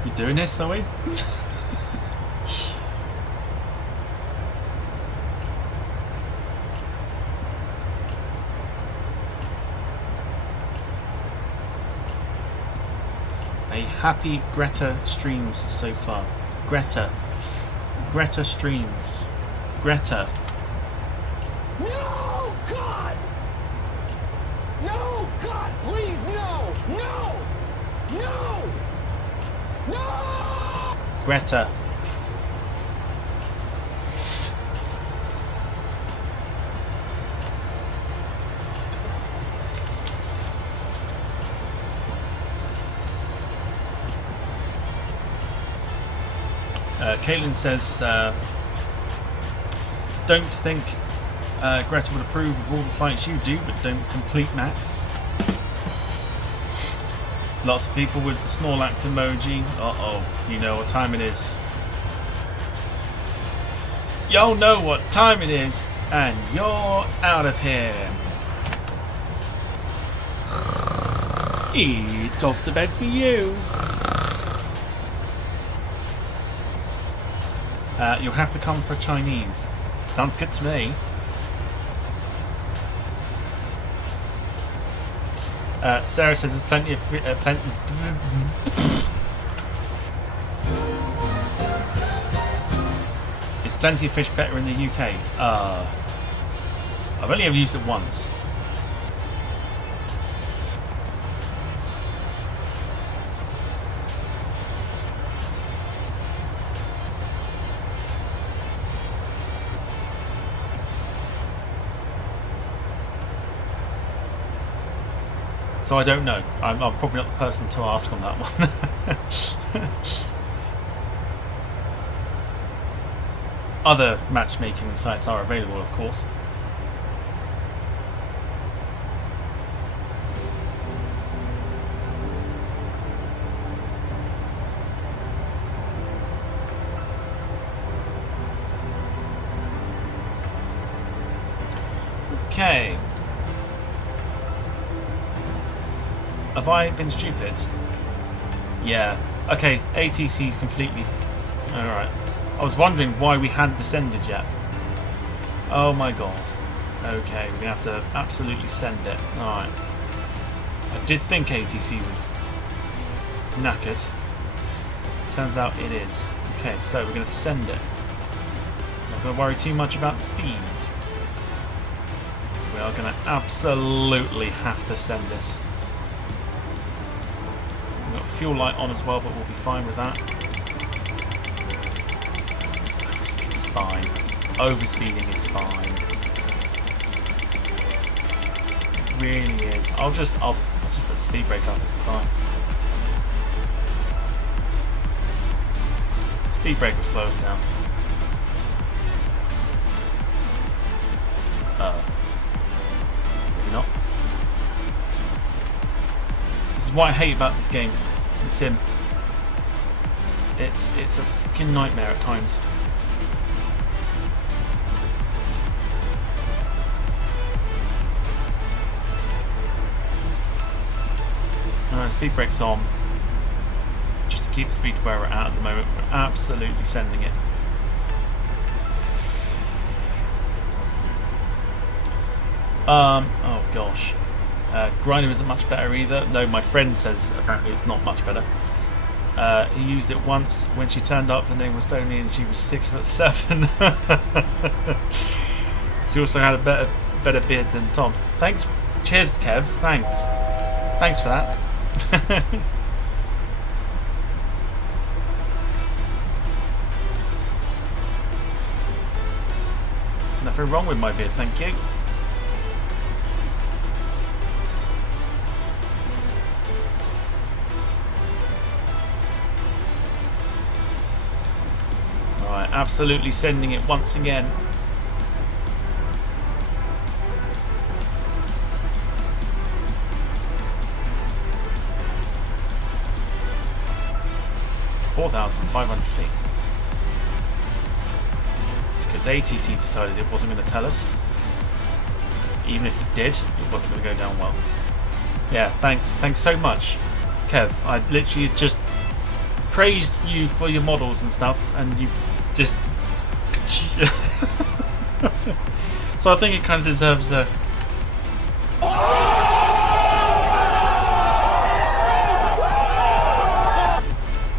You doing this, are we? Happy Greta streams so far. Greta streams. Greta. No, God! No, God, please, no! No! No! No! Greta. Caitlin says, don't think Greta would approve of all the flights you do, but don't complete max. Lots of people with the Snorlax emoji. Uh-oh, you know what time it is. Y'all know what time it is, and you're out of here. It's off to bed for you. You'll have to come for Chinese. Sounds good to me. Sarah says there's plenty of Is plenty of fish better in the UK? I've only ever used it once. So I don't know. I'm probably not the person to ask on that one. Other matchmaking sites are available, of course. Okay. Have I been stupid? Yeah. Okay, ATC's completely... Alright. I was wondering why we hadn't descended yet. Oh my god. Okay, we have to absolutely send it. Alright. I did think ATC was knackered. Turns out it is. Okay, so we're going to send it. Not going to worry too much about the speed. We are going to absolutely have to send this. We've got fuel light on as well, but we'll be fine with that. Overspeed is fine. Overspeeding is fine. It really is. I'll just put the speed brake up. Fine. Speed brake will slow us down. Maybe not. This is what I hate about this game, the sim. It's a fucking nightmare at times. Alright, speed brake's on. Just to keep the speed where we're at the moment. We're absolutely sending it. Oh gosh. Grinder isn't much better either. No, my friend says apparently it's not much better. He used it once when she turned up. Her name was Tony and she was 6'7". She also had a better beard than Tom. Thanks. Cheers, Kev. Thanks. Thanks for that. Nothing wrong with my beard, thank you. Alright, absolutely sending it once again. $4,500 feet. Because ATC decided it wasn't going to tell us. Even if it did, it wasn't going to go down well. Yeah, thanks. Thanks so much, Kev. I literally just praised you for your models and stuff, and you just... So I think it kind of deserves a...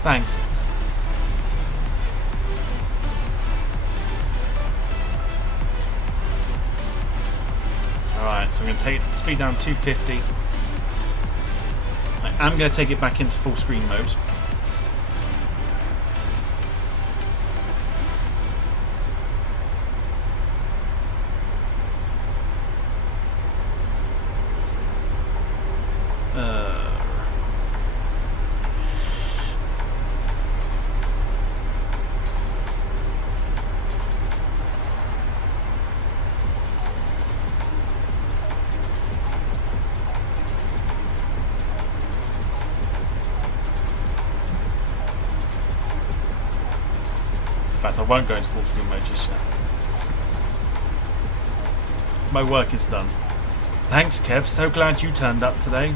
Thanks. Alright, so I'm going to take the speed down 250. I am going to take it back into full screen mode. In fact, I won't go into full screen mode just yet. My work is done. Thanks, Kev. So glad you turned up today.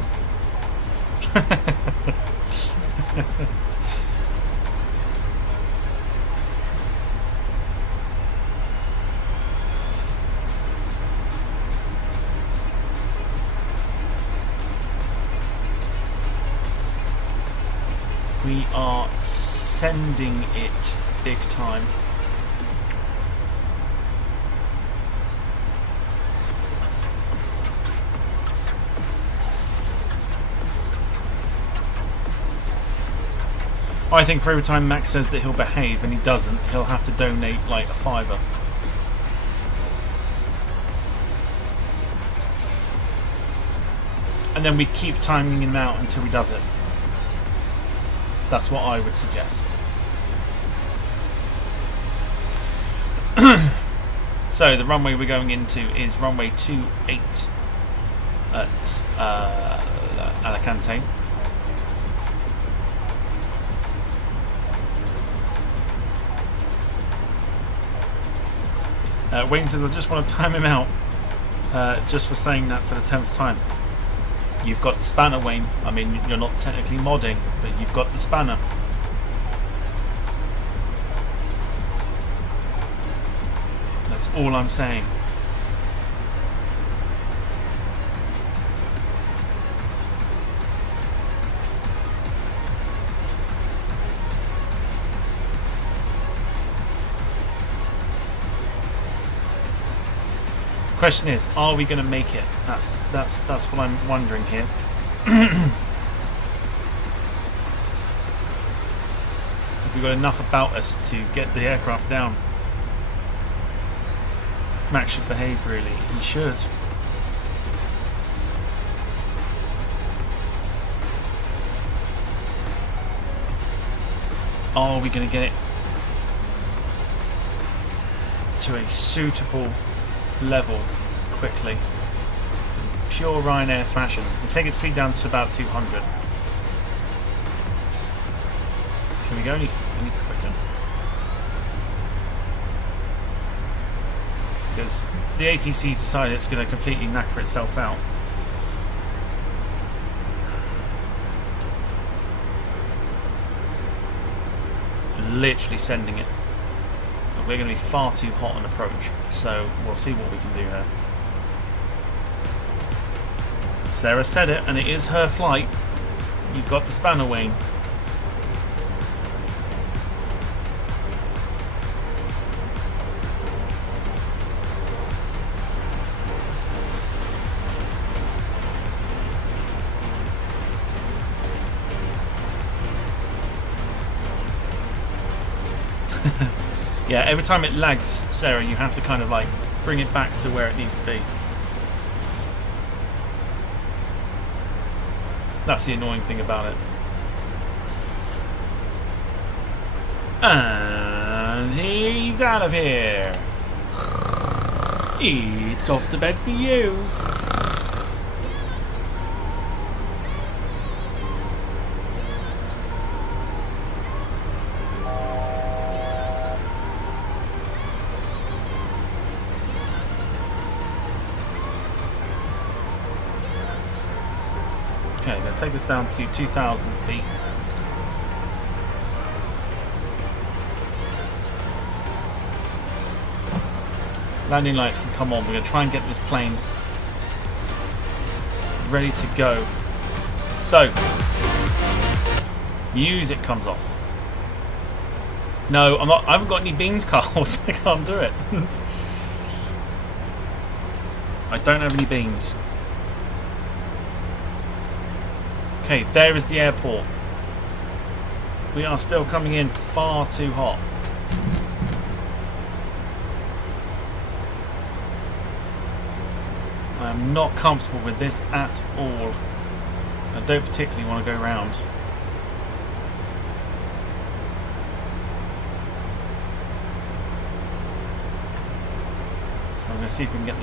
We are sending it big time. I think for every time Max says that he'll behave and he doesn't, he'll have to donate like a £5. And then we keep timing him out until he does it. That's what I would suggest. So the runway we're going into is runway 28 at Alicante. Wayne says, I just want to time him out just for saying that for the 10th time. You've got the spanner, Wayne. I mean, you're not technically modding, but you've got the spanner. That's all I'm saying. Question is, are we going to make it? That's what I'm wondering here. Have we got enough about us to get the aircraft down? Max should behave, really. He should. Are we going to get it to a suitable level quickly? Pure Ryanair fashion. We'll take its speed down to about 200. Can we go any quicker? Because the ATC decided it's going to completely knacker itself out. Literally sending it. We're going to be far too hot on approach, so we'll see what we can do here. Sarah said it, and it is her flight. You've got the spanner, Wayne. Yeah, every time it lags, Sarah, you have to kind of like bring it back to where it needs to be. That's the annoying thing about it. And he's out of here. It's off to bed for you. Okay, then take us down to 2,000 feet. Landing lights can come on. We're going to try and get this plane ready to go. So, music comes off. No, I'm not. I haven't got any beans, Carl, so I can't do it. I don't have any beans. Okay, there is the airport. We are still coming in far too hot. I am not comfortable with this at all. I don't particularly want to go round. So I'm going to see if we can get the...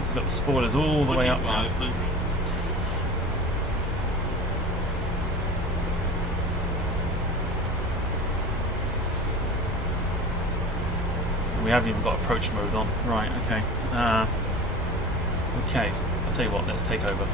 We've got the spoilers all the way up now. We haven't even got approach mode on. Right, okay. Okay, I'll tell you what, let's take over.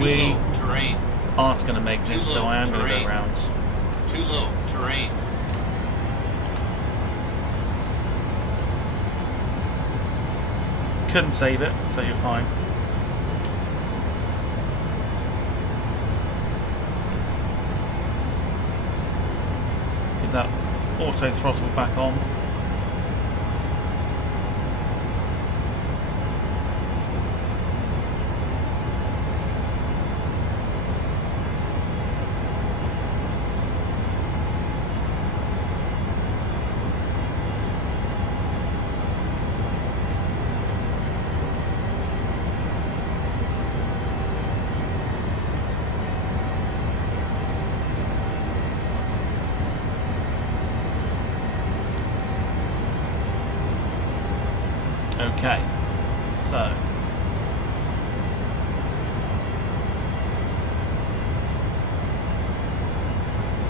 We low, terrain. aren't going to make this, Too so low, I am going to go terrain. round. Too low, terrain. Couldn't save it, so you're fine. Get that auto throttle back on. Okay, so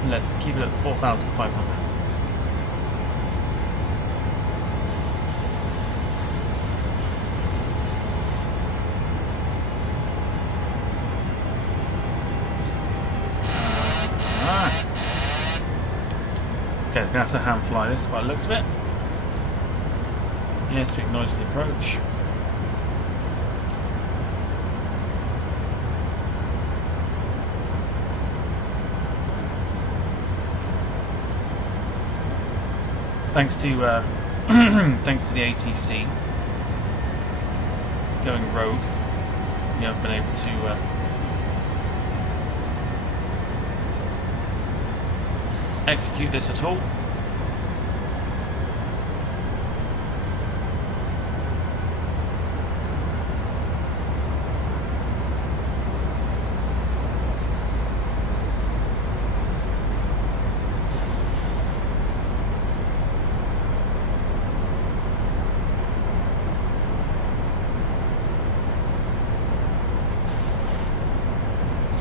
let's keep it at 4,500. Okay, we're gonna have to hand fly this by the looks of it. Yes, we acknowledge the approach. Thanks to thanks to the ATC going rogue, we haven't been able to execute this at all.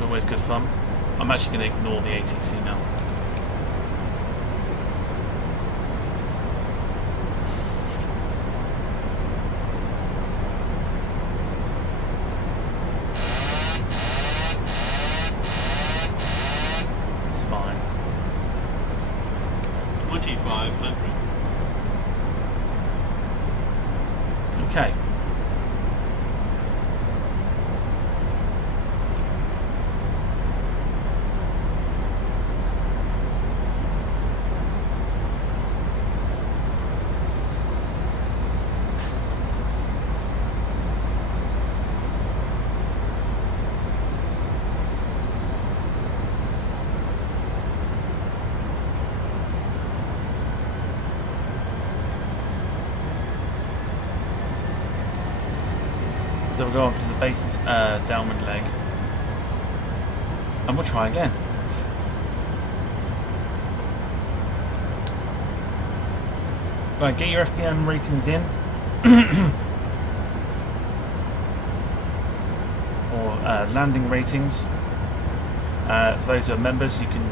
Always good fun. I'm actually going to ignore the ATC now. It's fine. 2,500. Okay. So we'll go on to the base downwind leg and we'll try again. Right, get your FPM ratings in. Or landing ratings. For those who are members, you can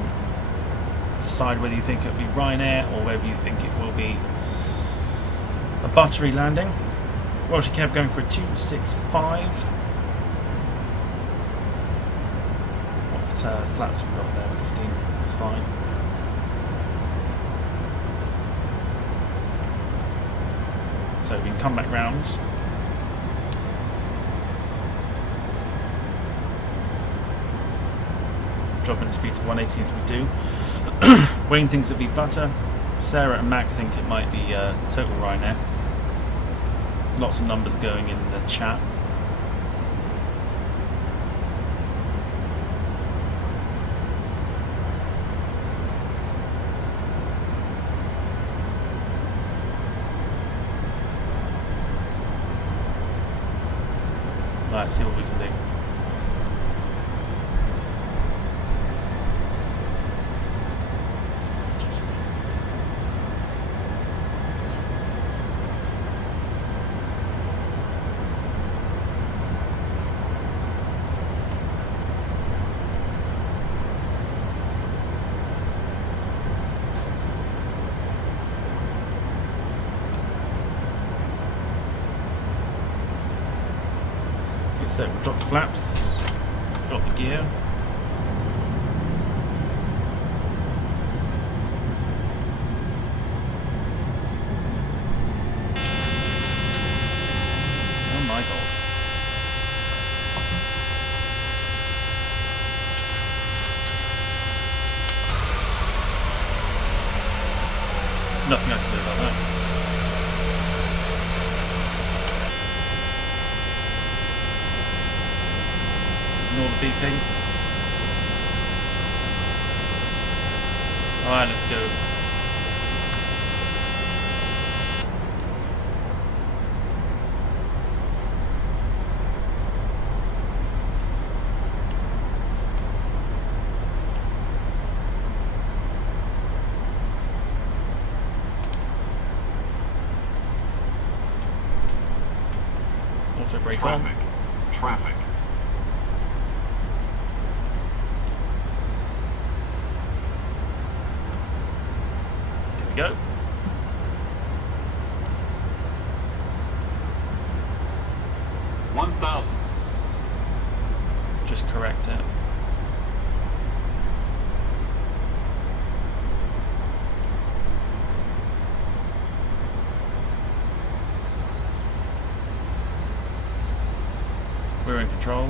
decide whether you think it will be Ryanair or whether you think it will be a buttery landing. Well, she kept going for a 265. What flaps we got there? 15. That's fine. So we can come back round. Dropping the speed to 180 as we do. Wayne thinks it'll be butter. Sarah and Max think it might be total Ryanair. Lots of numbers going in the chat. Right, see what we can do. So we'll drop the flaps, drop drop the gear. Oh my god. Nothing I can do about that. Ignore the beeping. Alright, let's go. Auto brake on. Traffic. There we go. Just correct it. We're in control.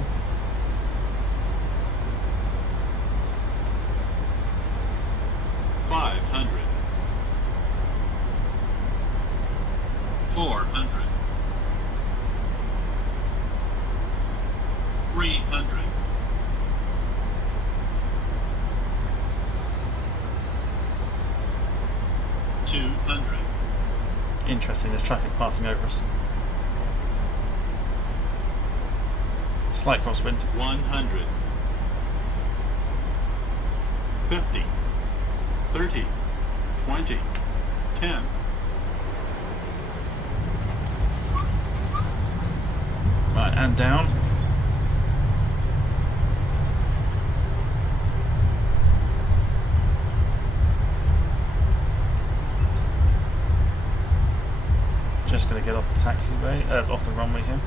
$500. $400. $300. $200. Interesting, there's traffic passing over us. Slight crosswind. 100. 50. 30. 20. 10. Right, and down. Just gonna get off the taxiway, off the runway here.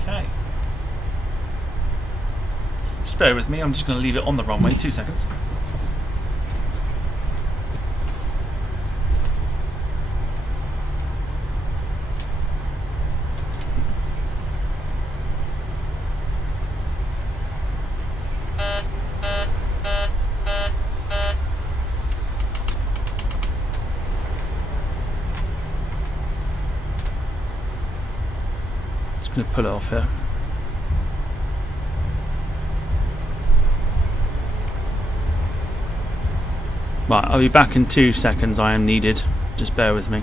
Okay. Just bear with me, I'm just going to leave it on the runway, 2 seconds. Just going to pull it off here. Right, I'll be back in 2 seconds. I am needed. Just bear with me.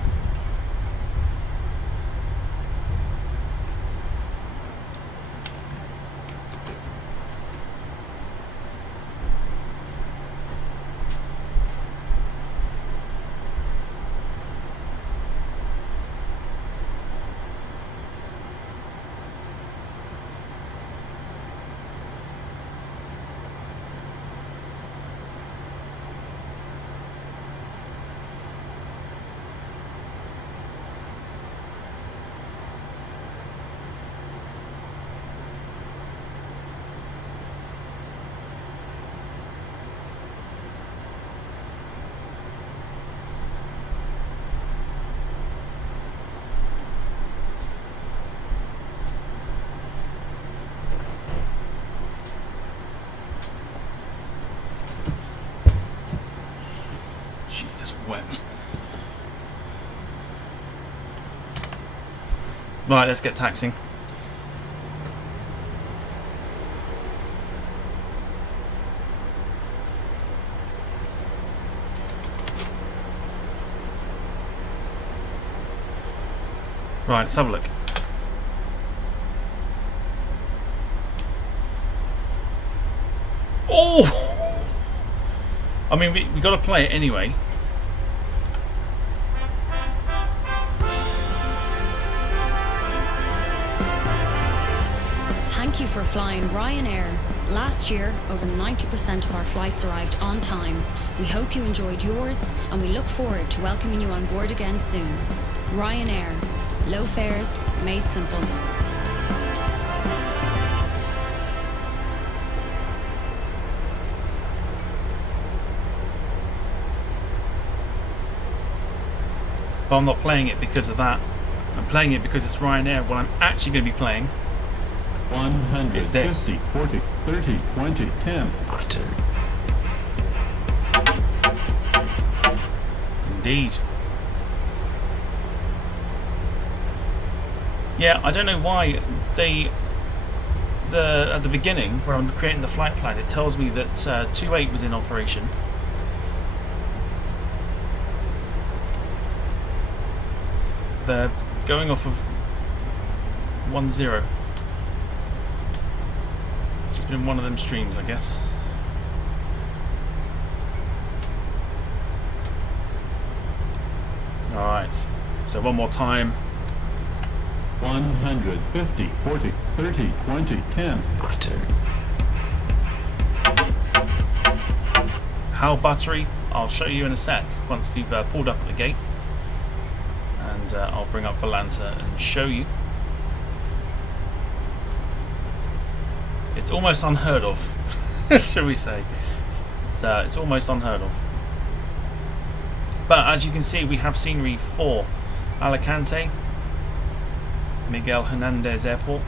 Jesus wept. Right, let's get taxiing. Right, let's have a look. Oh! I mean, we got to play it anyway. Thank you for flying Ryanair. Last year, over 90% of our flights arrived on time. We hope you enjoyed yours, and we look forward to welcoming you on board again soon. Ryanair, Low fares, made simple. But I'm not playing it because of that. I'm playing it because it's Ryanair. What I'm actually going to be playing 100, is this. 50, 40, 30, 20, 10. Indeed. Yeah, I don't know why at the beginning where I'm creating the flight plan, it tells me that 28 was in operation. They're going off of 10. It's just been one of them streams, I guess. Alright, so one more time. 100, 50, 40, 30, 20, 10. How buttery? I'll show you in a sec once we've pulled up at the gate. And I'll bring up Volanta and show you. It's almost unheard of, shall we say. It's almost unheard of. But as you can see, we have scenery for Alicante, Miguel Hernandez Airport.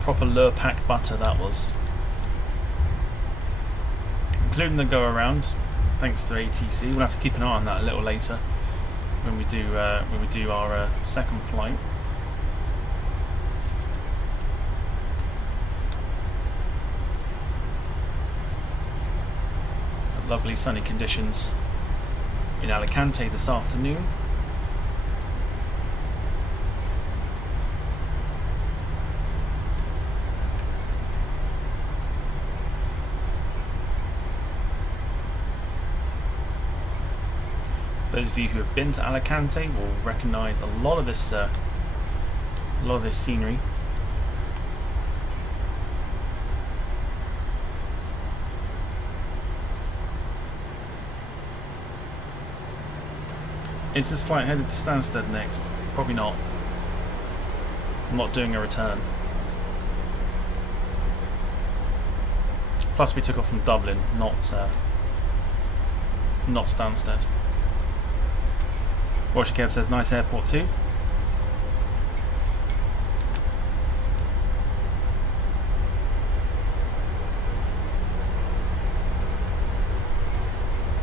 Proper Lurpak butter that was. Including the go around, thanks to ATC. We'll have to keep an eye on that a little later when we do our second flight. Lovely sunny conditions in Alicante this afternoon. Those of you who have been to Alicante will recognise a lot of this scenery. Is this flight headed to Stansted next? Probably not. I'm not doing a return. Plus we took off from Dublin, not Stansted. Roger Kev says nice airport too.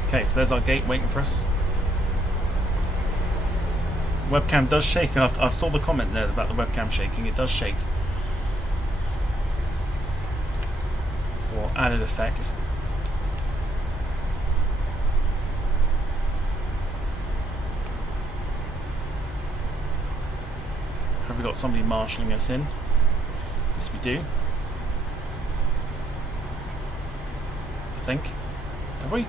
Okay, so there's our gate waiting for us. Webcam does shake. I saw the comment there about the webcam shaking. It does shake for added effect. Have we got somebody marshalling us in? Yes, we do. I think. Have we?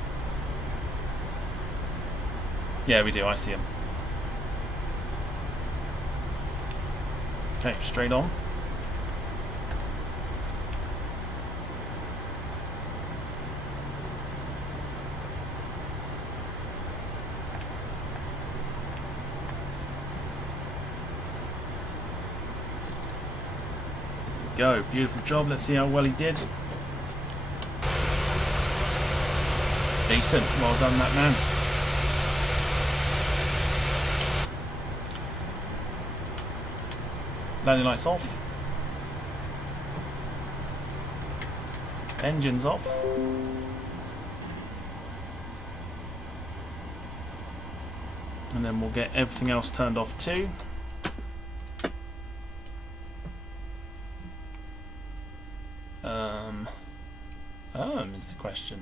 Yeah, we do. I see him. Okay, straight on. Go, beautiful job. Let's see how well he did. Decent, well done that man. Landing lights off. Engines off. And then we'll get everything else turned off too. Is the question.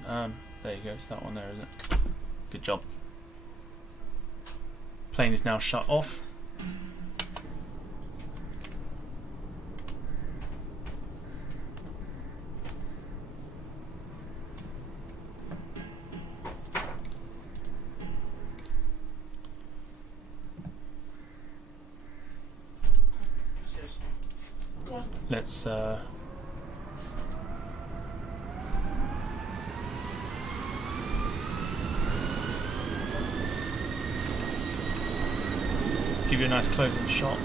There you go, it's that one there, isn't it? Good job. Plane is now shut off. let's give you a nice closing shot.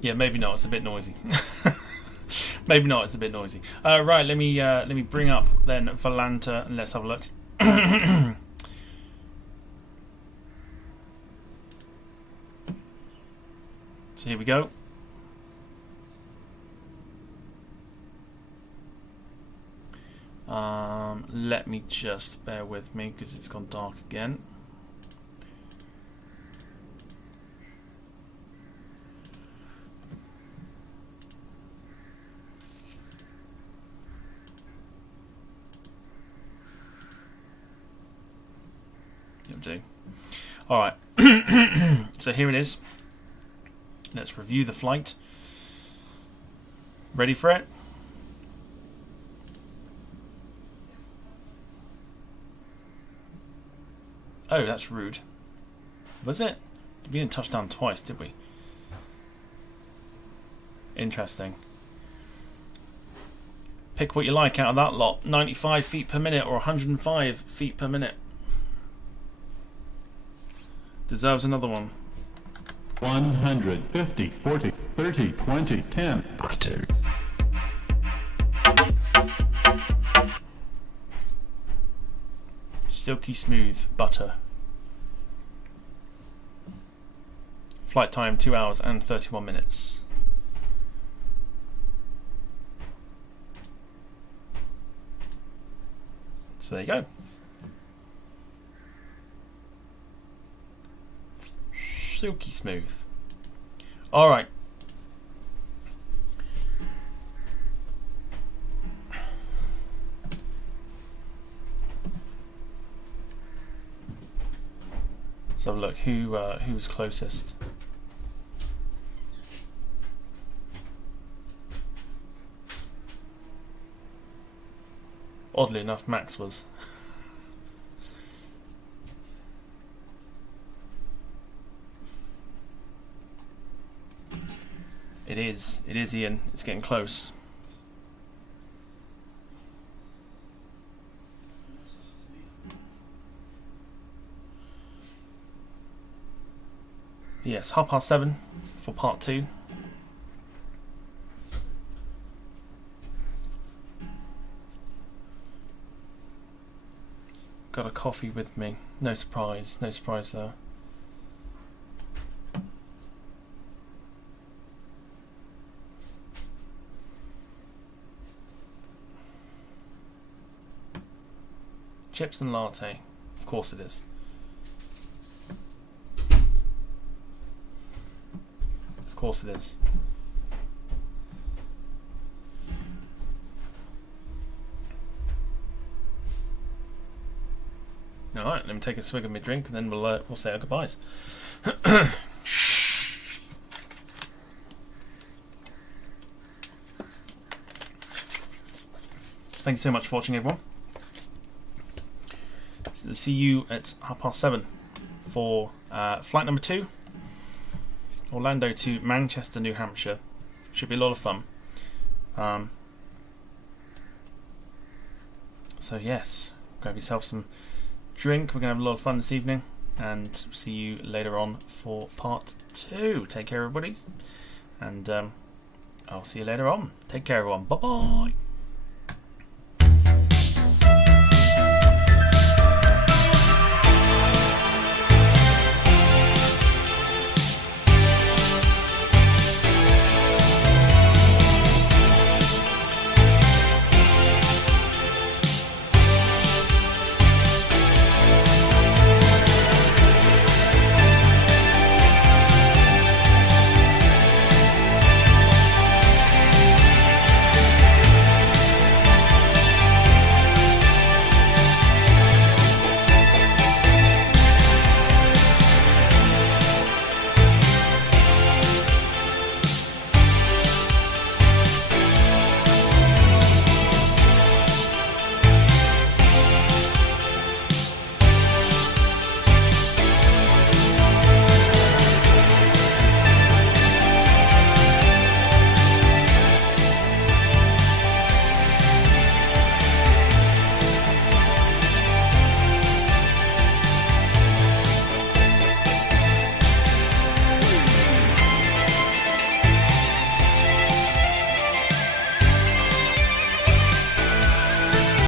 Yeah, maybe not. It's a bit noisy. Maybe not. It's a bit noisy. Right. Let me bring up then Volanta and let's have a look. So here we go. Let me just bear with me because it's gone dark again. Alright, so here it is. Let's review the flight. Ready for it? Oh, that's rude. Was it? We didn't touch down twice, did we? Interesting. Pick what you like out of that lot. 95 feet per minute or 105 feet per minute. Deserves another one. 150, 40, 30, 20, 10. Butter. Silky smooth butter. Flight time 2 hours and 31 minutes. So there you go. Silky smooth. Alright. Let's have a look. Who was closest? Oddly enough, Max was. It is Ian. It's getting close. Yes, 7:30 for part 2. Got a coffee with me. No surprise there. Chips and latte. Of course it is. Of course it is. Alright, let me take a swig of my drink and then we'll say our goodbyes. Thank you so much for watching, everyone. See you at 7:30 for flight number 2, Orlando to Manchester, New Hampshire. Should be a lot of fun. So yes, grab yourself some drink. We're gonna have a lot of fun this evening, and see you later on for part 2. Take care, everybody, and I'll see you later on. Take care, everyone. Bye bye.